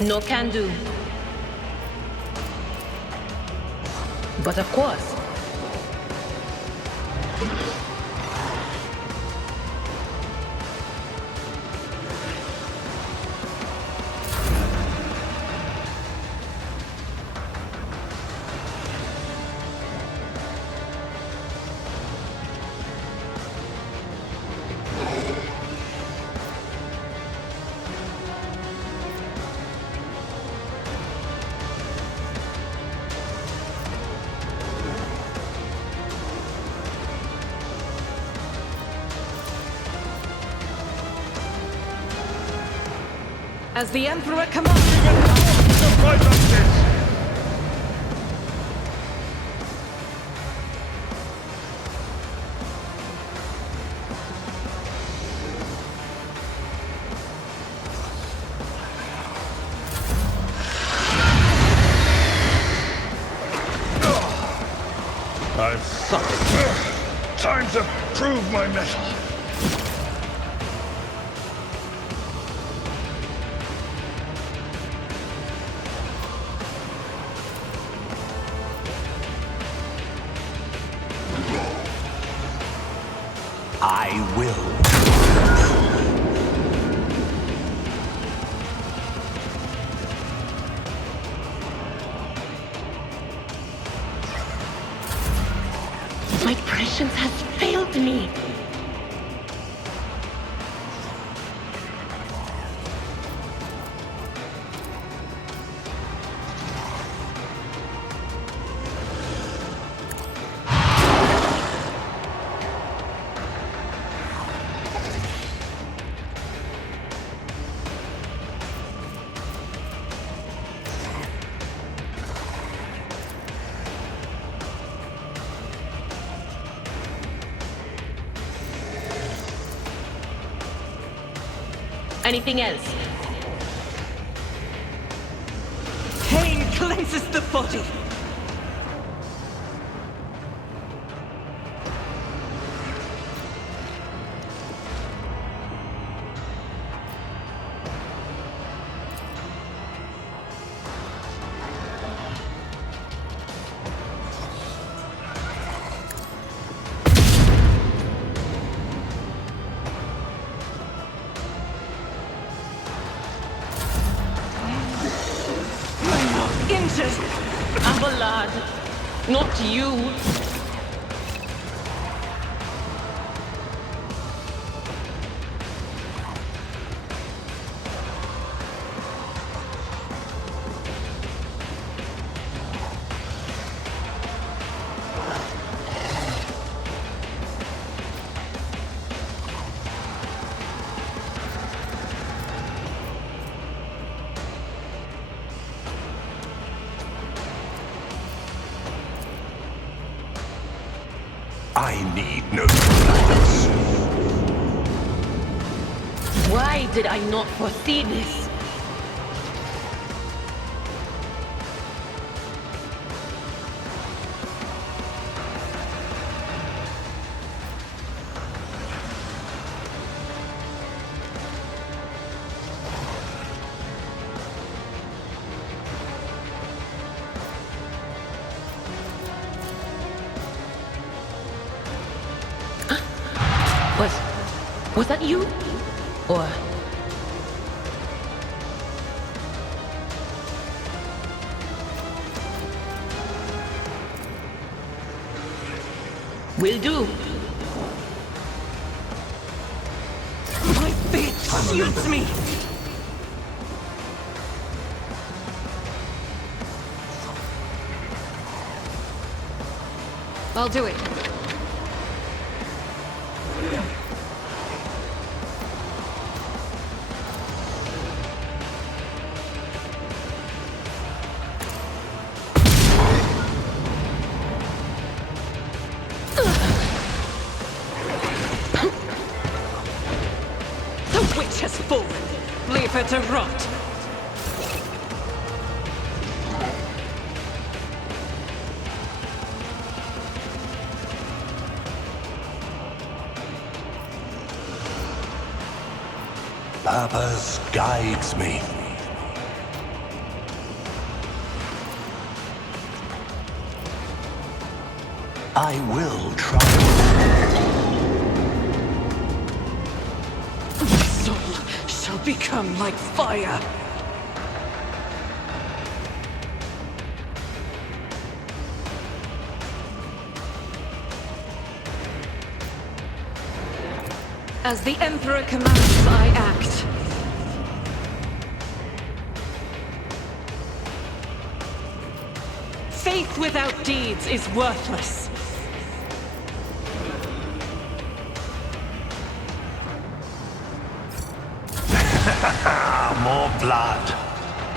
No can do. But of course. As the Emperor commands. I've suffered. Time to prove my mettle. I will. My prescience has failed me. Anything else? Pain cleanses the body. Abelard, not you. I need no guidance. Why did I not foresee this? Was that you? Or... Will do. My fate suits me. I'll do it. Leave her to rot. Purpose guides me. I will try. Become like fire. As the Emperor commands, I act. Faith without deeds is worthless. More blood,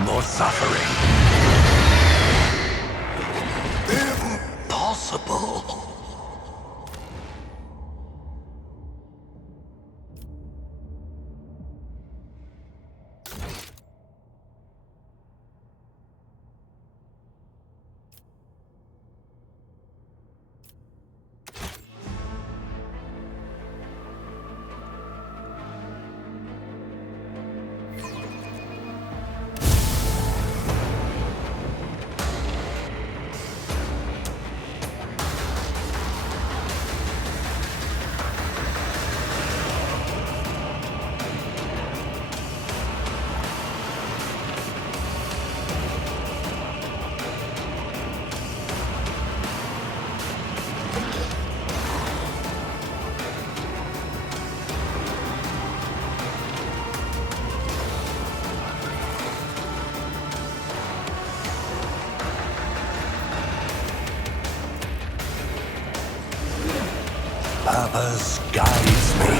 more suffering. Impossible. Purpose guides me.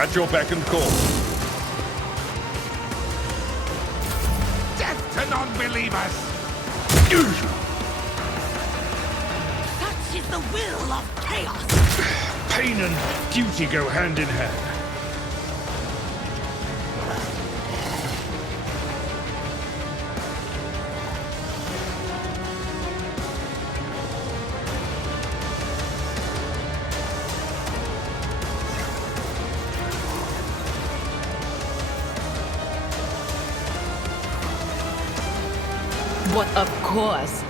At your beck and call. Death to non-believers! Such is the will of chaos! Pain and duty go hand in hand. But of course.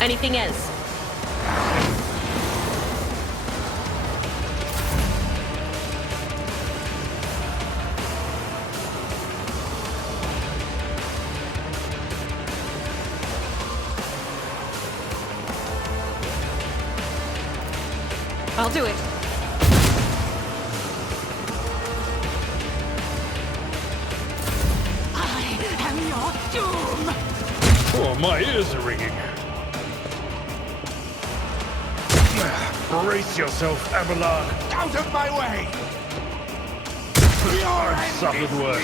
Anything else? I'll do it. I am your doom! Oh, my ears are ringing. Brace yourself, Abelard. Out of my way! I've suffered worse.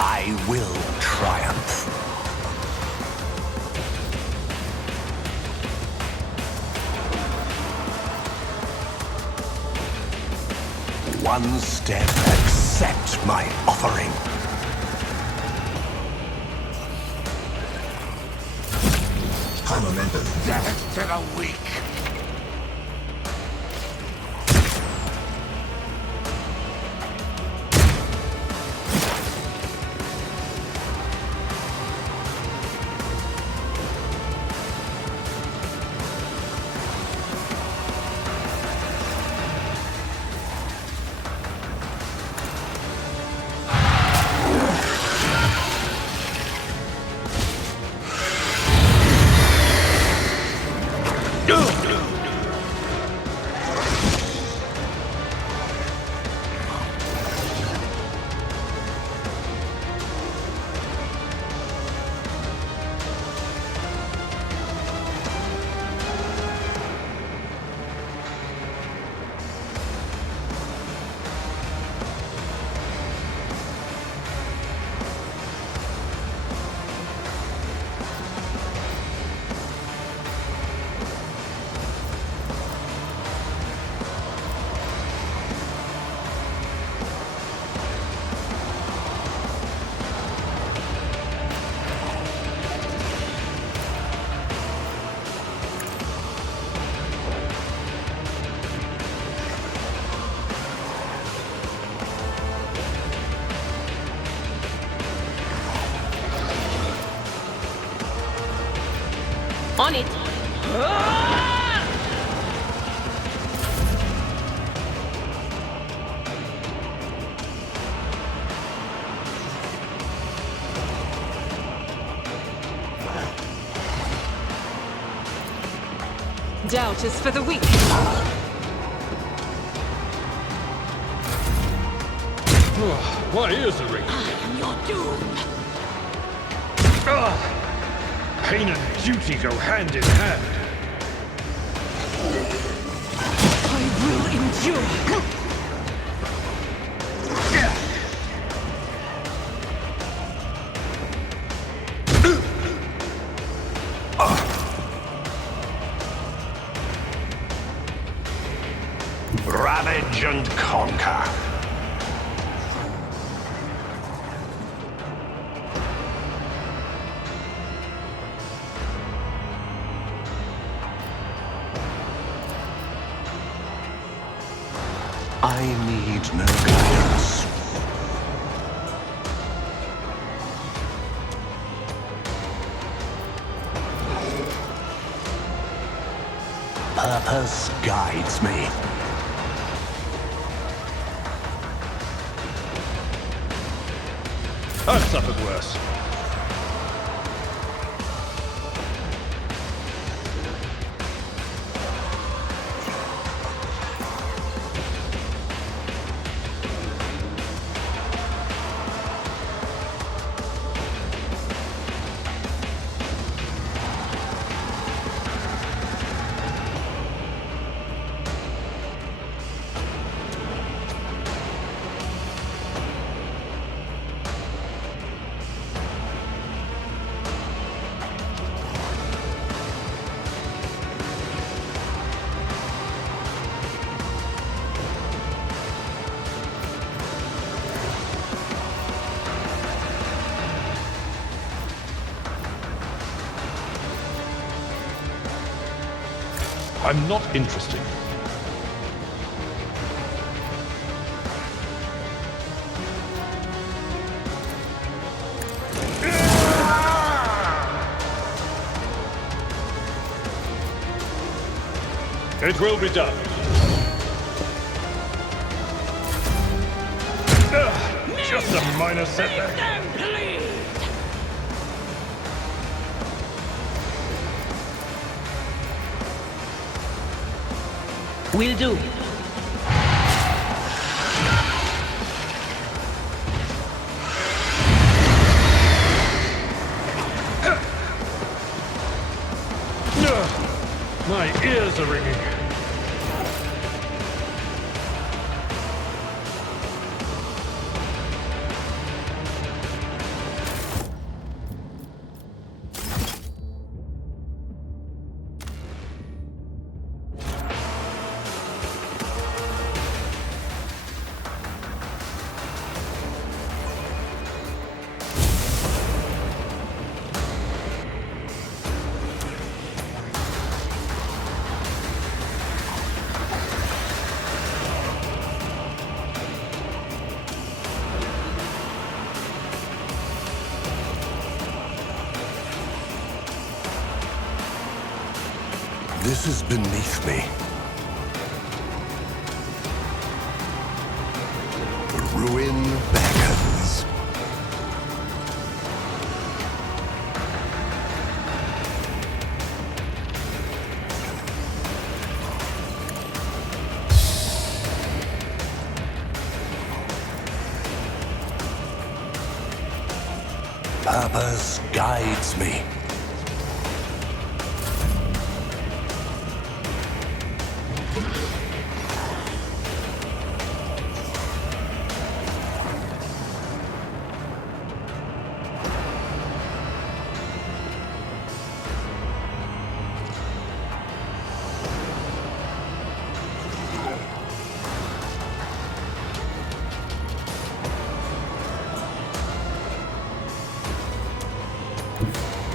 I will triumph. One step, accept my offering. Death to the weak! On it! Doubt is for the weak. My ears are ringing. I am your doom. Pain and duty go hand in hand. I will endure. Ravage and conquer. I need no guidance. Purpose guides me. I've suffered worse. I'm not interested. It will be done. Just a minor setback. Will do. My ears are ringing. This is beneath me. Ruin beckons. Purpose guides me.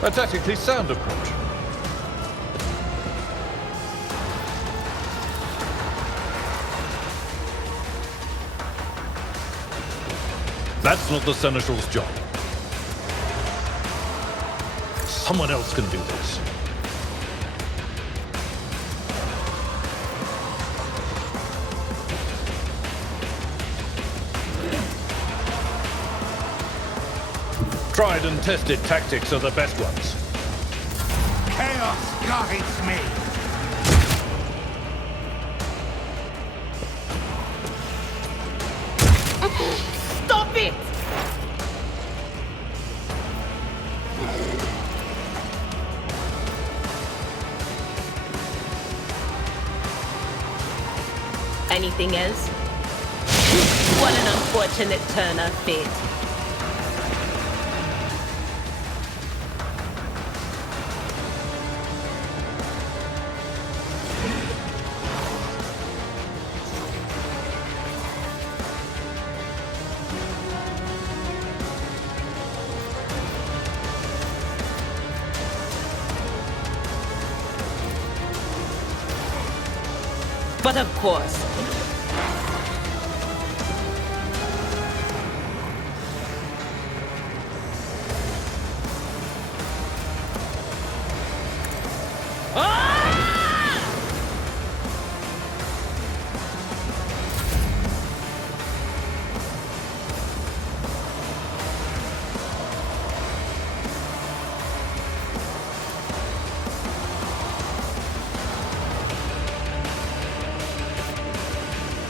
A tactically sound approach. That's not the Seneschal's job. Someone else can do this. Tried and tested tactics are the best ones. Chaos guides me. Stop it! Anything else? What an unfortunate turn of fate. But of course.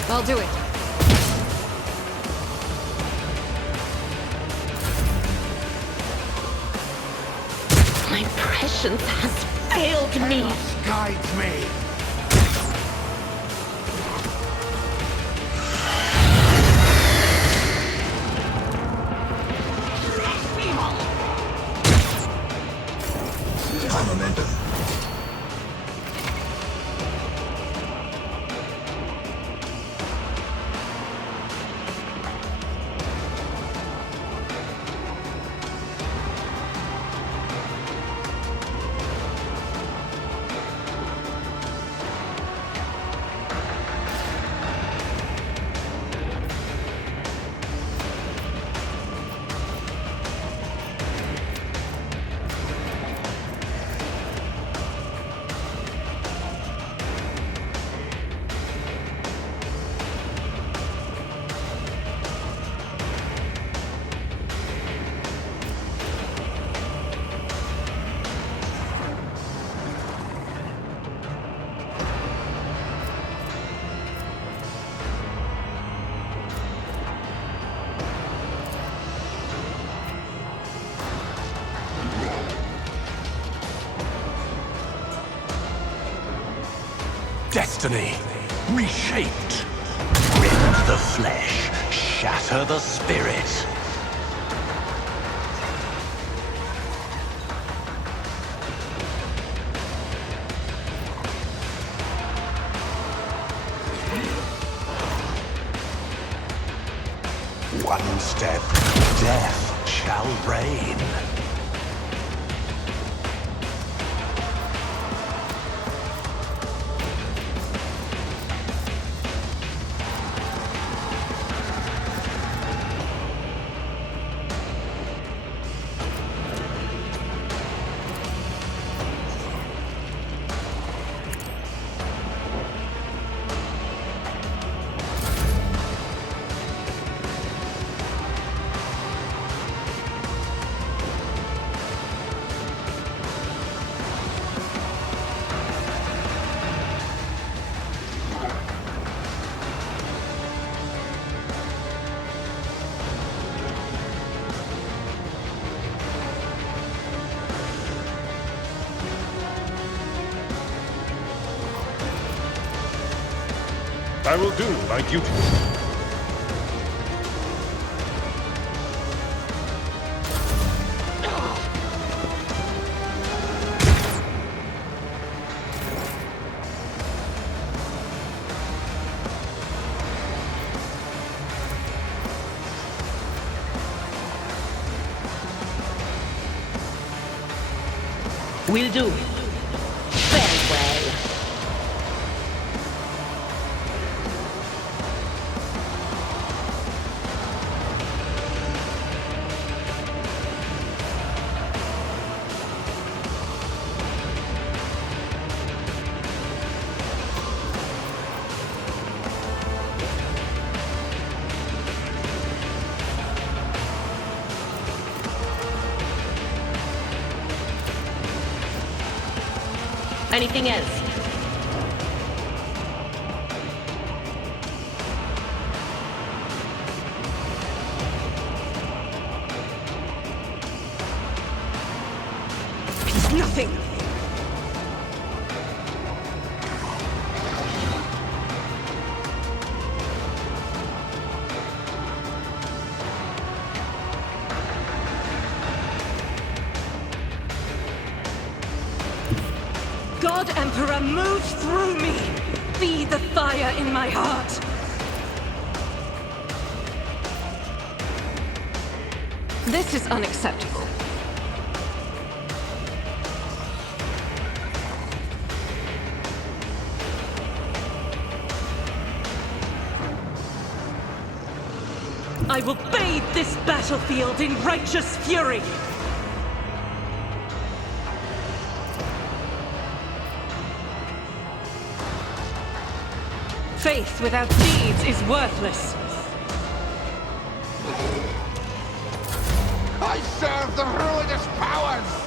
I'll do it. My prescience has failed me. Guide me. High momentum. Destiny, reshaped. Rend the flesh, shatter the spirit. One step, death shall reign. I will do my duty. Will do. Very well. Anything else? nothing. God Emperor, move through me! Be the fire in my heart! This is unacceptable. I will bathe this battlefield in righteous fury! Faith without deeds is worthless. I serve the ruinous powers!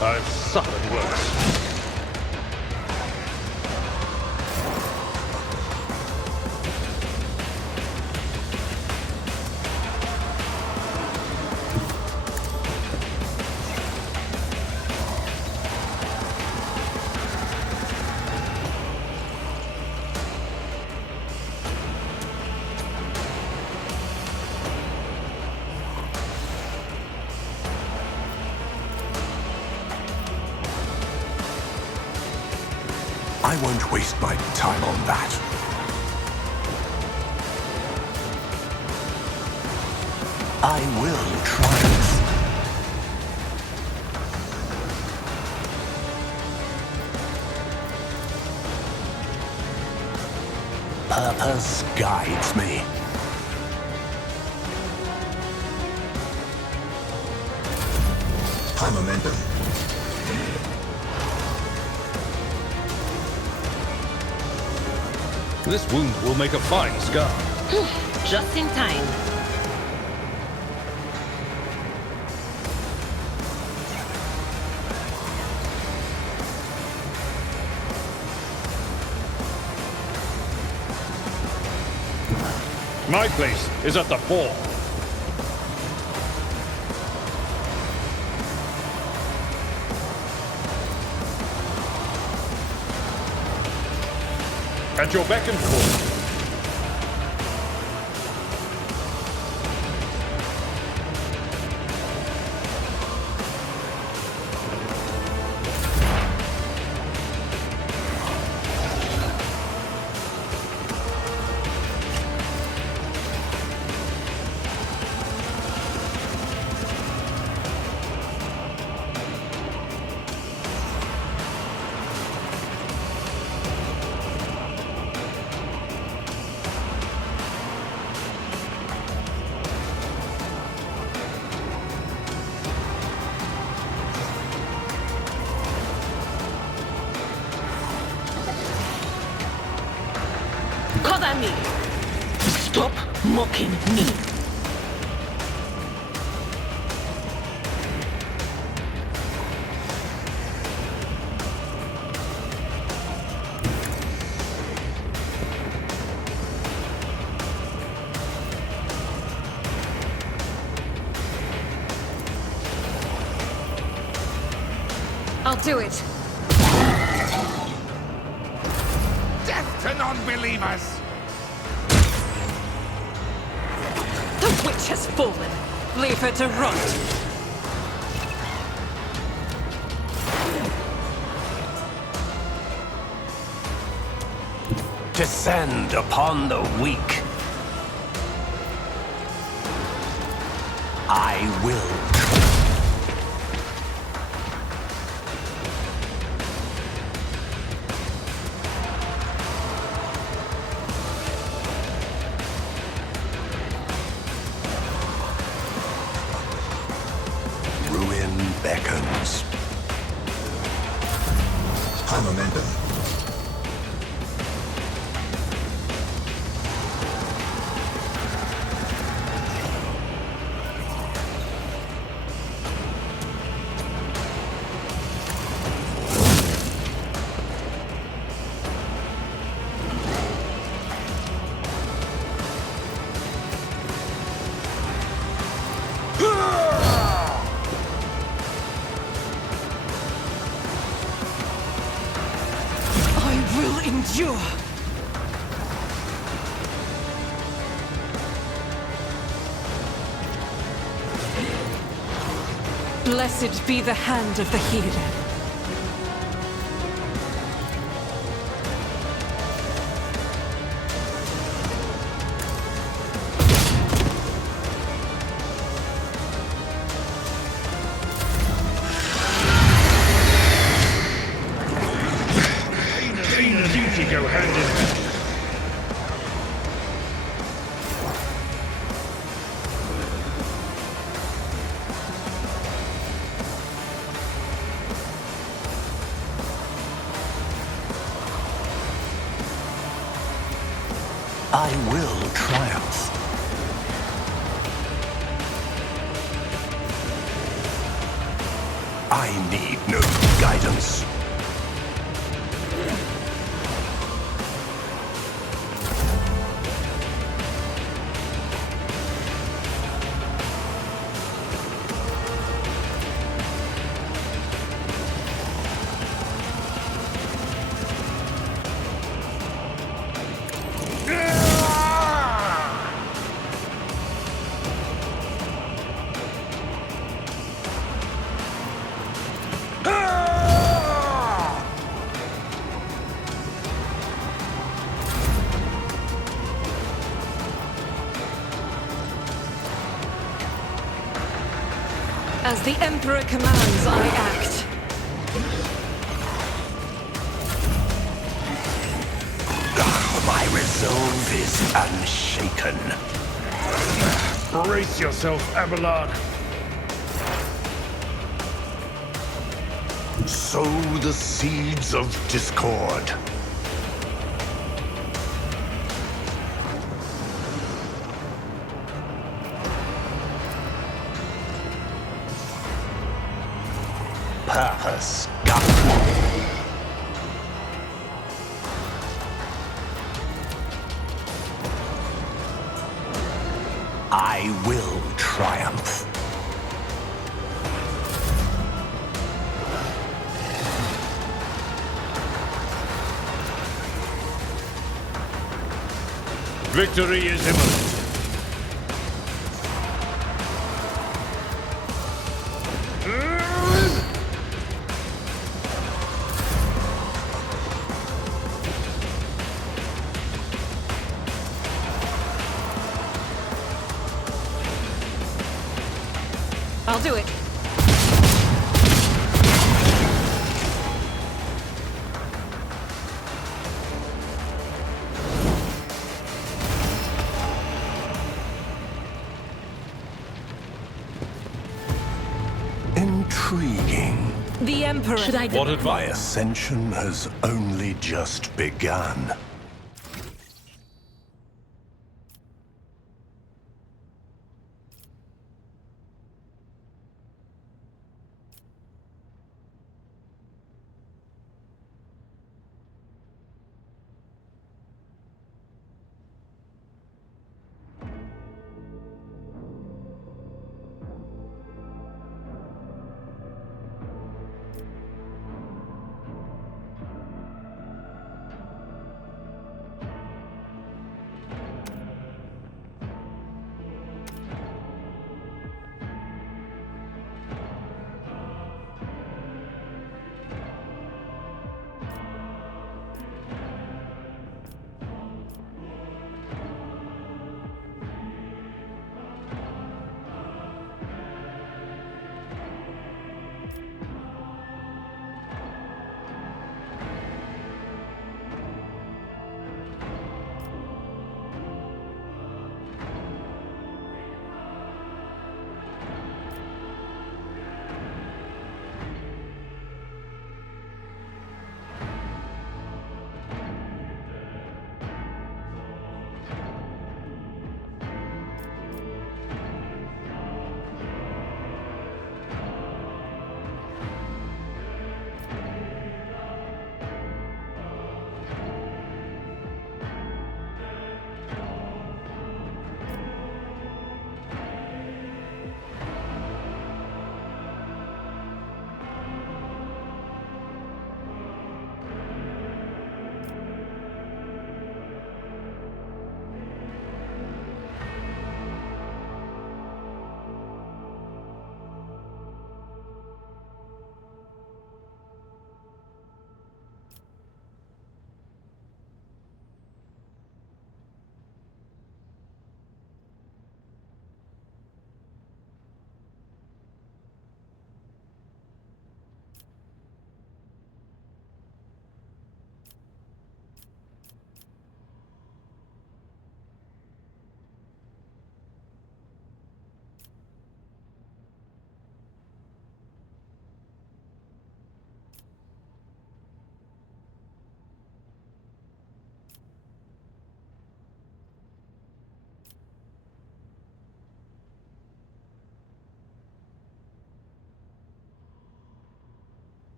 I've suffered worse. I won't waste my time on that. I will triumph. Purpose guides me. High momentum. This wound will make a fine scar. Just in time. My place is at the fore. At your beck and call. Me. Stop mocking me. I'll do it. Death to non-believers! The witch has fallen. Leave her to rot. Descend upon the weak. I will. Beckons. High momentum. endure. Blessed be the hand of the healer. Pain and duty go hand in hand. I will triumph. I need no guidance. As the Emperor commands, I act. My resolve is unshaken. Brace yourself, Abelard. Sow the seeds of discord. Purpose governed. I will triumph. Victory is imminent. I'll do it. Intriguing. The Emperor. Should I do? What advice? My ascension has only just begun.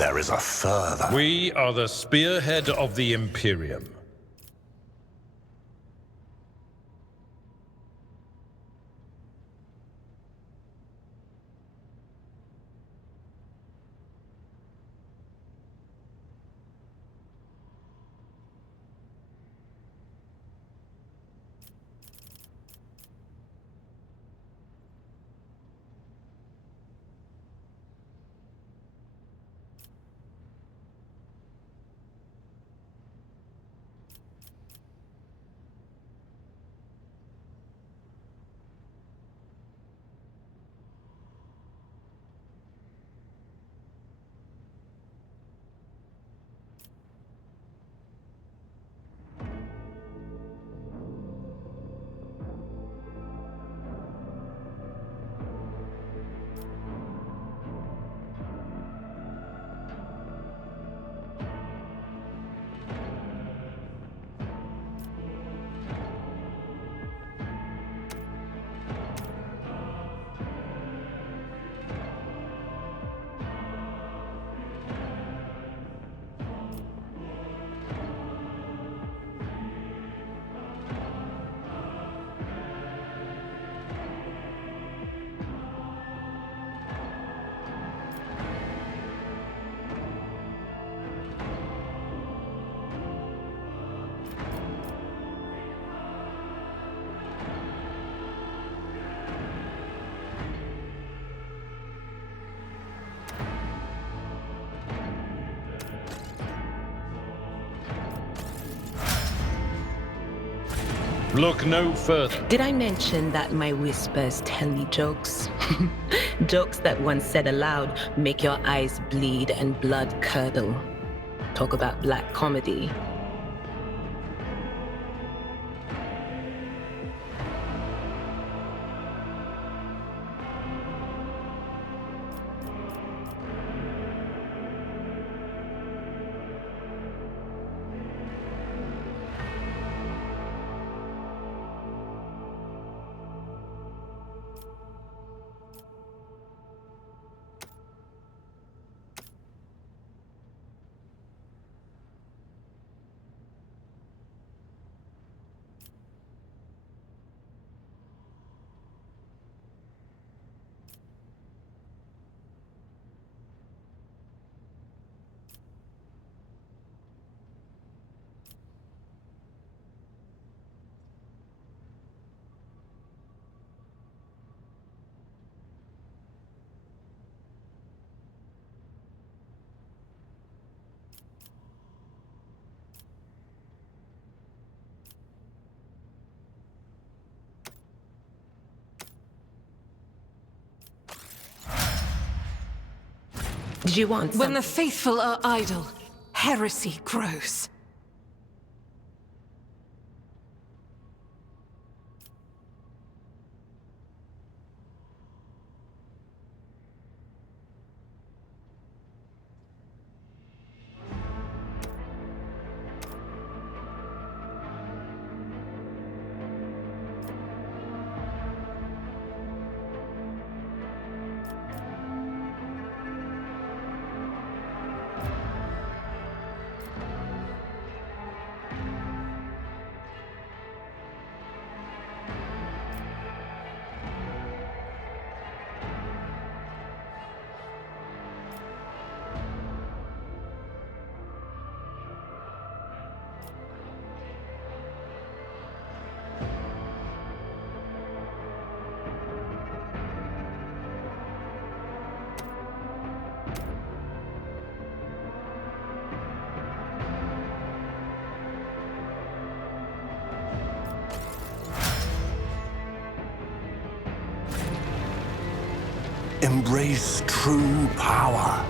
there is a further... We are the spearhead of the Imperium. Look no further. Did I mention that my whispers tell me jokes? Jokes that once said aloud make your eyes bleed and blood curdle. Talk about black comedy. Did you want When the faithful are idle, heresy grows. Embrace true power.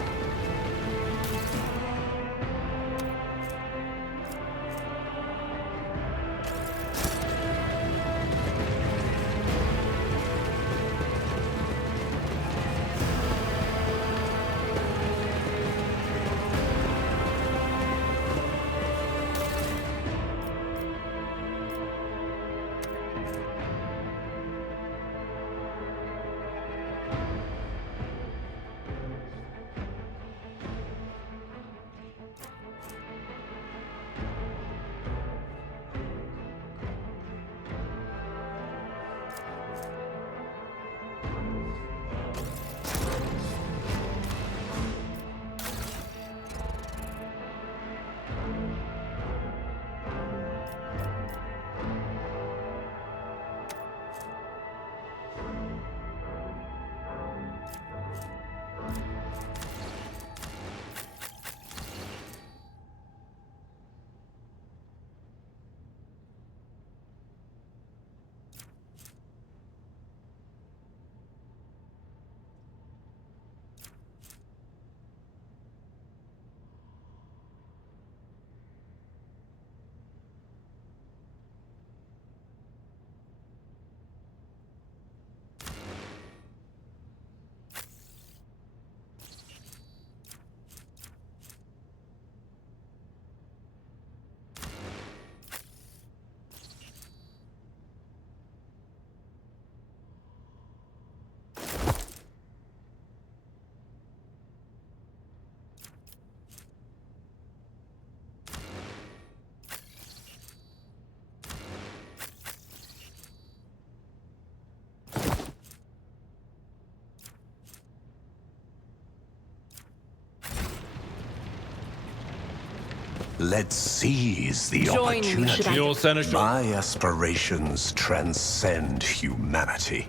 Let's seize the Join me, opportunity. should I- Your senator. My aspirations transcend humanity.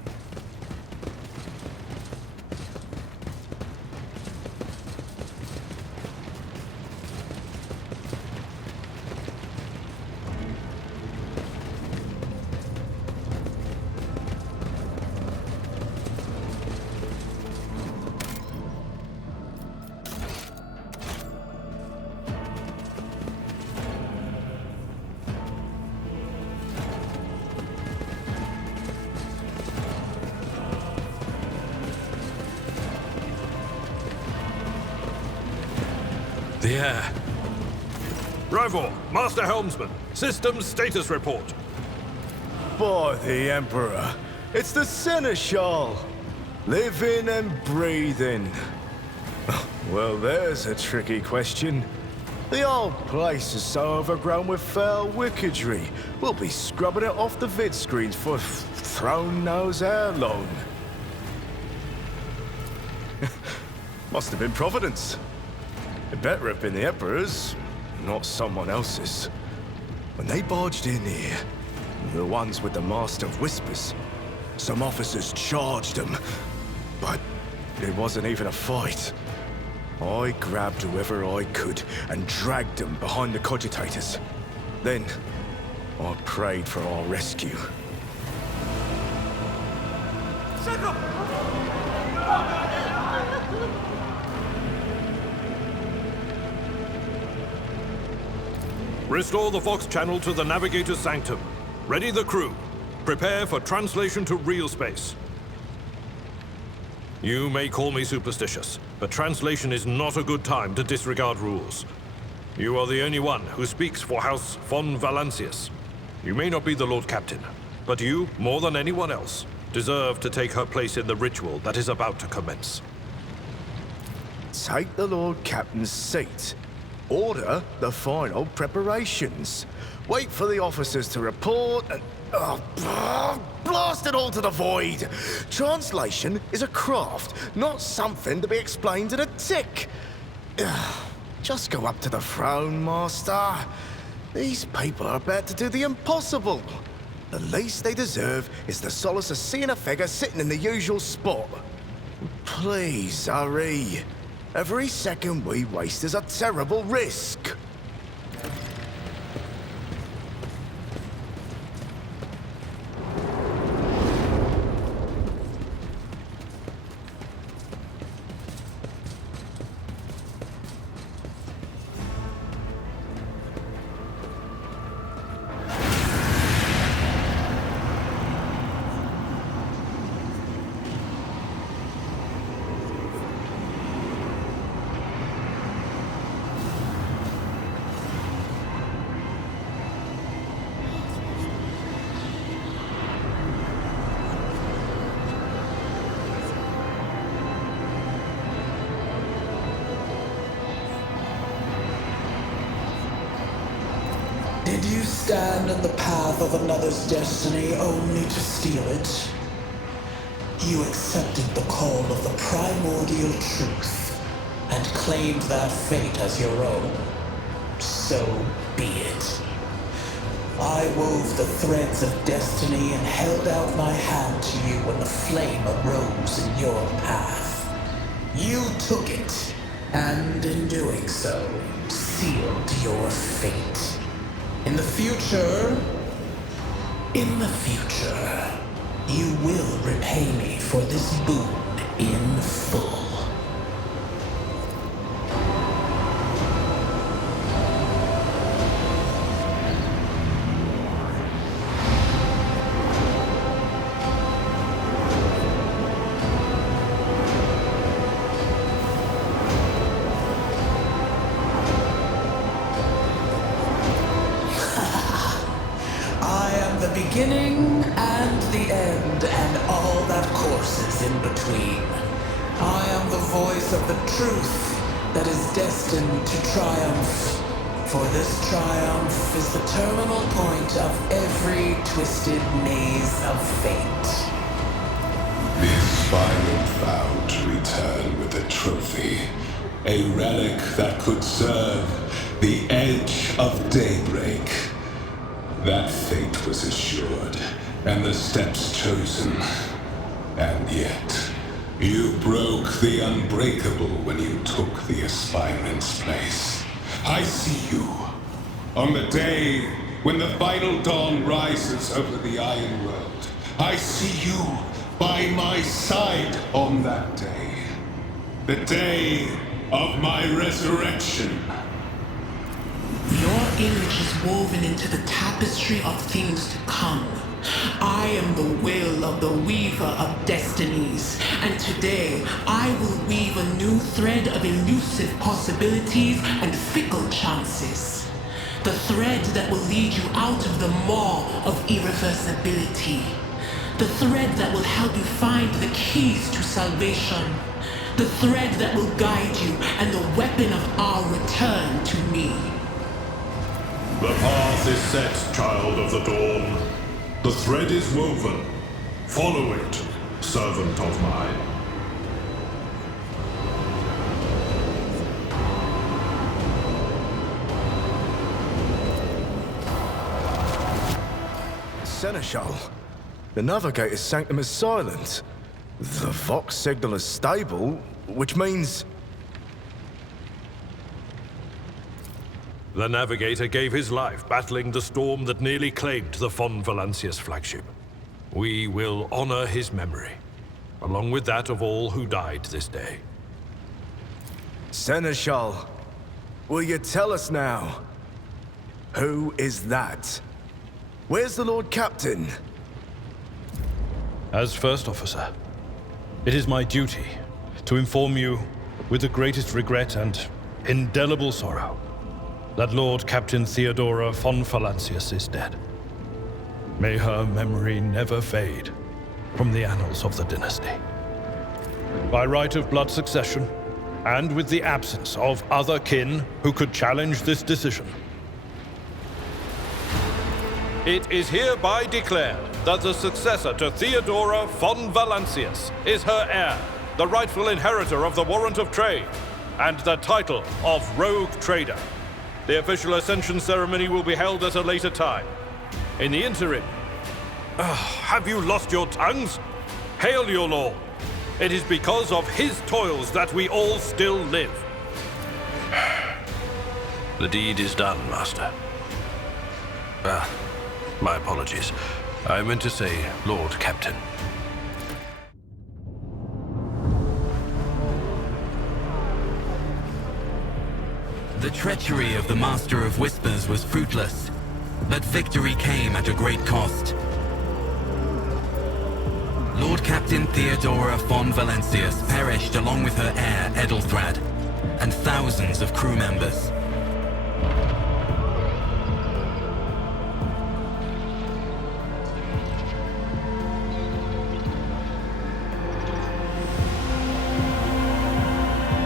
The air. Rivor, Master Helmsman, system status report. By the Emperor, it's the Seneschal. Living and breathing. Well, there's a tricky question. The old place is so overgrown with foul wickedry, we'll be scrubbing it off the vid screens for throne knows how long. Must have been Providence. It better have been the Emperor's, not someone else's. When they barged in here, the ones with the Master of Whispers, some officers charged them, but it wasn't even a fight. I grabbed whoever I could and dragged them behind the cogitators. Then, I prayed for our rescue. Restore the Vox channel to the Navigator's Sanctum. Ready the crew. Prepare for translation to real space. You may call me superstitious, but translation is not a good time to disregard rules. You are the only one who speaks for House von Valancius. You may not be the Lord Captain, but you, more than anyone else, deserve to take her place in the ritual that is about to commence. Take the Lord Captain's seat. Order the final preparations. Wait for the officers to report and... blast it all to the void! Translation is a craft, not something to be explained in a tick. Just go up to the throne, Master. These people are about to do the impossible. The least they deserve is the solace of seeing a figure sitting in the usual spot. Please, hurry. Every second we waste is a terrible risk. Did you stand in the path of another's destiny only to steal it? You accepted the call of the primordial truth and claimed that fate as your own. So be it. I wove the threads of destiny and held out my hand to you when the flame arose in your path. You took it, and in doing so, sealed your fate. In the future, you will repay me for this boon in full. Beginning and the end, and all that courses in between. I am the voice of the truth that is destined to triumph. For this triumph is the terminal point of every twisted maze of fate. This violent vowed to return with a trophy, a relic that could serve The edge of daybreak. That fate was assured, and the steps chosen. And yet, you broke the unbreakable when you took the aspirant's place. I see you. On the day when the final dawn rises over the Iron World, I see you by my side on that day. The day of my resurrection. Your image is woven into the tapestry of things to come. I am the will of the weaver of destinies, and today I will weave a new thread of elusive possibilities and fickle chances. The thread that will lead you out of the maw of irreversibility. The thread that will help you find the keys to salvation. The thread that will guide you and the weapon of our return to me. The path is set, child of the dawn. The thread is woven. Follow it, servant of mine. Seneschal, the Navigator's sanctum is silent. The Vox signal is stable, which means... The Navigator gave his life battling the storm that nearly claimed the Von Valancius flagship. We will honor his memory, along with that of all who died this day. Seneschal, will you tell us now? Who is that? Where's the Lord Captain? As First Officer, it is my duty to inform you, with the greatest regret and indelible sorrow, that Lord Captain Theodora von Valancius is dead. May her memory never fade from the annals of the dynasty. By right of blood succession, and with the absence of other kin who could challenge this decision, it is hereby declared that the successor to Theodora von Valancius is her heir, the rightful inheritor of the Warrant of Trade, and the title of Rogue Trader. The official ascension ceremony will be held at a later time. In the interim, have you lost your tongues? Hail your lord. It is because of his toils that we all still live. The deed is done, Master. My apologies. I meant to say Lord Captain. The treachery of the Master of Whispers was fruitless, but victory came at a great cost. Lord Captain Theodora von Valancius perished along with her heir, Edelthrad, and thousands of crew members.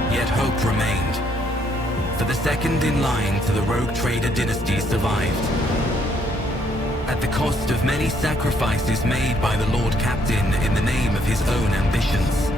Yet hope remained. For the second in line to the Rogue Trader dynasty survived. At the cost of many sacrifices made by the Lord Captain in the name of his own ambitions.